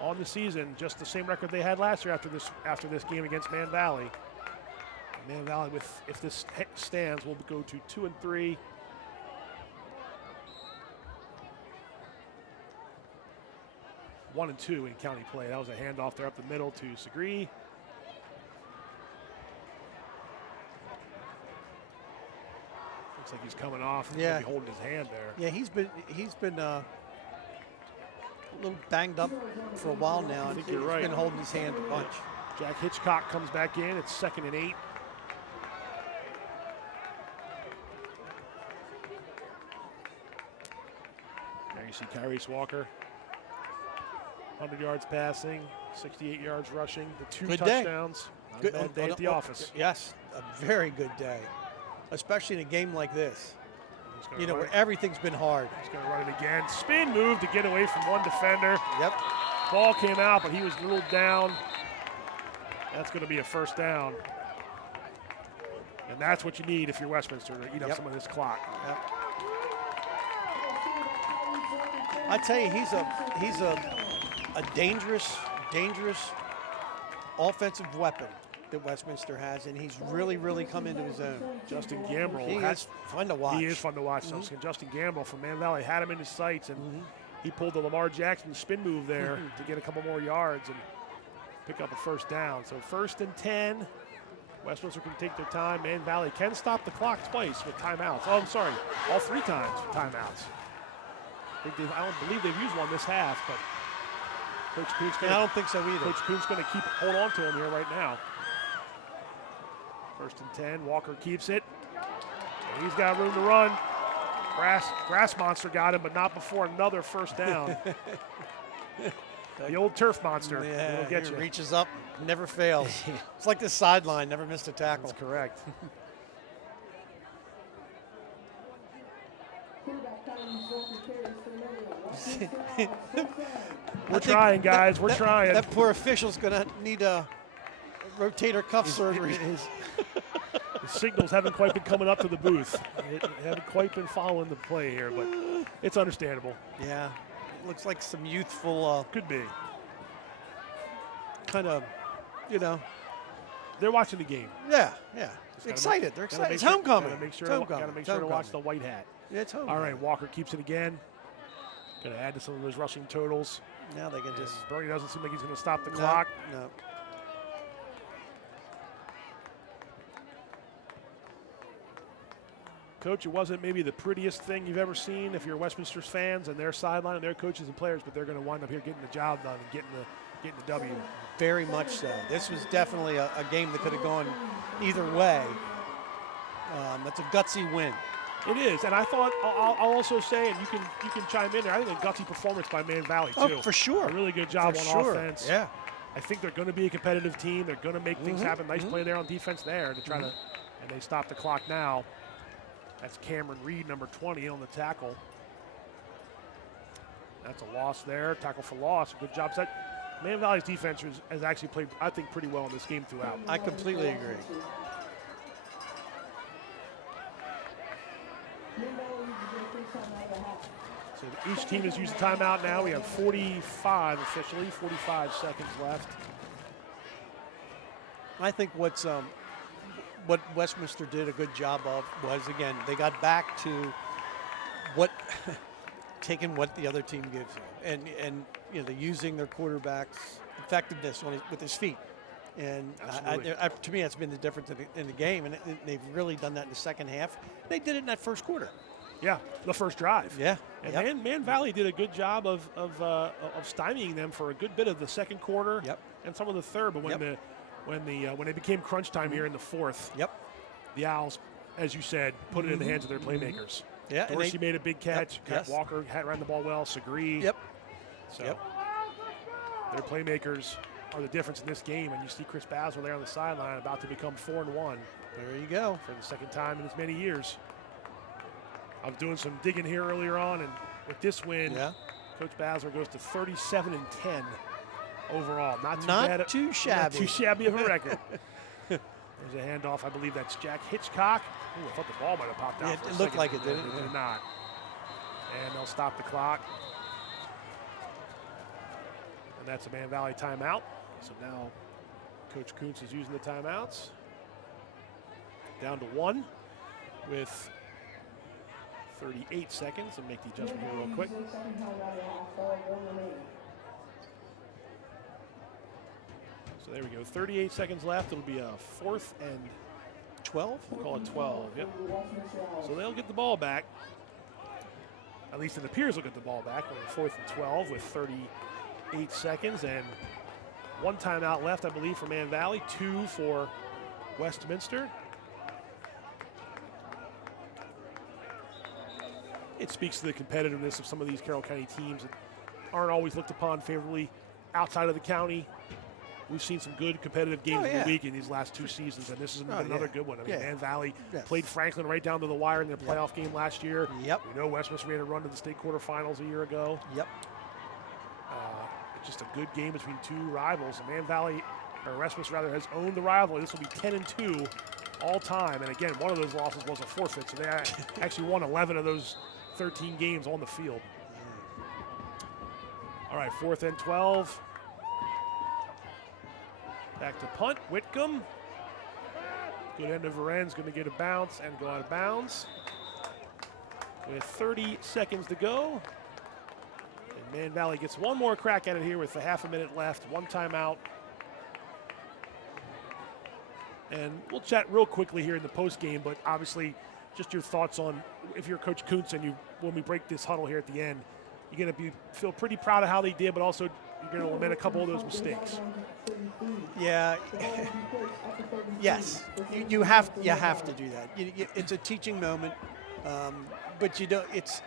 on the season, just the same record they had last year after this game against Man Valley. Man Valley, if this stands, will go to 2-3. One and 2 in county play. That was a handoff there up the middle to Segree. Looks like he's coming off. He's gonna be holding his hand there. Yeah, he's been a little banged up for a while now. I think you're right. He's been holding his hand a bunch. Jack Hitchcock comes back in. It's 2nd and 8. There you see Kyrese Walker. 100 yards passing, 68 yards rushing, the 2 good touchdowns. Good Not a bad day at the office. Yes, a very good day, especially in a game like this. You know, where it. everything's been hard. He's going to run it again. Spin move to get away from one defender. Yep. Ball came out, but he was ruled down. That's going to be a first down. And that's what you need if you're Westminster, to eat up some of this clock. Yep. I tell you, he's a dangerous offensive weapon that Westminster has, and he's really come into his own. Justin Gamble. He is fun to watch. He is fun to watch. Justin Gamble from Man Valley had him in his sights, and he pulled the Lamar Jackson spin move there to get a couple more yards and pick up a first down. So 1st and 10. Westminster can take their time. Man Valley can stop the clock twice with timeouts. Oh, I'm sorry, all 3 times with timeouts. I don't believe they've used one this half, but Coach Kuhn's going I don't think so either. Coach Kuhn's going to hold on to him here right now. 1st and 10. Walker keeps it. And he's got room to run. Grass Monster got him, but not before another first down. The old turf monster. Yeah, It'll get he you. reaches up, never fails. It's like the sideline, never missed a tackle. That's correct. We're trying, guys. We're trying. That poor official's going to need a rotator cuff surgery. His signals haven't quite been coming up to the booth. Haven't quite been following the play here, but it's understandable. Yeah, looks like some youthful. Could be. Kind of, you know. They're watching the game. Yeah. Excited. They're excited. It's homecoming. Gotta make sure to watch the white hat. Yeah, it's homecoming. All right, Walker keeps it again. Going to add to some of those rushing totals. Now they can just. Bernie doesn't seem like he's going to stop the clock. No. Coach, it wasn't maybe the prettiest thing you've ever seen if you're Westminster's fans and their sideline and their coaches and players, but they're going to wind up here getting the job done and getting the W. Very much so. This was definitely a game that could have gone either way. That's a gutsy win. It is, and I thought I'll also say, and you can chime in there. I think a gutsy performance by Man Valley too. Oh, for sure. A really good job on offense. Yeah. I think they're going to be a competitive team. They're going to make things happen. Nice play there on defense there to try to, and they stop the clock now. That's Cameron Reed, number 20, on the tackle. That's a loss there. Tackle for loss. Good job set. Man Valley's defense has actually played, I think, pretty well in this game throughout. I completely agree. So each team has used a timeout now. We have 45 officially, 45 seconds left. I think what Westminster did a good job of was, again, they got back to taking what the other team gives you, and you know, they're using their quarterback's effectiveness with his feet. And to me, that's been the difference in the game, and they've really done that in the second half. They did it in that first quarter. Yeah, the first drive. Yeah, and Man Valley did a good job of stymieing them for a good bit of the second quarter. Yep. And some of the third, but when it became crunch time here in the fourth, the Owls, as you said, put it in the hands of their playmakers. Yeah, Dorsey made a big catch. Walker ran the ball well. Segree. So their playmakers are the difference in this game, and you see Chris Basel there on the sideline about to become 4-1. There you go. For the second time in as many years. I was doing some digging here earlier on, and with this win, Coach Basler goes to 37-10 overall. Not too shabby. Not too shabby of a record. There's a handoff. I believe that's Jack Hitchcock. Ooh, I thought the ball might have popped out. It looked like it, didn't it? It did not. And they'll stop the clock. And that's a Man Valley timeout. So now Coach Kuntz is using the timeouts. Down to 1 with 38 seconds, and make the adjustment here real quick. So there we go, 38 seconds left. It'll be a 4th and 12? We'll call it 12, yep. So they'll get the ball back. At least it appears they'll get the ball back on the 4th and 12 with 38 seconds and 1 timeout left, I believe, for Man Valley, 2 for Westminster. It speaks to the competitiveness of some of these Carroll County teams that aren't always looked upon favorably outside of the county. We've seen some good competitive games in the week in these last 2 seasons, and this is another good one. I mean, Man Valley played Franklin right down to the wire in their playoff game last year. Yep. We know Westminster made a run to the state quarterfinals a year ago. Yep. It's just a good game between 2 rivals. Man Valley, or Westminster rather, has owned the rivalry. This will be 10-2 all time. And again, one of those losses was a forfeit, so they actually won 11 of those 13 games on the field. All right, 4th and 12. Back to punt, Whitcomb. Good end of Varen's going to get a bounce and go out of bounds. With 30 seconds to go. And Man Valley gets one more crack at it here with a half a minute left, 1 timeout. And we'll chat real quickly here in the post game, but obviously just your thoughts on, if you're Coach Kuntz and when we break this huddle here at the end, you're going to feel pretty proud of how they did, but also you're going to lament a couple of those mistakes. Yeah. Yes. You have to do that. It's a teaching moment, but you don't. It's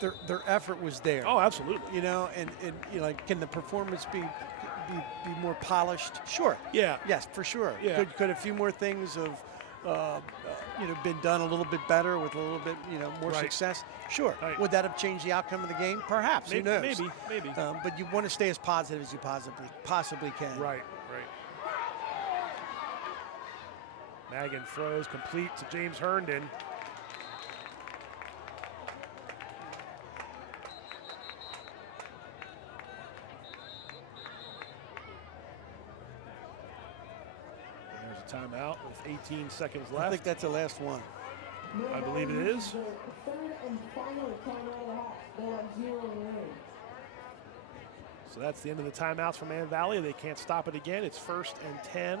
their effort was there. Oh, absolutely. You know, and you know, can the performance be more polished? Sure. Yeah. Yes, for sure. Yeah. Could a few more things have been done a little bit better with a little bit more success? Sure. Right. Would that have changed the outcome of the game? Perhaps. Maybe, who knows? Maybe. But you want to stay as positive as you possibly can. Right. Magan throws complete to James Herndon. Timeout with 18 seconds left. I think that's the last one. I believe it is. So that's the end of the timeouts for Man Valley. They can't stop it again. It's 1st and 10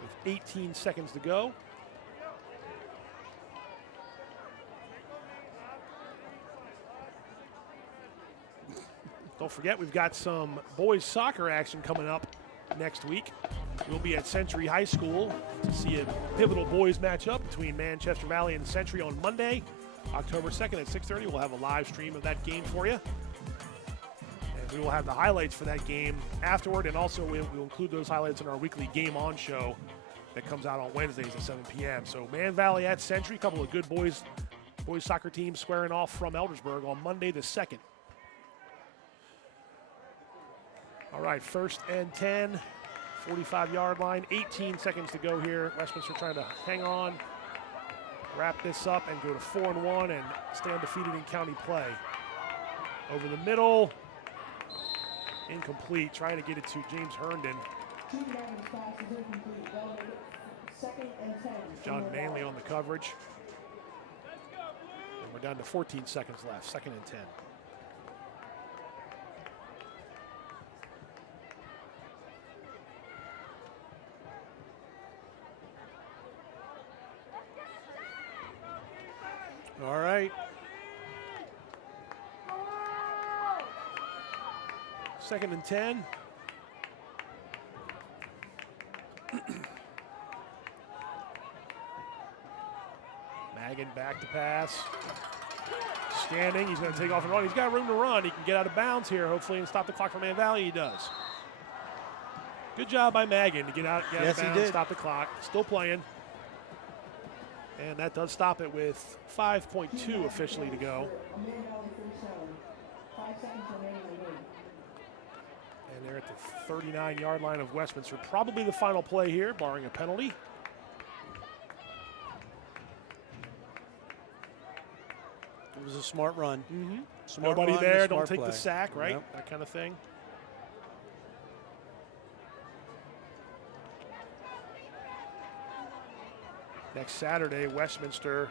with 18 seconds to go. Don't forget, we've got some boys soccer action coming up next week. We'll be at Century High School to see a pivotal boys matchup between Manchester Valley and Century on Monday, October 2nd at 6:30. We'll have a live stream of that game for you. And we will have the highlights for that game afterward, and also we'll include those highlights in our weekly Game On show that comes out on Wednesdays at 7 p.m. So Man Valley at Century, a couple of good boys soccer teams squaring off from Eldersburg on Monday the 2nd. All right, 1st and 10. 45-yard line, 18 seconds to go here. Westminster trying to hang on, wrap this up, and go to 4-1 and stay undefeated in county play. Over the middle, incomplete. Trying to get it to James Herndon. John Manley on the coverage. And we're down to 14 seconds left, 2nd and 10. All right. 2nd and 10. Magan back to pass. Standing, he's going to take off and run. He's got room to run. He can get out of bounds here, hopefully, and stop the clock for Man Valley. He does. Good job by Magan to get out of bounds, stop the clock. Still playing. And that does stop it with 5.2 officially to go. And they're at the 39-yard line of Westminster. Probably the final play here, barring a penalty. It was a smart run. Mm-hmm. Smart Nobody run, there, a don't smart take play. the sack, right? Yep. That kind of thing. Next Saturday, Westminster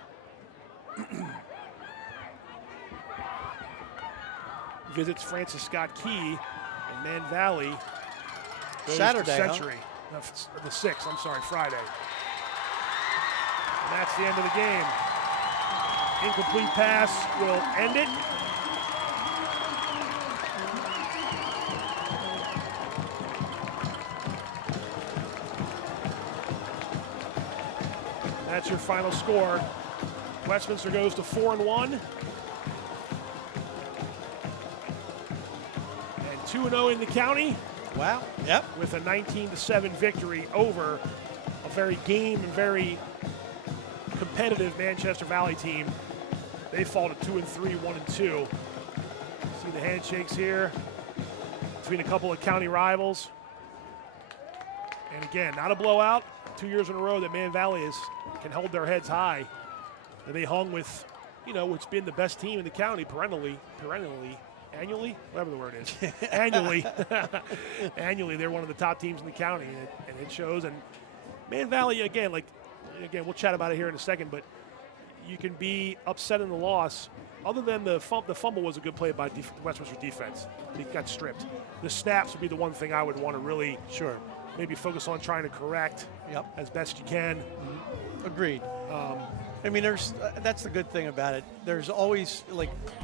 visits Francis Scott Key in Man Valley. Goes Saturday, to Century. No, the 6th, I'm sorry, Friday. And that's the end of the game. Incomplete pass will end it. That's your final score. Westminster goes to 4-1. And 2-0 in the county. Wow. Yep. With a 19-7 victory over a very game and very competitive Manchester Valley team. They fall to 2-3, 1-2. See the handshakes here between a couple of county rivals. And again, not a blowout. 2 years in a row that Man Valley can hold their heads high. And they hung with, what's been the best team in the county perennially, annually, whatever the word is, annually. Annually, they're one of the top teams in the county, and it shows. And Man Valley, again, we'll chat about it here in a second, but you can be upset in the loss. Other than the fumble was a good play by Westminster's defense. He got stripped. The snaps would be the one thing I would want to really maybe focus on trying to correct as best you can. Agreed. That's the good thing about it. There's always,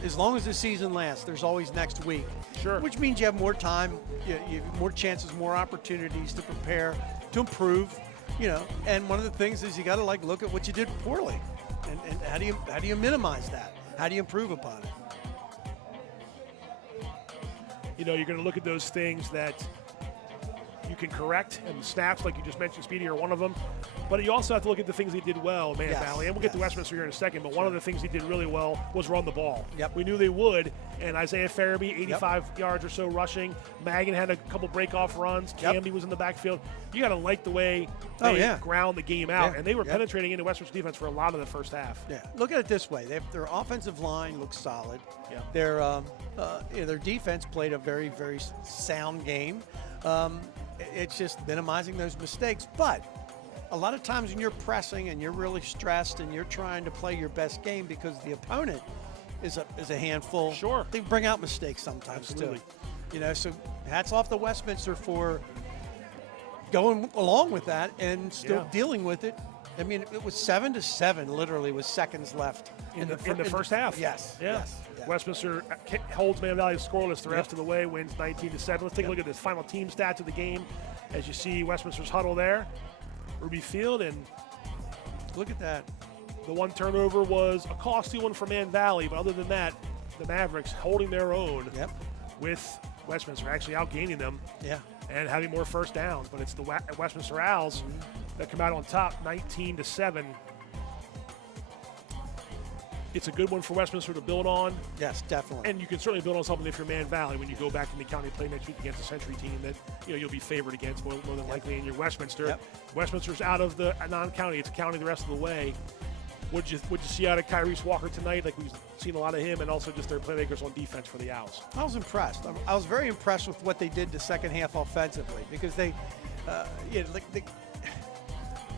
as long as the season lasts, there's always next week. Sure. Which means you have more time, you have more chances, more opportunities to prepare, to improve, And one of the things is you got to look at what you did poorly, and how do you minimize that? How do you improve upon it? You're going to look at those things that you can correct, and snaps, like you just mentioned, Speedy, are one of them. But you also have to look at the things he did well, Man Valley. And we'll get to Westminster here in a second, but one of the things he did really well was run the ball. Yep. We knew they would, and Isaiah Farabee, 85 yards or so rushing. Magan had a couple break-off runs. Camby was in the backfield. You got to like the way they ground the game out, and they were penetrating into Westminster's defense for a lot of the first half. Yeah, look at it this way. Their offensive line looks solid. Yeah. Their defense played a very, very sound game. It's just minimizing those mistakes. But a lot of times when you're pressing and you're really stressed and you're trying to play your best game because the opponent is a handful, they bring out mistakes sometimes too. So hats off to Westminster for going along with that and still dealing with it. It was 7-7 literally with seconds left in the first half. Yes. Yes. Westminster holds Man Valley scoreless the rest of the way, wins 19-7. Let's take a look at the final team stats of the game. As you see Westminster's huddle there, Ruby Field, and look at that. The one turnover was a costly one for Man Valley, but other than that, the Mavericks holding their own with Westminster, actually outgaining them and having more first downs. But it's the Westminster Owls that come out on top, 19-7. It's a good one for Westminster to build on. Yes, definitely. And you can certainly build on something if you're Man Valley when you go back in the county and play next week against a Century team that you'll be favored against more than likely in your Westminster. Westminster's out of the non-county. It's a county the rest of the way. What'd you see out of Kyrese Walker tonight? We've seen a lot of him, and also just their playmakers on defense for the Owls. I was impressed. I was very impressed with what they did the second half offensively because they,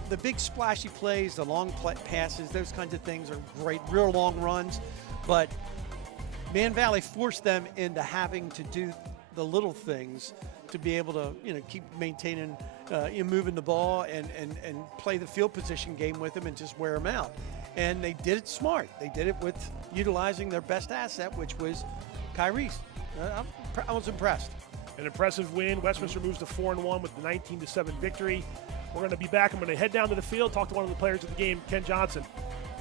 the big splashy plays, the long passes, those kinds of things are great, real long runs. But Man Valley forced them into having to do the little things to be able to, keep maintaining, moving the ball and play the field position game with them and just wear them out. And they did it smart. They did it with utilizing their best asset, which was Kyrese. I was impressed. An impressive win. Westminster moves to 4-1 with the 19-7 victory. We're going to be back. I'm going to head down to the field, talk to one of the players of the game, Ken Johnson.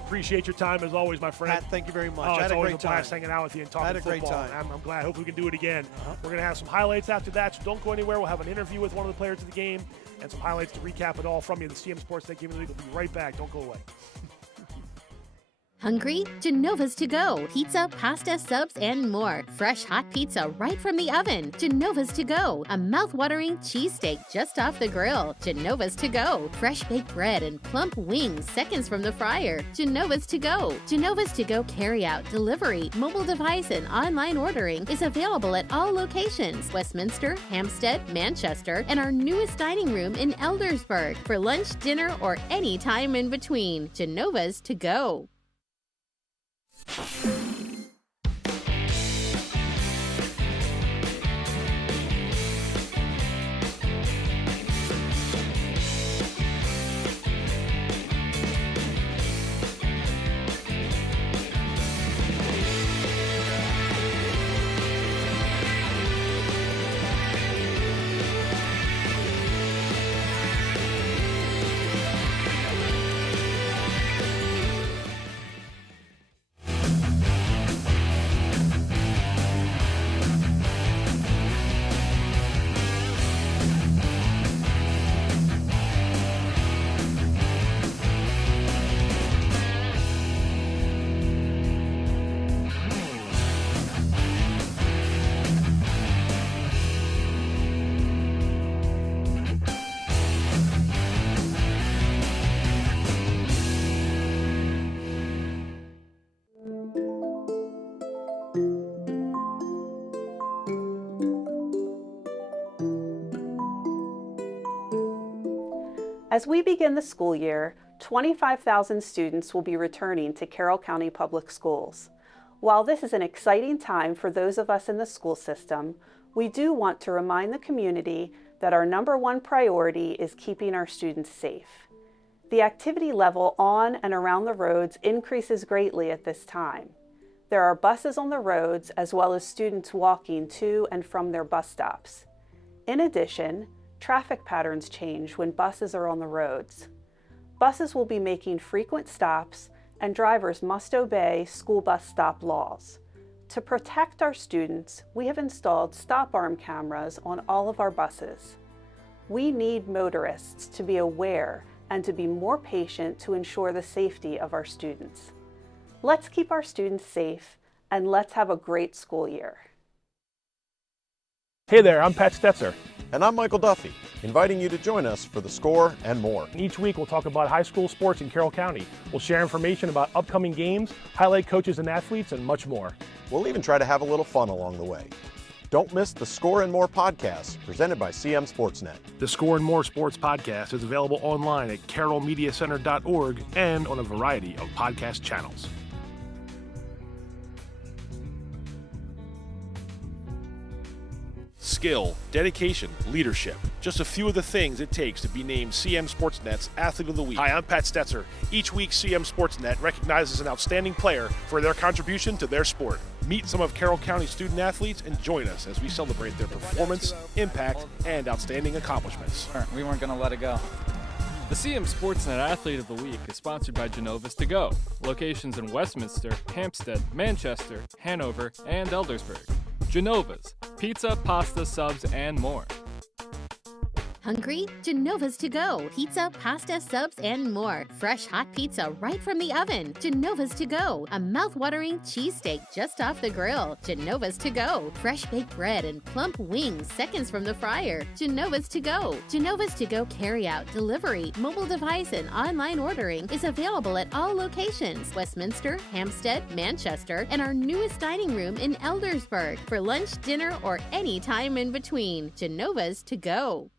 Appreciate your time as always, my friend. Pat, thank you very much. Oh, I had it's a always great a blast time. hanging out with you and talking I had a football. great time. I'm glad. Hope we can do it again. We're going to have some highlights after that, so don't go anywhere. We'll have an interview with one of the players of the game and some highlights to recap it all from you. The CM Sportsnet Game of the Week will be right back. Don't go away. Hungry? Genova's to go. Pizza, pasta, subs, and more. Fresh hot pizza right from the oven. Genova's to go. A mouth-watering cheesesteak just off the grill. Genova's to go. Fresh baked bread and plump wings seconds from the fryer. Genova's to go. Genova's to go carry-out, delivery, mobile device, and online ordering is available at all locations. Westminster, Hampstead, Manchester, and our newest dining room in Eldersburg. For lunch, dinner, or any time in between. Genova's to go. As we begin the school year, 25,000 students will be returning to Carroll County Public Schools. While this is an exciting time for those of us in the school system, we do want to remind the community that our #1 priority is keeping our students safe. The activity level on and around the roads increases greatly at this time. There are buses on the roads as well as students walking to and from their bus stops. In addition, traffic patterns change when buses are on the roads. Buses will be making frequent stops and drivers must obey school bus stop laws. To protect our students, we have installed stop arm cameras on all of our buses. We need motorists to be aware and to be more patient to ensure the safety of our students. Let's keep our students safe and let's have a great school year. Hey there, I'm Pat Stoetzer. And I'm Michael Duffy, inviting you to join us for The Score and more. Each week we'll talk about high school sports in Carroll County. We'll share information about upcoming games, highlight coaches and athletes, and much more. We'll even try to have a little fun along the way. Don't miss The Score and More podcast presented by CMSportsNet. The Score and More Sports podcast is available online at carrollmediacenter.org and on a variety of podcast channels. Skill, dedication, leadership. Just a few of the things it takes to be named CM Sportsnet's Athlete of the Week. Hi, I'm Pat Stoetzer. Each week, CM Sportsnet recognizes an outstanding player for their contribution to their sport. Meet some of Carroll County student athletes and join us as we celebrate their performance, impact, and outstanding accomplishments. We weren't going to let it go. The CM Sportsnet Athlete of the Week is sponsored by Genova's To Go, locations in Westminster, Hampstead, Manchester, Hanover, and Eldersburg. Genova's, pizza, pasta, subs, and more. Hungry? Genova's to go. Pizza, pasta, subs, and more. Fresh hot pizza right from the oven. Genova's to go. A mouth-watering cheesesteak just off the grill. Genova's to go. Fresh baked bread and plump wings seconds from the fryer. Genova's to go. Genova's to go carry-out, delivery, mobile device, and online ordering is available at all locations. Westminster, Hampstead, Manchester, and our newest dining room in Eldersburg. For lunch, dinner, or any time in between. Genova's to go.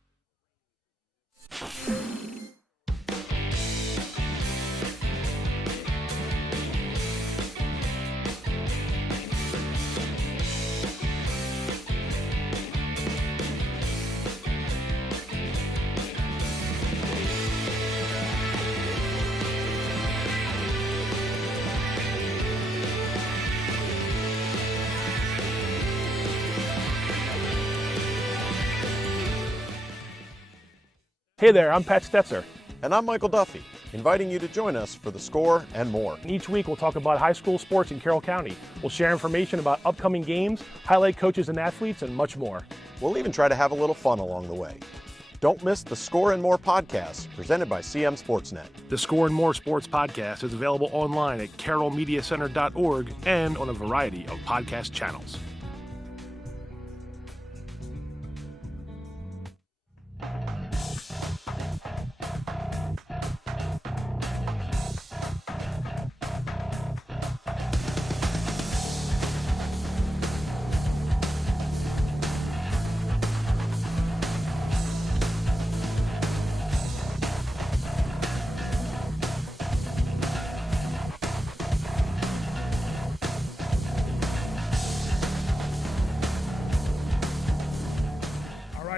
Hey there, I'm Pat Stoetzer. And I'm Michael Duffy, inviting you to join us for The Score and more. Each week we'll talk about high school sports in Carroll County. We'll share information about upcoming games, highlight coaches and athletes, and much more. We'll even try to have a little fun along the way. Don't miss the Score and More podcast presented by CMSportsNet. The Score and More Sports Podcast is available online at carrollmediacenter.org and on a variety of podcast channels.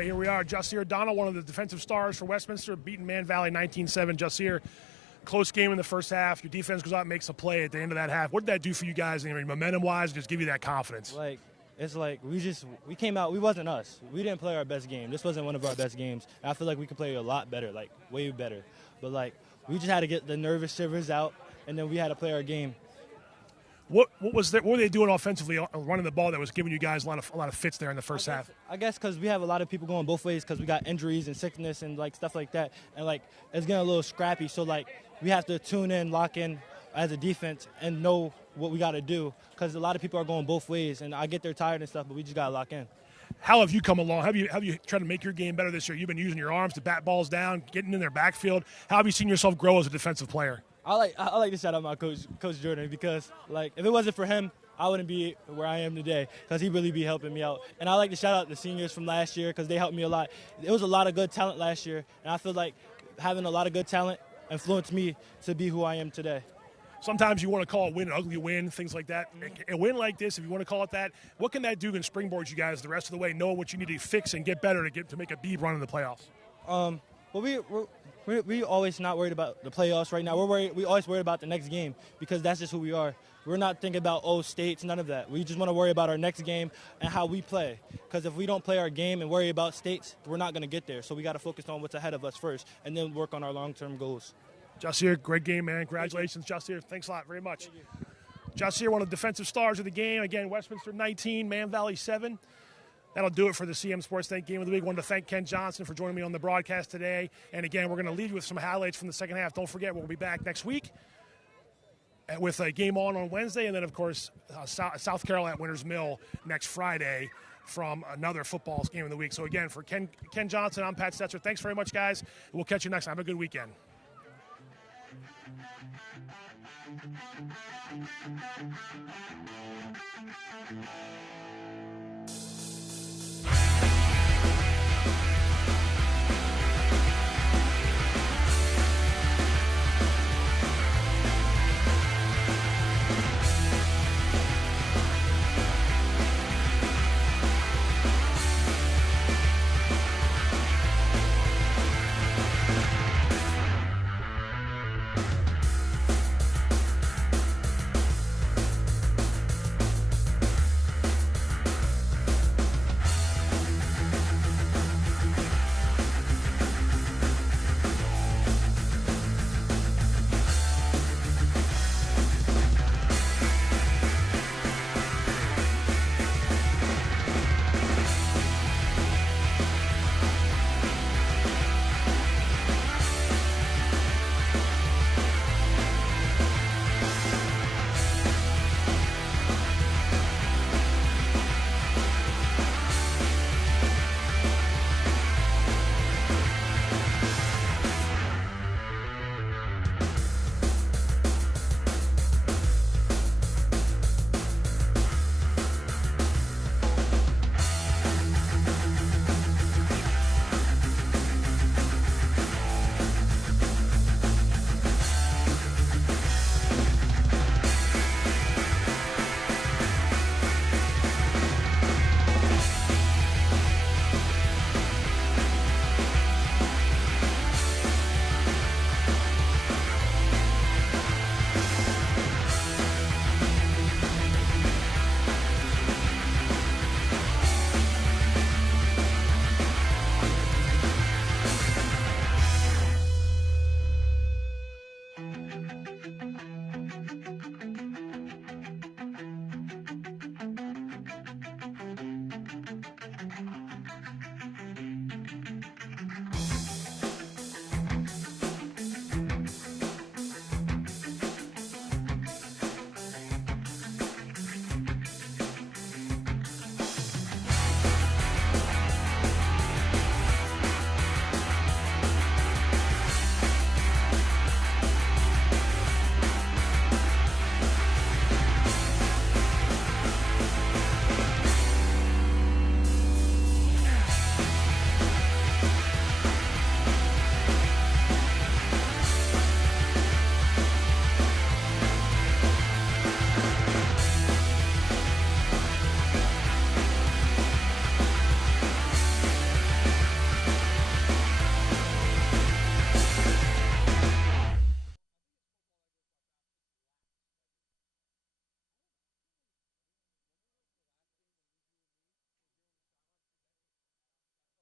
Here we are, Jusir O'Donnell, one of the defensive stars for Westminster, beating Man Valley 19-7. Jusir, close game in the first half. Your defense goes out and makes a play at the end of that half. What did that do for you guys, momentum-wise, just give you that confidence? It's like we came out, we wasn't us. We didn't play our best game. This wasn't one of our best games. And I feel like we could play a lot better, way better. But, we just had to get the nervous shivers out, and then we had to play our game. What were they doing offensively, running the ball that was giving you guys a lot of fits there in the first half? I guess because we have a lot of people going both ways because we got injuries and sickness and stuff like that, and it's getting a little scrappy. So we have to tune in, lock in as a defense, and know what we got to do because a lot of people are going both ways, and I get they're tired and stuff, but we just got to lock in. How have you come along? Have you tried to make your game better this year? You've been using your arms to bat balls down, getting in their backfield. How have you seen yourself grow as a defensive player? I like to shout out my coach Jordan, because if it wasn't for him, I wouldn't be where I am today, because he really be helping me out. And I like to shout out the seniors from last year because they helped me a lot. There was a lot of good talent last year, and I feel like having a lot of good talent influenced me to be who I am today. Sometimes you want to call a win an ugly win, things like that. A win like this, if you want to call it that, what can that do and springboard you guys the rest of the way, knowing what you need to fix and get better to make a deep run in the playoffs? Well, we always not worried about the playoffs right now. We always worried about the next game because that's just who we are. We're not thinking about states, none of that. We just want to worry about our next game and how we play. Because if we don't play our game and worry about states, we're not going to get there. So we got to focus on what's ahead of us first and then work on our long-term goals. Jusir, great game, man. Congratulations, Jusir. Thanks a lot very much. Jusir, one of the defensive stars of the game. Again, Westminster 19, Man Valley 7. That'll do it for the CMSportsNet Game of the Week. I wanted to thank Ken Johnson for joining me on the broadcast today. And again, we're going to leave you with some highlights from the second half. Don't forget, we'll be back next week with a game on Wednesday. And then, of course, South Carroll at Winters Mill next Friday from another football game of the week. So again, for Ken Johnson, I'm Pat Stoetzer. Thanks very much, guys. We'll catch you next time. Have a good weekend.